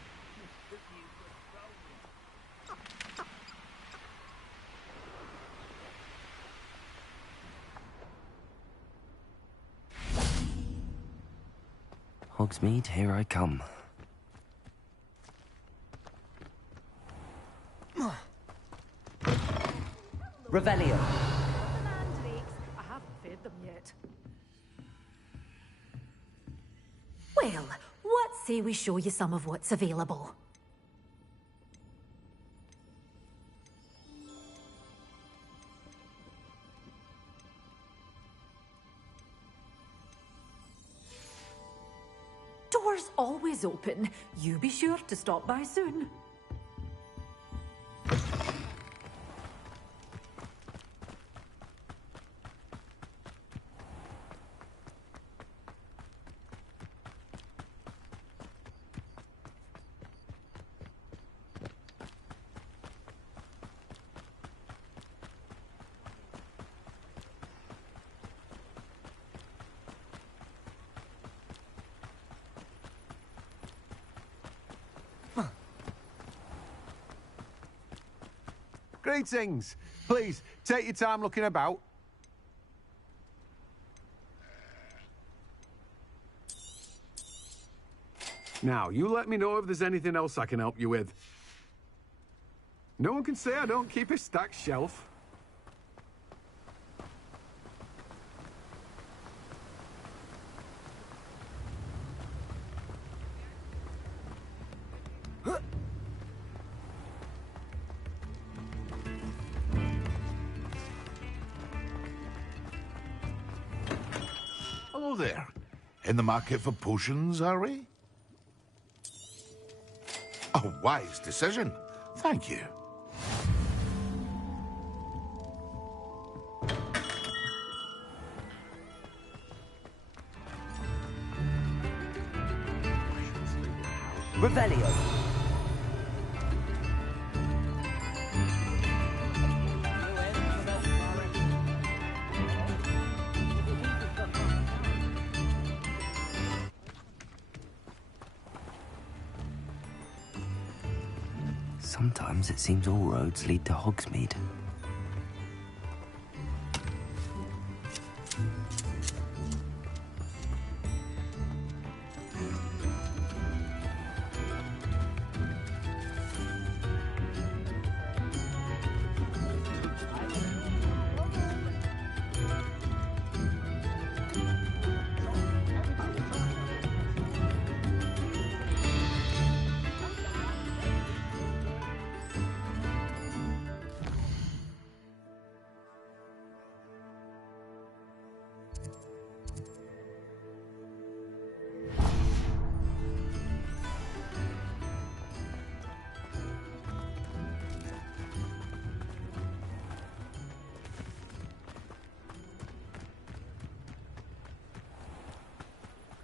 Hogsmeade, here I come. Revelio. I haven't fed them yet. Well, what say we show you some of what's available? Doors always open. You be sure to stop by soon. Greetings. Please, take your time looking about. Now, you let me know if there's anything else I can help you with. No one can say I don't keep a stacked shelf. Hello there. In the market for potions, are we? A wise decision. Thank you. Revelio. Sometimes it seems all roads lead to Hogsmeade.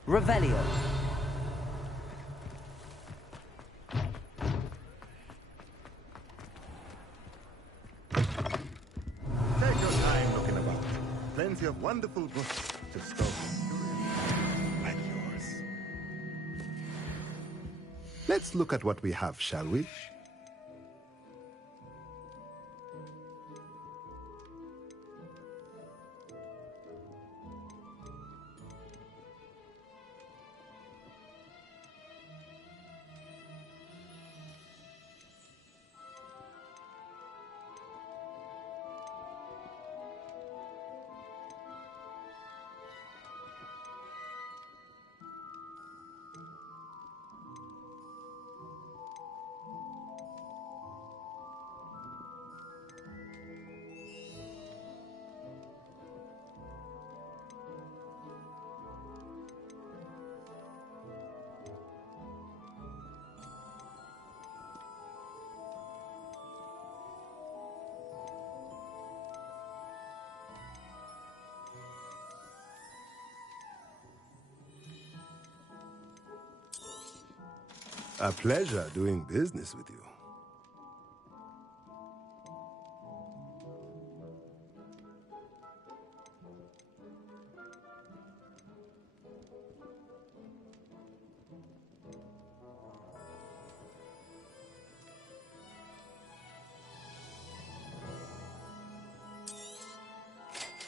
Revelio. Take your time looking about. Plenty of wonderful books to stow like yours. Let's look at what we have, shall we? A pleasure doing business with you.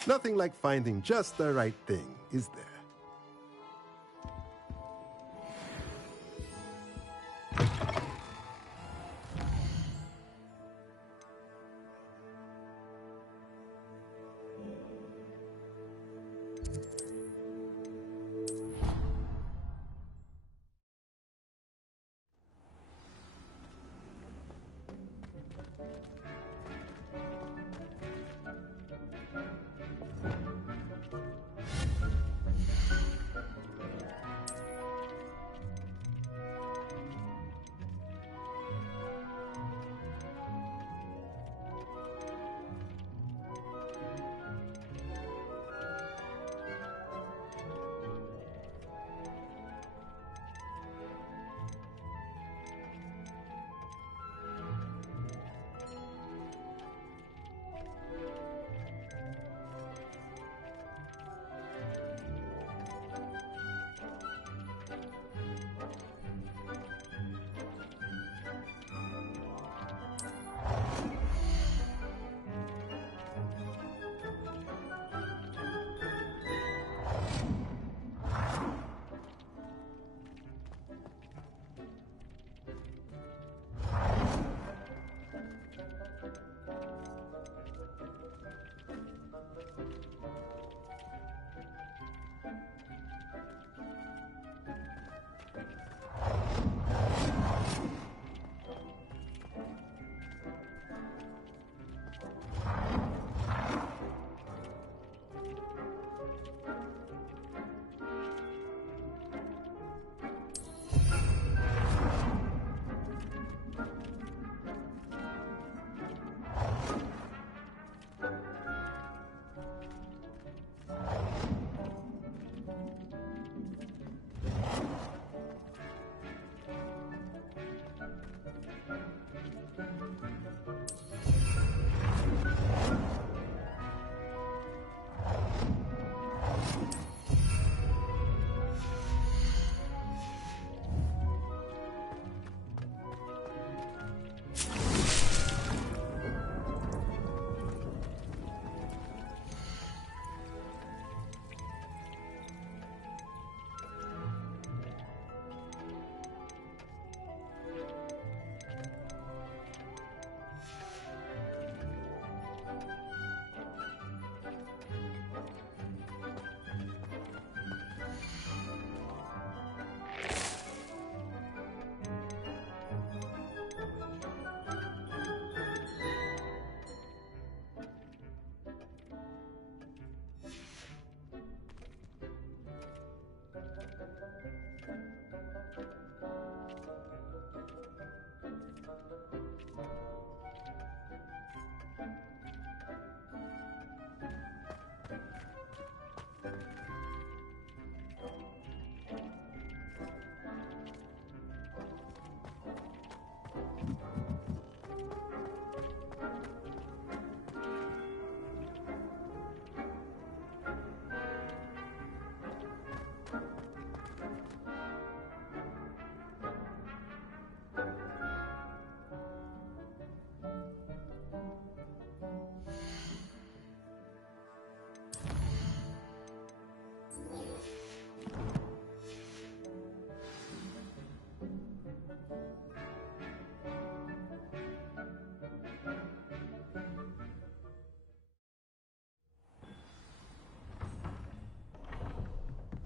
Nothing like finding just the right thing, is there?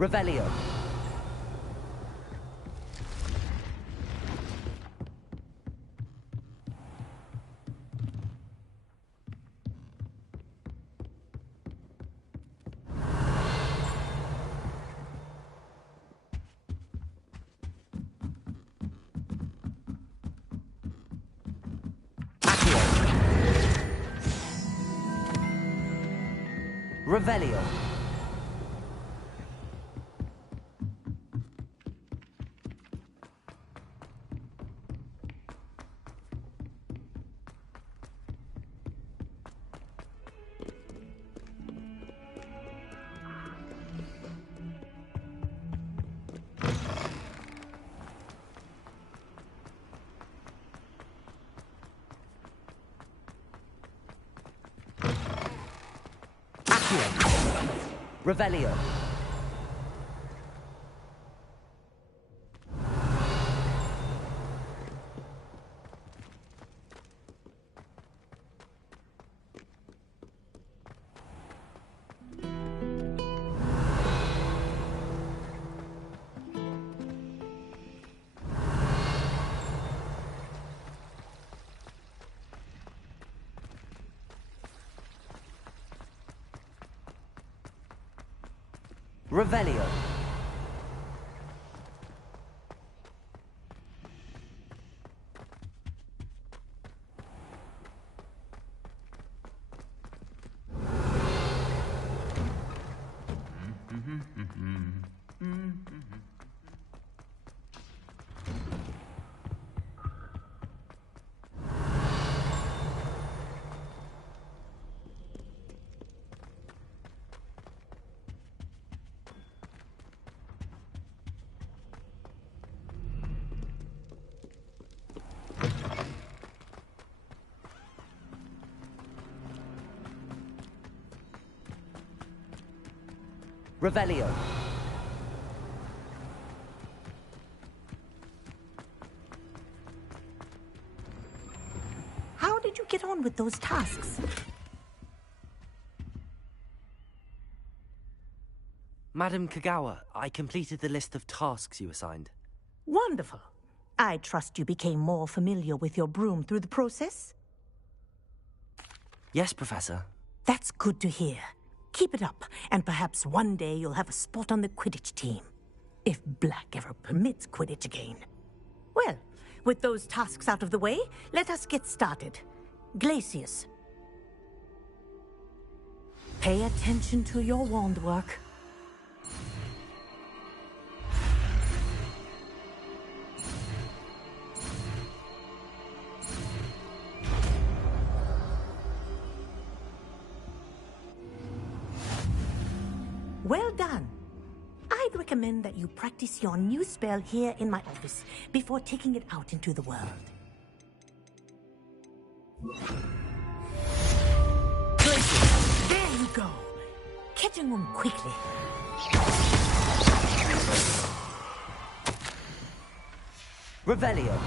Revelio. Revelio. Accio. Revelio. Revelio. Revelio. How did you get on with those tasks? Madam Kagawa, I completed the list of tasks you assigned. Wonderful. I trust you became more familiar with your broom through the process? Yes, Professor. That's good to hear. Keep it up, and perhaps one day you'll have a spot on the Quidditch team. If Black ever permits Quidditch again. Well, with those tasks out of the way, let us get started. Glacius. Pay attention to your wand work. Well done. I'd recommend that you practice your new spell here in my office before taking it out into the world. There you go. Catching them quickly. Revelio.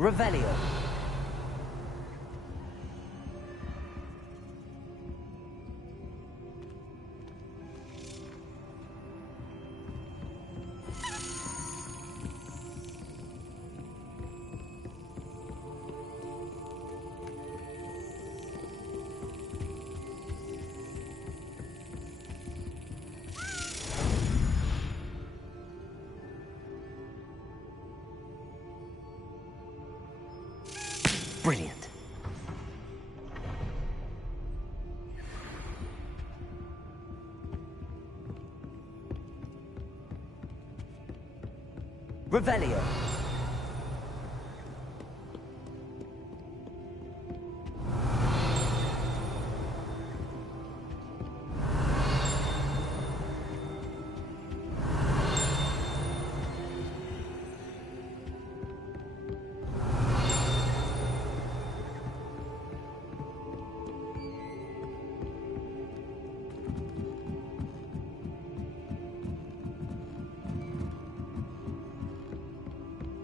Revelio. Brilliant. Revelio.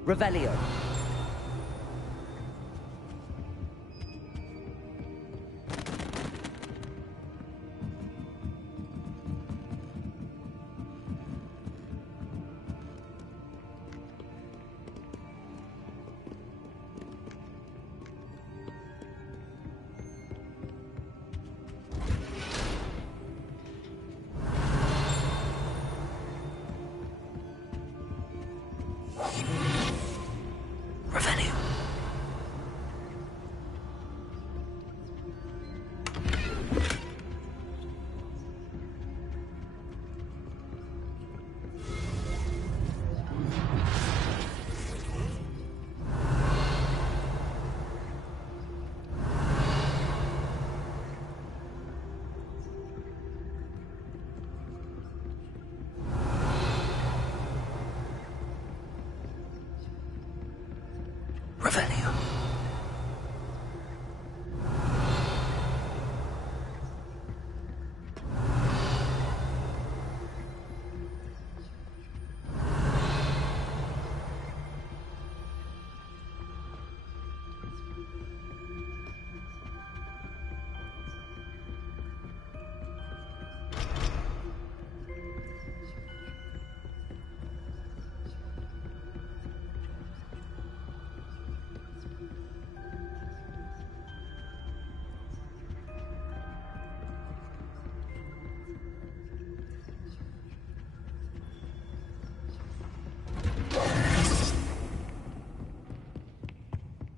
Revelio. Revelio.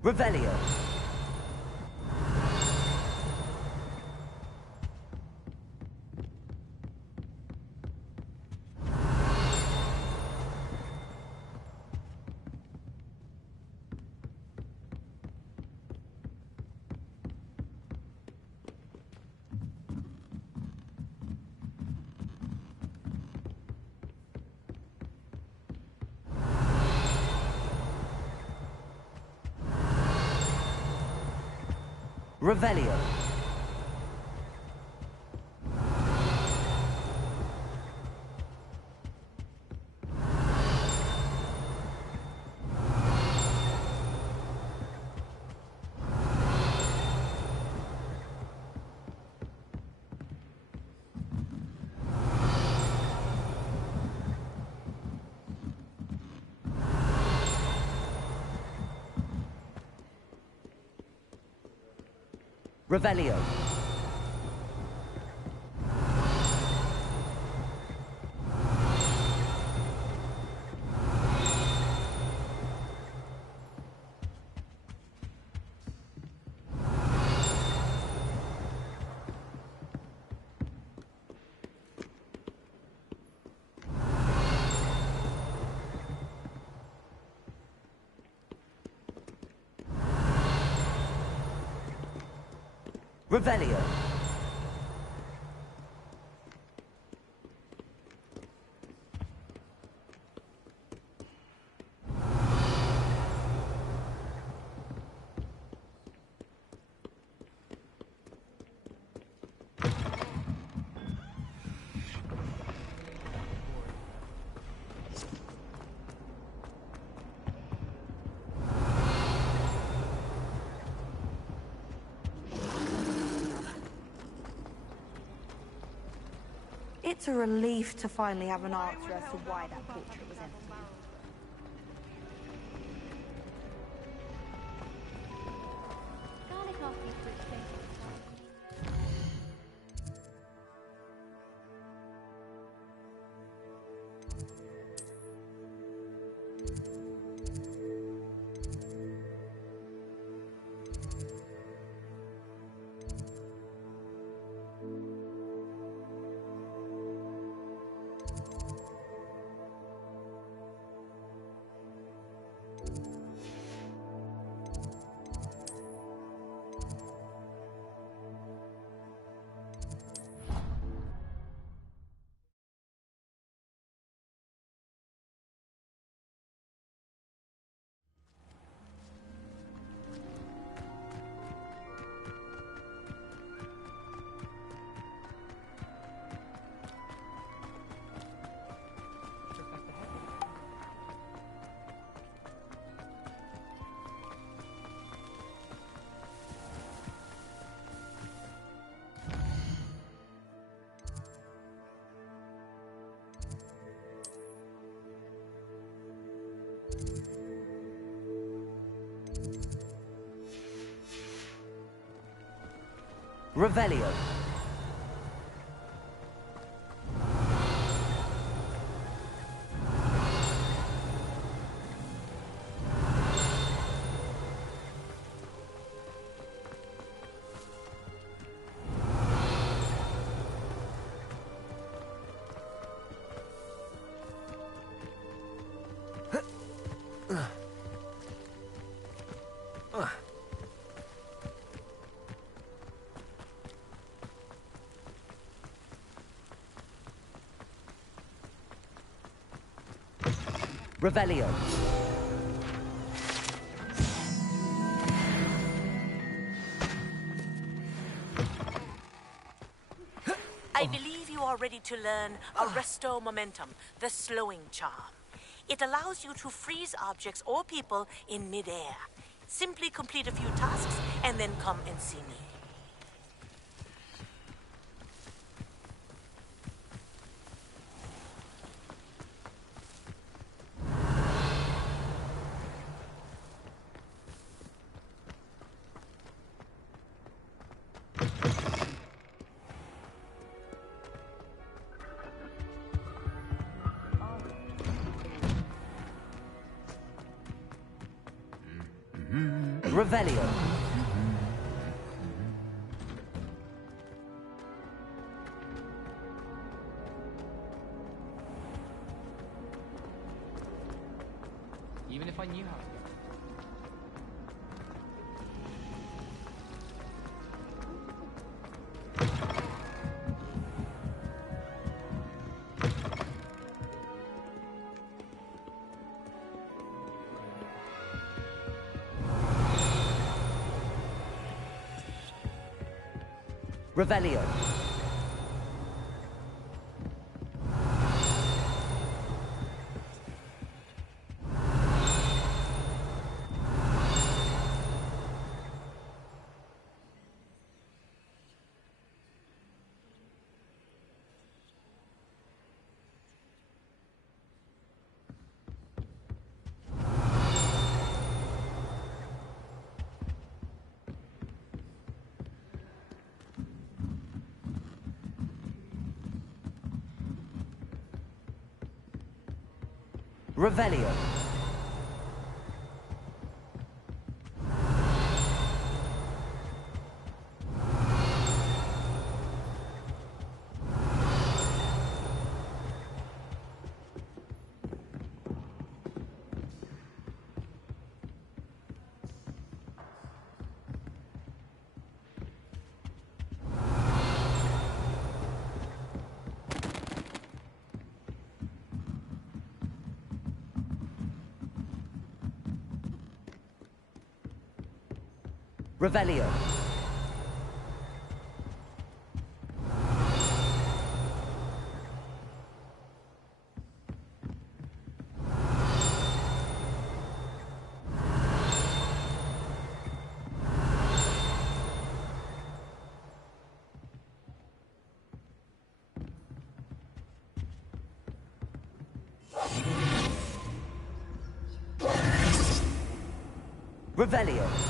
Revelio. Revelio. Revelio. Revelio. It's a relief to finally have an answer as to why that portrait was empty. Revelio. Revelio. I believe you are ready to learn Arresto Momentum, the slowing charm. It allows you to freeze objects or people in midair. Simply complete a few tasks and then come and see me. Revelio. Even if I knew how to. Revelio. Revelio. Revelio. Revelio.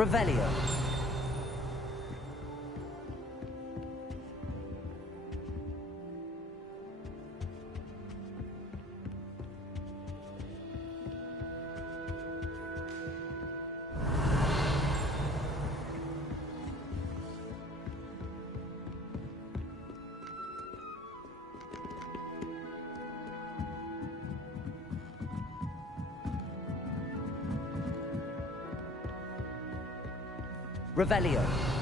Revelio. Revelio.